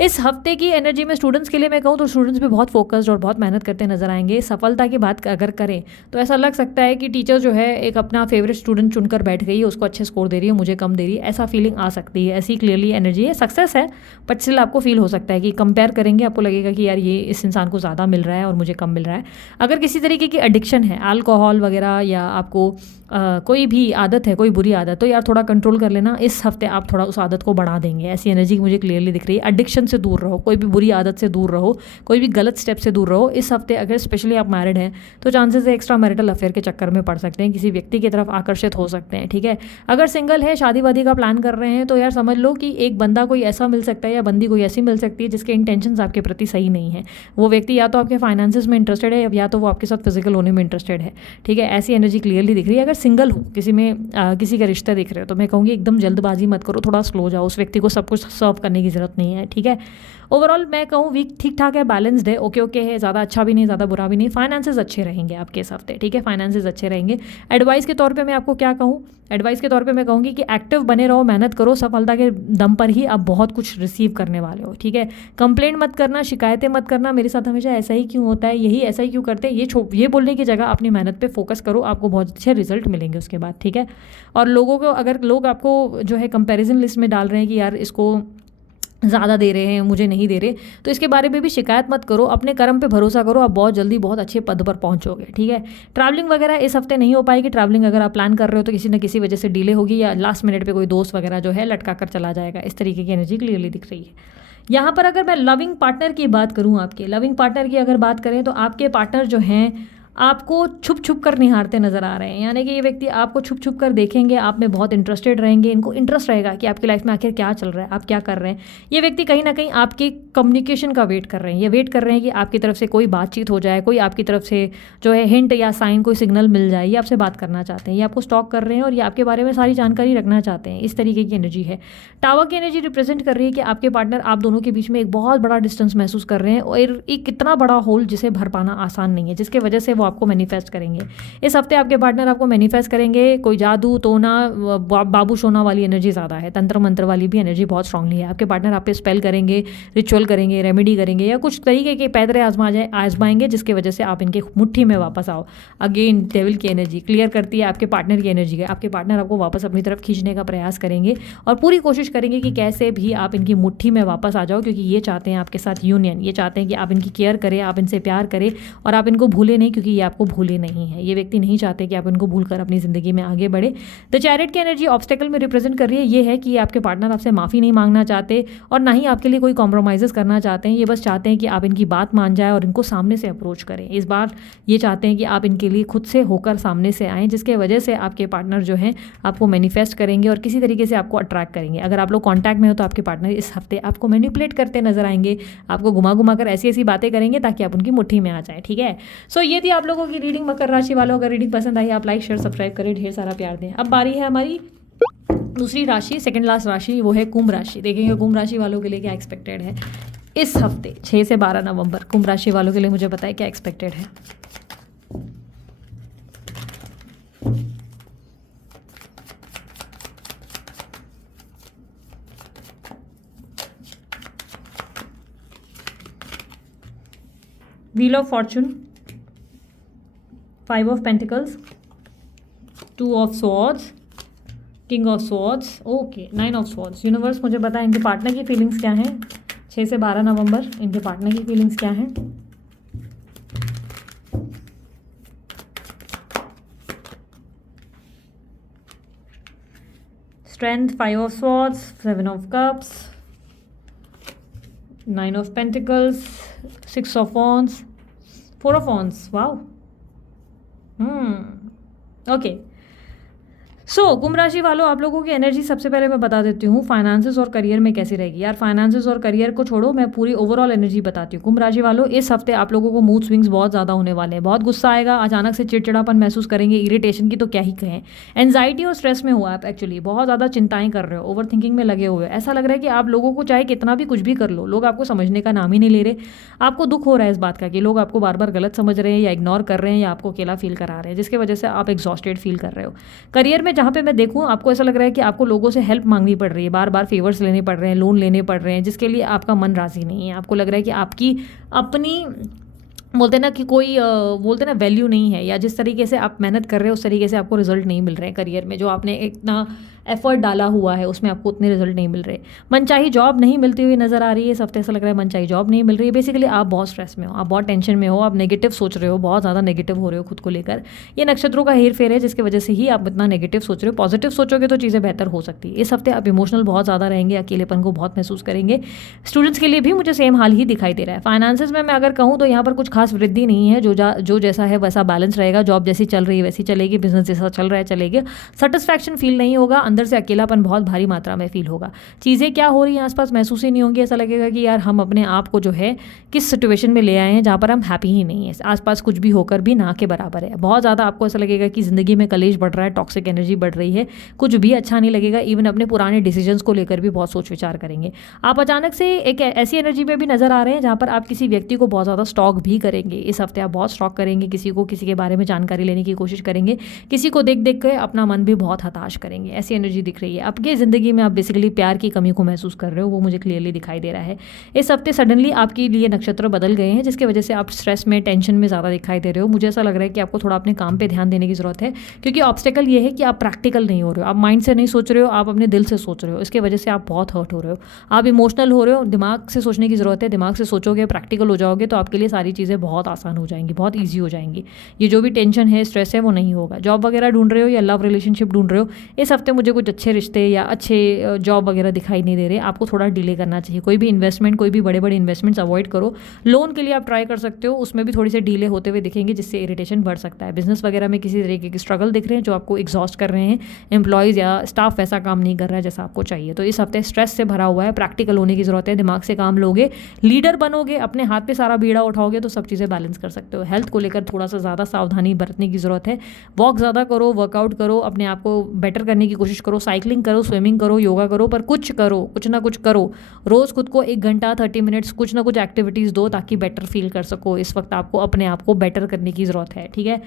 इस हफ्ते की एनर्जी में स्टूडेंट्स के लिए मैं कहूँ तो स्टूडेंट्स भी बहुत फोकस्ड और बहुत मेहनत करते नजर आएंगे। सफलता की बात अगर करें तो ऐसा लग सकता है कि टीचर जो है एक अपना फेवरेट स्टूडेंट चुनकर बैठ गई है, उसको अच्छे स्कोर दे रही है, मुझे कम दे रही है, ऐसा फीलिंग आ सकती है। ऐसी क्लियरली एनर्जी है, सक्सेस है, बट स्टिल आपको फील हो सकता है कि कंपेयर करेंगे, आपको लगेगा कि यार ये इस इंसान को ज़्यादा मिल रहा है और मुझे कम मिल रहा है। अगर किसी तरीके की एडिक्शन है, अल्कोहल वगैरह, या आपको कोई भी आदत है, कोई बुरी आदत, तो यार थोड़ा कंट्रोल कर लेना। इस हफ्ते आप थोड़ा उस आदत को बढ़ा देंगे, ऐसी एनर्जी मुझे क्लियरली दिख रही है। एडिक्शन से दूर रहो, कोई भी बुरी आदत से दूर रहो, कोई भी गलत स्टेप से दूर रहो। इस हफ्ते अगर स्पेशली आप मैरिड हैं तो चांसेस है एक्स्ट्रा मैरिटल अफेयर के चक्कर में पड़ सकते हैं, किसी व्यक्ति की तरफ आकर्षित हो सकते हैं, ठीक है। अगर सिंगल है, शादी वादी का प्लान कर रहे हैं, तो यार समझ लो कि एक बंदा कोई ऐसा मिल सकता है या बंदी कोई ऐसी मिल सकती है जिसके इंटेंशंस आपके प्रति सही नहीं है। वो व्यक्ति या तो आपके फाइनेंसेस में इंटरेस्टेड है या तो वो आपके साथ फिजिकल होने में इंटरेस्टेड है, ठीक है। ऐसी एनर्जी क्लियरली दिख रही है। अगर सिंगल हो, किसी में किसी का रिश्ता दिख रहे हो, तो मैं कहूँगी एकदम जल्दबाजी मत करो, थोड़ा स्लो जाओ, उस व्यक्ति को सब कुछ सर्व करने की जरूरत नहीं है, ठीक है। ओवरऑल मैं कहूँ वीक ठीक ठाक है, बैलेंस्ड है, ओके ओके है, ज़्यादा अच्छा भी नहीं, ज़्यादा बुरा भी नहीं। फाइनेंसेस अच्छे रहेंगे आपके इस हफ्ते, ठीक है, फाइनेंसेस अच्छे रहेंगे। एडवाइस के तौर पे मैं आपको क्या कहूँ, एडवाइस के तौर पे मैं कहूँगी कि एक्टिव बने रहो, मेहनत करो, सफलता के दम पर ही आप बहुत कुछ रिसीव करने वाले हो, ठीक है। कंप्लेंट मत करना, शिकायतें मत करना, मेरे साथ हमेशा ऐसा ही क्यों होता है, यही ऐसा ही क्यों करते हैं, ये बोलने की जगह अपनी मेहनत पे फोकस करो, आपको बहुत अच्छे रिजल्ट मिलेंगे उसके बाद, ठीक है। और लोगों को, अगर लोग आपको जो है कंपैरिजन लिस्ट में डाल रहे हैं कि यार इसको ज़्यादा दे रहे हैं, मुझे नहीं दे रहे, तो इसके बारे में भी शिकायत मत करो, अपने कर्म पे भरोसा करो, आप बहुत जल्दी बहुत अच्छे पद पर पहुंचोगे, ठीक है। ट्रैवलिंग वगैरह इस हफ्ते नहीं हो पाएगी। ट्रैवलिंग अगर आप प्लान कर रहे हो तो किसी न किसी वजह से डिले होगी, या लास्ट मिनट पे कोई दोस्त वगैरह जो है लटका कर चला जाएगा, इस तरीके की एनर्जी क्लियरली दिख रही है। यहाँ पर अगर मैं लविंग पार्टनर की बात करूँ, आपके लविंग पार्टनर की अगर बात करें तो आपके पार्टनर जो हैं आपको छुप छुप कर निहारते नज़र आ रहे हैं, यानी कि ये व्यक्ति आपको छुप छुप कर देखेंगे, आप में बहुत इंटरेस्टेड रहेंगे, इनको इंटरेस्ट रहेगा कि आपकी लाइफ में आखिर क्या चल रहा है, आप क्या कर रहे हैं। ये व्यक्ति कहीं ना कहीं आपके कम्युनिकेशन का वेट कर रहे हैं, ये वेट कर रहे हैं कि आपकी तरफ से कोई बातचीत हो जाए, कोई आपकी तरफ से जो है हिंट या साइन, कोई सिग्नल मिल जाए, ये आपसे बात करना चाहते हैं, ये आपको स्टॉक कर रहे हैं और ये आपके बारे में सारी जानकारी रखना चाहते हैं। इस तरीके की एनर्जी है। टावर की एनर्जी रिप्रेजेंट कर रही है कि आपके पार्टनर आप दोनों के बीच में एक बहुत बड़ा डिस्टेंस महसूस कर रहे हैं और एक कितना बड़ा होल जिसे भर पाना आसान नहीं है, जिसके वजह से वो आपको मैनिफेस्ट करेंगे। इस हफ्ते आपके पार्टनर आपको मैनिफेस्ट करेंगे। कोई जादू टोना बाबू सोना वाली एनर्जी ज़्यादा है, तंत्र मंत्र वाली भी एनर्जी बहुत स्ट्रांगली है। आपके पार्टनर आप पे स्पेल करेंगे, रिचुअल करेंगे, रेमेडी करेंगे या कुछ तरीके के पैदरे आजमाएंगे, जिसके वजह से आप इनके मुट्ठी में वापस आओ। अगेन डेविल की एनर्जी क्लियर करती है आपके पार्टनर की एनर्जी है। आपके पार्टनर आपको वापस अपनी तरफ खींचने का प्रयास करेंगे और पूरी कोशिश करेंगे कि कैसे भी आप इनकी मुट्ठी में वापस आ जाओ, क्योंकि ये चाहते हैं आपके साथ यूनियन, ये चाहते हैं कि आप इनकी केयर करें, आप इनसे प्यार करें और आप इनको भूले नहीं, क्योंकि ये आपको भूले नहीं है। ये व्यक्ति नहीं चाहते कि आप इनको भूलकर अपनी ज़िंदगी में आगे बढ़े। द चैरियट की एनर्जी ऑब्स्टेकल में रिप्रेजेंट कर रही है। ये है कि आपके पार्टनर आपसे माफ़ी नहीं मांगना चाहते और ना ही आपके लिए कोई कॉम्प्रोमाइज़ करना चाहते हैं। ये बस चाहते हैं कि आप इनकी बात मान जाए और इनको सामने से अप्रोच करें। इस बार ये चाहते हैं कि आप इनके लिए खुद से होकर सामने से आएँ, जिसके वजह से आपके पार्टनर जो हैं आपको मैनिफेस्ट करेंगे और किसी तरीके से आपको अट्रैक्ट करेंगे। अगर आप लोग कॉन्टैक्ट में हो तो आपके पार्टनर इस हफ्ते आपको मैनिपुलेट करते नजर आएंगे, आपको घुमा घुमा कर ऐसी ऐसी बातें करेंगे ताकि आप उनकी मुट्ठी में आ जाए। ठीक है, सो ये थी आप लोगों की रीडिंग। मकर राशि वालों, अगर रीडिंग पसंद आई आप लाइक शेयर सब्सक्राइब करें, ढेर सारा प्यार दें। अब बारी है हमारी दूसरी राशि, सेकंड लास्ट राशि, वो है कुंभ राशि। देखेंगे कुंभ राशि वालों के लिए क्या एक्सपेक्टेड है इस हफ्ते 6 से 12 नवंबर। कुंभ राशि वालों के लिए मुझे बताएं क्या एक्सपेक्टेड है। Wheel of Fortune, 5 of pentacles, 2 of swords, king of swords, okay 9 of swords. Universe मुझे बताएं इनके पार्टनर की फीलिंग्स क्या हैं 6 से 12 नवंबर। इनके पार्टनर की फीलिंग्स क्या हैं। Strength, 5 of swords, 7 of cups, 9 of pentacles, 6 of wands, 4 of wands. Wow, okay. So कुंभ राशि वालों, आप लोगों की एनर्जी सबसे पहले मैं बता देती हूँ फाइनेंसेस और करियर में कैसी रहेगी। यार फाइनेंसेस और करियर को छोड़ो, मैं पूरी ओवरऑल एनर्जी बताती हूँ। कुंभ राशि वालों, इस हफ्ते आप लोगों को मूड स्विंग्स बहुत ज़्यादा होने वाले हैं। बहुत गुस्सा आएगा, अचानक से चिड़चिड़ापन महसूस करेंगे, इरिटेशन की तो क्या ही कहें। एंजाइटी और स्ट्रेस में हुआ आप एक्चुअली, बहुत ज़्यादा चिंताएं कर रहे हो, ओवर थिंकिंग में लगे हुए हो। ऐसा लग रहा है कि आप लोगों को चाहे कितना भी कुछ भी कर लो, लोग आपको समझने का नाम ही नहीं ले रहे। आपको दुख हो रहा है इस बात का कि लोग आपको बार बार गलत समझ रहे हैं या इग्नोर कर रहे हैं या आपको अकेला फील करा रहे हैं, जिसकी वजह से आप एग्जॉस्टेड फील कर रहे हो। करियर में जहाँ पे मैं देखूँ, आपको ऐसा लग रहा है कि आपको लोगों से हेल्प मांगनी पड़ रही है, बार बार फेवर्स लेने पड़ रहे हैं, लोन लेने पड़ रहे हैं, जिसके लिए आपका मन राजी नहीं है। आपको लग रहा है कि आपकी अपनी बोलते ना कि कोई बोलते ना वैल्यू नहीं है, या जिस तरीके से आप मेहनत कर रहे हो उस तरीके से आपको रिजल्ट नहीं मिल रहे हैं करियर में। जो आपने इतना एफर्ट डाला हुआ है उसमें आपको उतने रिजल्ट नहीं मिल रहे। मनचाही जॉब नहीं मिलती हुई नजर आ रही है इस हफ्ते। ऐसा लग रहा है मनचाही जॉब नहीं मिल रही है। बेसिकली आप बहुत स्ट्रेस में हो, आप बहुत टेंशन में हो, आप नेगेटिव सोच रहे हो, बहुत ज़्यादा नेगेटिव हो रहे हो खुद को लेकर। ये नक्षत्रों का हेर फेर है जिसकी वजह से ही आप इतना नेगेटिव सोच रहे हो। पॉजिटिव सोचोगे तो चीज़ें बेहतर हो सकती है। इस हफ्ते आप इमोशनल बहुत ज़्यादा रहेंगे, अकेलेपन को बहुत महसूस करेंगे। स्टूडेंट्स के लिए भी मुझे सेम हाल ही दिखाई दे रहा है। फाइनेंसेस में मैं अगर कहूँ तो यहाँ पर कुछ खास वृद्धि नहीं है, जो जैसा है वैसा बैलेंस रहेगा। जॉब जैसी चल रही है वैसी चलेगी, बिजनेस जैसा चल रहा है चलेगा। सेटिस्फैक्शन फील नहीं होगा, अंदर से अकेलापन बहुत भारी मात्रा में फील होगा। चीज़ें क्या हो रही हैं आसपास महसूस ही नहीं होंगी। ऐसा लगेगा कि यार हम अपने आप को जो है किस सिचुएशन में ले आए हैं जहाँ पर हम हैप्पी ही नहीं है। आसपास कुछ भी होकर भी ना के बराबर है। बहुत ज़्यादा आपको ऐसा लगेगा कि ज़िंदगी में कलेश बढ़ रहा है, टॉक्सिक एनर्जी बढ़ रही है, कुछ भी अच्छा नहीं लगेगा। इवन अपने पुराने डिसीजंस को लेकर भी बहुत सोच विचार करेंगे। आप अचानक से एक ऐसी एनर्जी में भी नजर आ रहे हैं जहाँ पर आप किसी व्यक्ति को बहुत ज़्यादा स्टॉक भी करेंगे। इस हफ्ते आप बहुत स्टॉक करेंगे, किसी के बारे में जानकारी लेने की कोशिश करेंगे, किसी को देख देख के अपना मन भी बहुत हताश करेंगे। ऐसी एनर्जी दिख रही है। आपकी ज़िंदगी में आप बेसिकली प्यार की कमी को महसूस कर रहे हो, वो मुझे क्लियरली दिखाई दे रहा है। इस हफ्ते सडनली आपके लिए नक्षत्र बदल गए हैं जिसकी वजह से आप स्ट्रेस में, टेंशन में ज़्यादा दिखाई दे रहे हो। मुझे ऐसा लग रहा है कि आपको थोड़ा अपने काम पे ध्यान देने की ज़रूरत है, क्योंकि ऑब्स्टेकल ये है कि आप प्रैक्टिकल नहीं हो रहे हो, आप माइंड से नहीं सोच रहे हो, आप अपने दिल से सोच रहे हो। इसकी वजह से आप बहुत हर्ट हो रहे हो, आप इमोशनल हो रहे हो। दिमाग से सोचने की ज़रूरत है। दिमाग से सोचोगे, प्रैक्टिकल हो जाओगे तो आपके लिए सारी चीज़ें बहुत आसान हो जाएंगी, बहुत ईजी हो जाएंगी। ये जो भी टेंशन है, स्ट्रेस है, वो नहीं होगा। जॉब वगैरह ढूंढ रहे हो या लव रिलेशनशिप ढूंढ रहे हो, इस हफ्ते मुझे मुझे कुछ अच्छे रिश्ते या अच्छे जॉब वगैरह दिखाई नहीं दे रहे, आपको थोड़ा डिले करना चाहिए। कोई भी इन्वेस्टमेंट, कोई भी बड़े बड़े इन्वेस्टमेंट्स अवॉइड करो। लोन के लिए आप ट्राई कर सकते हो, उसमें भी थोड़ी सी डिले होते हुए दिखेंगे, जिससे इरिटेशन बढ़ सकता है। बिजनेस वगैरह में किसी तरीके के स्ट्रगल दिख रहे हैं जो आपको एग्जॉस्ट कर रहे हैं, एम्प्लॉयज़ या स्टाफ वैसा काम नहीं कर रहा है जैसा आपको चाहिए, तो इस हफ्ते स्ट्रेस से भरा हुआ है, प्रैक्टिकल होने की ज़रूरत है, दिमाग से काम लोगे, लीडर बनोगे, अपने हाथ पे सारा बीड़ा उठाओगे तो सब चीज़ें बैलेंस कर सकते हो। हेल्थ को लेकर थोड़ा सा ज़्यादा सावधानी बरतने की ज़रूरत है। वॉक ज़्यादा करो, वर्कआउट करो, अपने आप को बेटर करने की कोशिश करो, साइकिलिंग करो, स्विमिंग करो, योगा करो, पर कुछ करो, कुछ ना कुछ करो। रोज़ खुद को 1 घंटा 30 मिनट्स कुछ ना कुछ एक्टिविटीज़ दो ताकि बेटर फील कर सको। इस वक्त आपको अपने आप को बेटर करने की ज़रूरत है, ठीक है।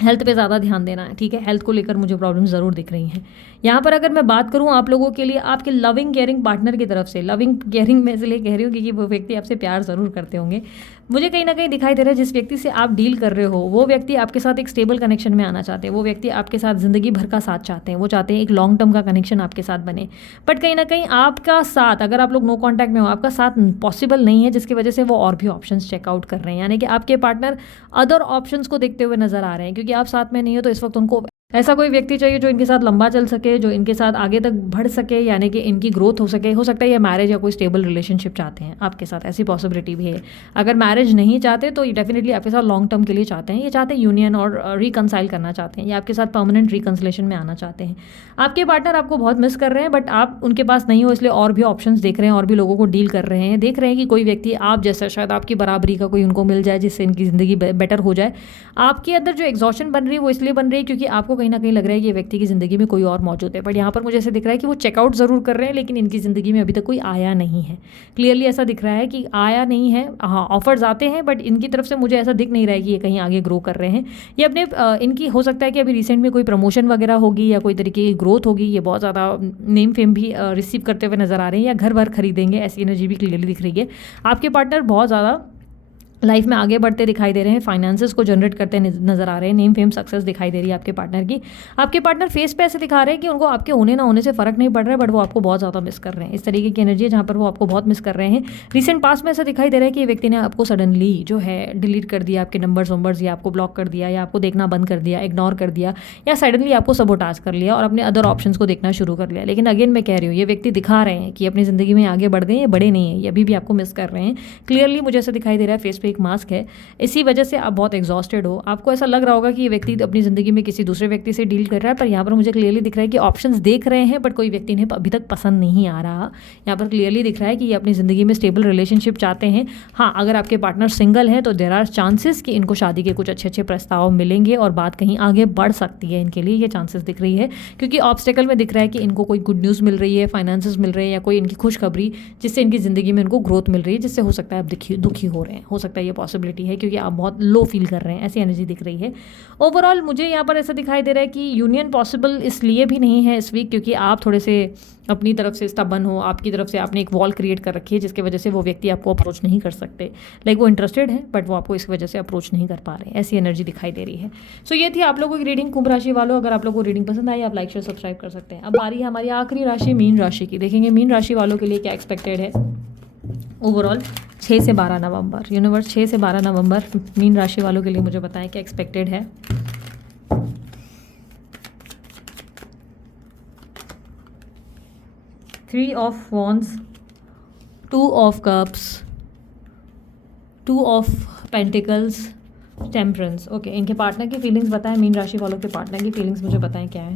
हेल्थ पे ज़्यादा ध्यान देना है, ठीक है। हेल्थ को लेकर मुझे प्रॉब्लम ज़रूर दिख रही हैं। यहाँ पर अगर मैं बात करूँ आप लोगों के लिए आपके लविंग केयरिंग पार्टनर की तरफ से, लविंग केयरिंग मैं इसलिए कह रही हूँ क्योंकि वो व्यक्ति आपसे प्यार ज़रूर करते होंगे। मुझे कहीं ना कहीं दिखाई दे रहा है जिस व्यक्ति से आप डील कर रहे हो वो व्यक्ति आपके साथ एक स्टेबल कनेक्शन में आना चाहते हैं, वो व्यक्ति आपके साथ ज़िंदगी भर का साथ चाहते हैं, वो चाहते हैं एक लॉन्ग टर्म का कनेक्शन आपके साथ बने। बट कहीं ना कहीं आपका साथ, अगर आप लोग नो कॉन्टैक्ट में हो, आपका साथ पॉसिबल नहीं है, जिसकी वजह से वो और भी ऑप्शंस चेकआउट कर रहे हैं, यानी कि आपके पार्टनर अदर ऑप्शंस को देखते हुए नजर आ रहे हैं, क्योंकि आप साथ में नहीं हो। तो इस वक्त उनको ऐसा कोई व्यक्ति चाहिए जो इनके साथ लंबा चल सके, जो इनके साथ आगे तक बढ़ सके, यानी कि इनकी ग्रोथ हो सके। हो सकता है ये मैरिज या कोई स्टेबल रिलेशनशिप चाहते हैं आपके साथ, ऐसी पॉसिबिलिटी भी है। अगर मैरिज नहीं चाहते तो ये डेफिनेटली आपके साथ लॉन्ग टर्म के लिए चाहते हैं, ये चाहते हैं यूनियन और रिकनसाइल करना चाहते हैं, ये आपके साथ परमानेंट रिकनसिलेशन में आना चाहते हैं। आपके पार्टनर आपको बहुत मिस कर रहे हैं, बट आप उनके पास नहीं हो, इसलिए और भी ऑप्शंस देख रहे हैं, और भी लोगों को डील कर रहे हैं। देख रहे हैं कि कोई व्यक्ति आप जैसा, शायद आपकी बराबरी का कोई उनको मिल जाए, जिससे इनकी ज़िंदगी बेटर हो जाए। आपके अंदर जो एग्जॉशन बन रही है वो इसलिए बन रही है क्योंकि आपको कहीं ना कहीं लग रहा है कि व्यक्ति की ज़िंदगी में कोई और मौजूद है। बट यहाँ पर मुझे ऐसे दिख रहा है कि वो चेकआउट ज़रूर कर रहे हैं, लेकिन इनकी ज़िंदगी में अभी तक कोई आया नहीं है। क्लियरली ऐसा दिख रहा है कि आया नहीं है। हाँ, ऑफर्स आते हैं, बट इनकी तरफ से मुझे ऐसा दिख नहीं रहा है कि ये कहीं आगे ग्रो कर रहे हैं। ये अपने इनकी हो सकता है कि अभी रिसेंट में कोई प्रमोशन वगैरह होगी या कोई तरीके की ग्रोथ होगी, ये बहुत ज़्यादा नेम फेम भी रिसीव करते हुए नजर आ रहे हैं, या घर भर खरीदेंगे, ऐसी एनर्जी भी क्लियरली दिख रही है। आपके पार्टनर बहुत ज़्यादा लाइफ में आगे बढ़ते दिखाई दे रहे हैं, फाइनेंसेस को जनरेट करते नजर आ रहे हैं, नेम फेम सक्सेस दिखाई दे रही है आपके पार्टनर की। आपके पार्टनर फेस पे ऐसे दिखा रहे हैं कि उनको आपके होने ना होने से फर्क नहीं पड़ रहा है, बट वो आपको बहुत ज़्यादा मिस कर रहे हैं। इस तरीके की एनर्जी है जहाँ पर वो आपको बहुत मिस कर रहे हैं। रिसेंट पास्ट में ऐसा दिखाई दे रहा है कि ये व्यक्ति ने आपको सडनली जो है डिलीट कर दिया, आपके नंबर्स या आपको ब्लॉक कर दिया, या आपको देखना बंद कर दिया, इग्नोर कर दिया, या सडनली आपको सबोटाज कर लिया और अपने अदर ऑप्शंस को देखना शुरू कर लिया। लेकिन अगेन मैं कह रही हूँ, ये व्यक्ति दिखा रहे हैं कि अपनी ज़िंदगी में आगे बढ़ गए, ये बड़े नहीं है, ये अभी भी आपको मिस कर रहे हैं। क्लियरली मुझे ऐसा दिखाई दे रहा है, फेस पे एक मास्क है, इसी वजह से आप बहुत एग्जॉस्टेड हो। आपको ऐसा लग रहा होगा कि ये व्यक्ति अपनी ज़िंदगी में किसी दूसरे व्यक्ति से डील कर रहा है, पर यहाँ पर मुझे क्लियरली दिख रहा है कि ऑप्शंस देख रहे हैं, बट कोई व्यक्ति इन्हें अभी तक पसंद नहीं आ रहा। यहाँ पर क्लियरली दिख रहा है कि ये अपनी ज़िंदगी में स्टेबल रिलेशनशिप चाहते हैं। हाँ, अगर आपके पार्टनर सिंगल हैं तो देयर आर चांसेस कि इनको शादी के कुछ अच्छे अच्छे प्रस्ताव मिलेंगे और बात कहीं आगे बढ़ सकती है। इनके लिए ये चांसेस दिख रही है, क्योंकि ऑब्स्टेकल में दिख रहा है कि इनको कोई गुड न्यूज़ मिल रही है, फाइनेंसेस मिल रहे हैं, या कोई इनकी खुशखबरी जिससे इनकी ज़िंदगी में इनको ग्रोथ मिल रही है, जिससे हो सकता है आप दुखी हो रहे हैं। हो सकता है ये पॉसिबिलिटी है, क्योंकि आप बहुत लो फील कर रहे हैं, ऐसी एनर्जी दिख रही है। ओवरऑल मुझे यहाँ पर ऐसा दिखाई दे रहा है कि यूनियन पॉसिबल इसलिए भी नहीं है इस वीक क्योंकि आप थोड़े से अपनी तरफ से स्टबन हो, आपकी तरफ से आपने एक वॉल क्रिएट कर रखी है, जिसकी वजह से वो व्यक्ति आपको अप्रोच नहीं कर सकते। लाइक वो इंटरेस्टेड है, बट वो आपको इस वजह से अप्रोच नहीं कर पा रहे हैं, ऐसी एनर्जी दिखाई दे रही है। सो ये थी आप लोगों की रीडिंग, कुंभ राशि वालों। अगर आप लोगों को रीडिंग पसंद आई, आप लाइक शेयर सब्सक्राइब कर सकते हैं। अब बारी है हमारी आखिरी राशि मीन राशि की। देखेंगे मीन राशि वालों के लिए क्या एक्सपेक्टेड है ओवरऑल 6 से 12 नवंबर। यूनिवर्स 6 से 12 नवंबर मीन राशि वालों के लिए मुझे बताएं क्या एक्सपेक्टेड है। Three of wands, 2 of cups, 2 of pentacles, temperance. Okay, इनके पार्टनर की फीलिंग्स बताएं, मीन राशि वालों के पार्टनर की फीलिंग्स मुझे बताएं क्या है।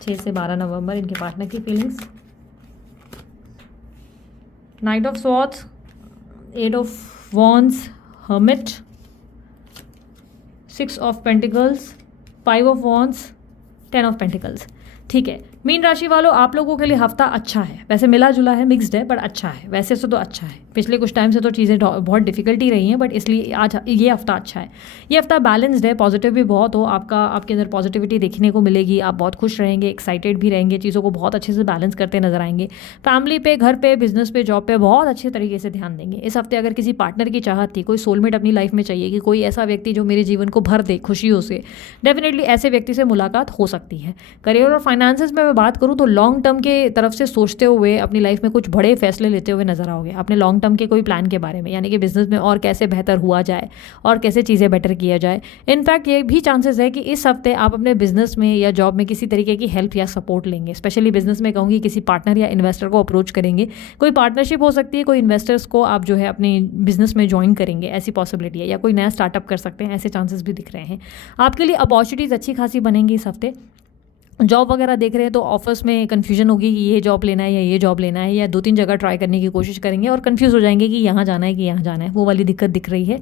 छः से 12 नवंबर इनके पार्टनर की feelings. Night of swords, 8 of wands, hermit, 6 of pentacles, 5 of wands, 10 of pentacles. ठीक है, मीन राशि वालों आप लोगों के लिए हफ्ता अच्छा है, वैसे मिला जुला है, मिक्स्ड है, पर अच्छा है। वैसे से तो अच्छा है, पिछले कुछ टाइम से तो चीज़ें बहुत डिफिकल्टी रही हैं, बट इसलिए आज ये हफ्ता अच्छा है। ये हफ्ता बैलेंस्ड है, पॉजिटिव भी बहुत हो, आपके अंदर पॉजिटिविटी देखने को मिलेगी, आप बहुत खुश रहेंगे, एक्साइटेड भी रहेंगे, चीज़ों को बहुत अच्छे से बैलेंस करते नजर आएंगे। फैमिली पे, घर पे, बिजनेस पे, जॉब पे बहुत अच्छे तरीके से ध्यान देंगे। इस हफ्ते अगर किसी पार्टनर की चाहत थी, कोई सोलमेट अपनी लाइफ में चाहिए कि कोई ऐसा व्यक्ति जो मेरे जीवन को भर दे खुशियों से, डेफिनेटली ऐसे व्यक्ति से मुलाकात हो सकती है। करियर और फाइनेंसेस में मैं बात करूँ तो लॉन्ग टर्म के तरफ से सोचते हुए अपनी लाइफ में कुछ बड़े फैसले लेते हुए नजर आओगे अपने लॉन्ग टर्म के कोई प्लान के बारे में, यानी कि बिजनेस में और कैसे बेहतर हुआ जाए और कैसे चीज़ें बेटर किया जाए। इनफैक्ट ये भी चांसेस है कि इस हफ्ते आप अपने बिजनेस में या जॉब में किसी तरीके की हेल्प या सपोर्ट लेंगे। स्पेशली बिजनेस में कहूँगी किसी पार्टनर या इन्वेस्टर को अप्रोच करेंगे, कोई पार्टनरशिप हो सकती है, कोई इन्वेस्टर्स को आप जो है अपने बिजनेस में ज्वाइन करेंगे, ऐसी पॉसिबिलिटी है, या कोई नया स्टार्टअप कर सकते हैं, ऐसे चांसेस भी दिख रहे हैं। आपके लिए अपॉर्चुनिटीज़ अच्छी खासी बनेंगी इस हफ्ते। जॉब वगैरह देख रहे हैं तो ऑफिस में कन्फ्यूजन होगी कि ये जॉब लेना है या ये जॉब लेना है, या 2-3 जगह ट्राई करने की कोशिश करेंगे और कंफ्यूज हो जाएंगे कि यहाँ जाना है कि यहाँ जाना है, वो वाली दिक्कत दिख रही है।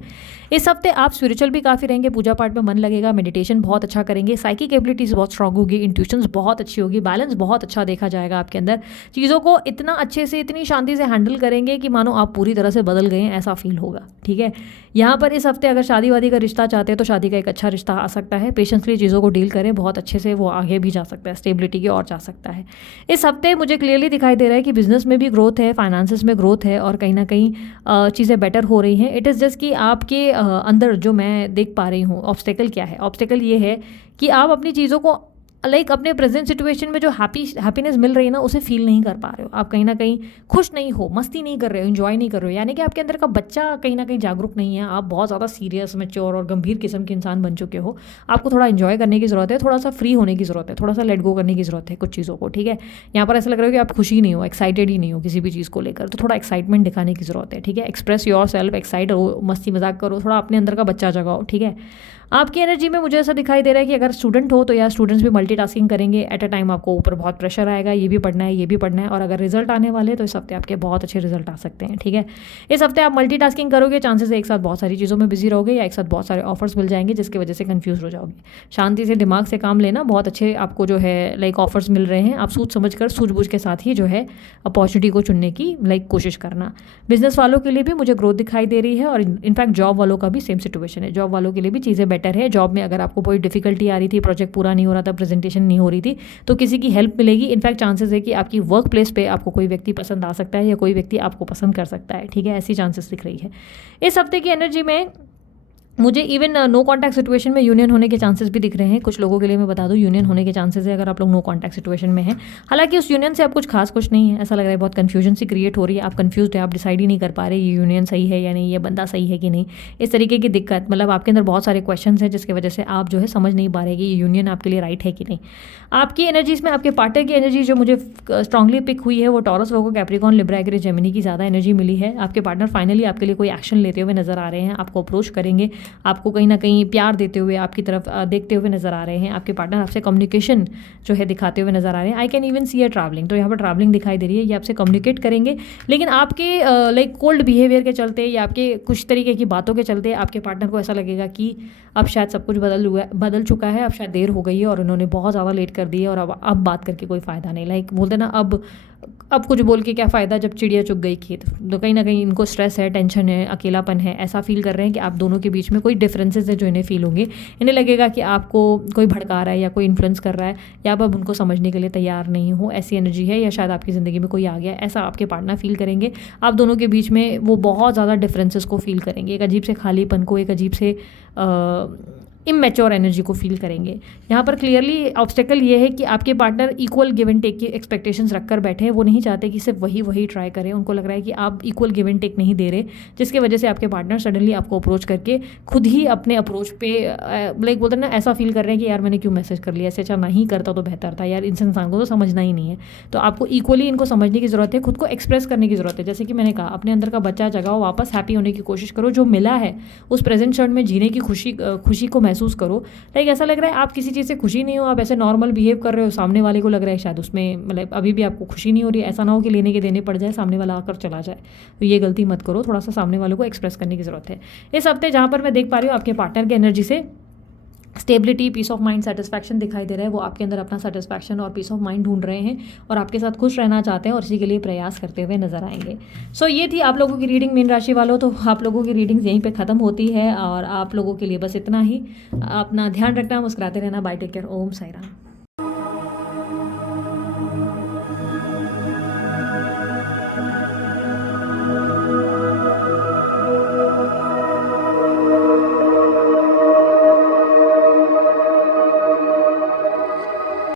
इस हफ्ते आप स्पिरिचुअल भी काफ़ी रहेंगे, पूजा पाठ में मन लगेगा, मेडिटेशन बहुत अच्छा करेंगे, साइकिक एबिलिटीज़ बहुत स्ट्रांग होगी, इंट्यूशंस बहुत अच्छी होगी, बैलेंस बहुत अच्छा देखा जाएगा आपके अंदर। चीज़ों को इतना अच्छे से, इतनी शांति से हैंडल करेंगे कि मानो आप पूरी तरह से बदल गए हैं, ऐसा फील होगा। ठीक है, यहाँ पर इस हफ्ते अगर शादी वादी का रिश्ता चाहते हैं तो शादी का एक अच्छा रिश्ता आ सकता है। पेशेंसली चीज़ों को डील करें, बहुत अच्छे से वो आगे भी जा सकता है, स्टेबिलिटी की ओर जा सकता है। इस हफ्ते मुझे क्लियरली दिखाई दे रहा है कि बिजनेस में भी ग्रोथ है, फाइनेंसेस में ग्रोथ है और कहीं ना कहीं चीज़ें बेटर हो रही हैं। इट इज़ जस्ट कि आपके अंदर जो मैं देख पा रही हूँ ऑब्स्टेकल क्या है, ऑब्स्टेकल ये है कि आप अपनी चीज़ों को लाइक अपने प्रेजेंट सिचुएशन में जो हैप्पीनेस मिल रही है ना, उसे फील नहीं कर पा रहे हो। आप कहीं ना कहीं खुश नहीं हो, मस्ती नहीं कर रहे हो, एंजॉय नहीं कर रहे हो, यानी कि आपके अंदर का बच्चा कहीं ना कहीं जागरूक नहीं है। आप बहुत ज़्यादा सीरियस, मैच्योर और गंभीर किस्म के इंसान बन चुके हो। आपको थोड़ा एंजॉय करने की ज़रूरत है, थोड़ा सा फ्री होने की ज़रूरत है, थोड़ा सा लेट गो करने की ज़रूरत है कुछ चीज़ों को। ठीक है, यहाँ पर ऐसा लग रहा है कि आप खुशी नहीं हो, एक्साइटेड ही नहीं हो किसी भी चीज़ को लेकर, तो थोड़ा एक्साइटमेंट दिखाने की ज़रूरत है। ठीक है, एक्सप्रेस योर सेल्फ, एक्साइट हो, मस्ती मजाक करो, थोड़ा अपने अंदर का बच्चा जगाओ। ठीक है, आपकी एनर्जी में मुझे ऐसा दिखाई दे रहा है कि अगर स्टूडेंट हो तो यार स्टूडेंट्स भी मल्टीटास्किंग करेंगे एट अ टाइम, आपको ऊपर बहुत प्रेशर आएगा, ये भी पढ़ना है, ये भी पढ़ना है, और अगर रिजल्ट आने वाले तो इस हफ्ते आपके बहुत अच्छे रिजल्ट आ सकते हैं। ठीक है, इस हफ्ते आप मल्टीटास्किंग करोगे, चांसेस है एक साथ बहुत सारी चीज़ों में बिजी रहोगे या एक साथ बहुत सारे ऑफर्स मिल जाएंगे जिसकी वजह से कंफ्यूज हो जाओगे। शांति से दिमाग से काम लेना, बहुत अच्छे आपको जो है लाइक ऑफर्स मिल रहे हैं, आप सोच समझ कर सूझबूझ के साथ ही जो है अपॉर्चुनिटी को चुनने की लाइक कोशिश करना। बिजनेस वालों के लिए भी मुझे ग्रोथ दिखाई दे रही है और इनफैक्ट जॉब वालों का भी सेम सिचुएशन है। जॉब वालों के लिए भी चीज़ें बेटर है। जॉब में अगर आपको कोई डिफिकल्टी आ रही थी, प्रोजेक्ट पूरा नहीं हो रहा था, प्रेजेंटेशन नहीं हो रही थी, तो किसी की हेल्प मिलेगी। इनफैक्ट चांसेस है कि आपकी वर्क प्लेस पे आपको कोई व्यक्ति पसंद आ सकता है या कोई व्यक्ति आपको पसंद कर सकता है। ठीक है, ऐसी चांसेस दिख रही है। इस हफ्ते की एनर्जी में मुझे इवन नो कॉन्टैक्ट सिचुएशन में यूनियन होने के चांसेस भी दिख रहे हैं। कुछ लोगों के लिए मैं बता दूं यूनियन होने के चांसेस है अगर आप लोग नो कॉन्टैक्ट सिचुएशन में हैं। हालांकि उस यूनियन से आप कुछ खास कुछ नहीं है, ऐसा लग रहा है बहुत कन्फ्यूजन सी क्रिएट हो रही है, आप कन्फ्यूज है, आप डिसाइड ही नहीं कर पा रहे ये यूनियन सही है या नहीं, ये बंदा सही है कि नहीं, इस तरीके की दिक्कत, मतलब आपके अंदर बहुत सारे क्वेश्चन हैं जिसकी वजह से आप जो है समझ नहीं पा रहे कि ये यूनियन आपके लिए राइट है कि नहीं। आपकी एनर्जीज में आपके पार्टनर की एनर्जी जो मुझे स्ट्रांगली पिक हुई है वो taurus, Virgo, Capricorn, Libra, Aquarius, Gemini की ज़्यादा एनर्जी मिली है। आपके पार्टनर फाइनली आपके लिए कोई एक्शन लेते हुए नजर आ रहे हैं, आपको अप्रोच करेंगे, आपको कहीं ना कहीं प्यार देते हुए आपकी तरफ देखते हुए नजर आ रहे हैं। आपके पार्टनर आपसे कम्युनिकेशन जो है दिखाते हुए नजर आ रहे हैं। I can even see a travelling, तो यहाँ पर ट्रैवलिंग दिखाई दे रही है, ये आपसे कम्युनिकेट करेंगे, लेकिन आपके लाइक कोल्ड बिहेवियर के चलते या आपके कुछ तरीके की बातों के चलते आपके पार्टनर को ऐसा लगेगा कि अब शायद सब कुछ बदल चुका है, अब शायद देर हो गई है और उन्होंने बहुत ज़्यादा लेट कर दी है और अब बात करके कोई फ़ायदा नहीं। लाइक बोलते ना अब कुछ बोल के क्या फ़ायदा जब चिड़िया चुग गई खेत। तो कहीं ना कहीं इनको स्ट्रेस है, टेंशन है, अकेलापन है, ऐसा फील कर रहे हैं कि आप दोनों के बीच में कोई डिफरेंसेस है जो इन्हें फील होंगे। इन्हें लगेगा कि आपको कोई भड़का रहा है या कोई इन्फ्लुएंस कर रहा है या आप अब उनको समझने के लिए तैयार नहीं हो, ऐसी एनर्जी है। या शायद आपकी ज़िंदगी में कोई आ गया, ऐसा आपके पार्टनर फील करेंगे। आप दोनों के बीच में वो बहुत ज़्यादा डिफरेंसेस को फील करेंगे, एक अजीब से खालीपन को, एक अजीब से इमेच्योर एनर्जी को फील करेंगे। यहाँ पर क्लियरली ऑब्स्टेकल ये है कि आपके partner equal give and take की एक्सपेक्टेशंस रखकर बैठे हैं। वो नहीं चाहते कि सिर्फ वही ट्राई करें, उनको लग रहा है कि आप इक्वल गिव एंड टेक नहीं दे रहे, जिसकी वजह से आपके पार्टनर सडनली आपको अप्रोच करके खुद ही अपने अप्रोच पे लाइक बोलते ना ऐसा फील कर रहे हैं कि यार मैंने क्यों मैसेज कर लिया, ऐसे अच्छा नहीं करता तो बेहतर था, यार इस इंसान को तो समझना ही नहीं है। तो आपको इक्वली इनको समझने की ज़रूरत है, खुद को एक्सप्रेस करने की ज़रूरत है। जैसे कि मैंने कहा, अपने अंदर का बच्चा जगाओ, वापस हैप्पी होने की कोशिश करो, जो मिला है उस प्रेजेंट क्षण में जीने की खुशी को महसूस करो। लाइक ऐसा लग रहा है आप किसी चीज़ से खुशी नहीं हो, आप ऐसे नॉर्मल बिहेव कर रहे हो, सामने वाले को लग रहा है शायद उसमें मतलब अभी भी आपको खुशी नहीं हो रही है। ऐसा ना हो कि लेने के देने पड़ जाए, सामने वाला आकर चला जाए, तो ये गलती मत करो। थोड़ा सा सामने वाले को एक्सप्रेस करने की ज़रूरत है इस हफ्ते। जहाँ पर मैं देख पा रही हूँ आपके पार्टनर की एनर्जी से stability, peace of mind, satisfaction दिखाई दे रहा है। वो आपके अंदर अपना सेटिस्फैक्शन और पीस ऑफ माइंड ढूंढ रहे हैं और आपके साथ खुश रहना चाहते हैं और इसी के लिए प्रयास करते हुए नजर आएंगे। सो ये थी आप लोगों की रीडिंग मीन राशि वालों। तो आप लोगों की रीडिंग्स यहीं पे ख़त्म होती है और आप लोगों के लिए बस इतना ही। अपना ध्यान रखना, मुस्कुराते रहना। बाय, टेक केयर, ओम साई राम।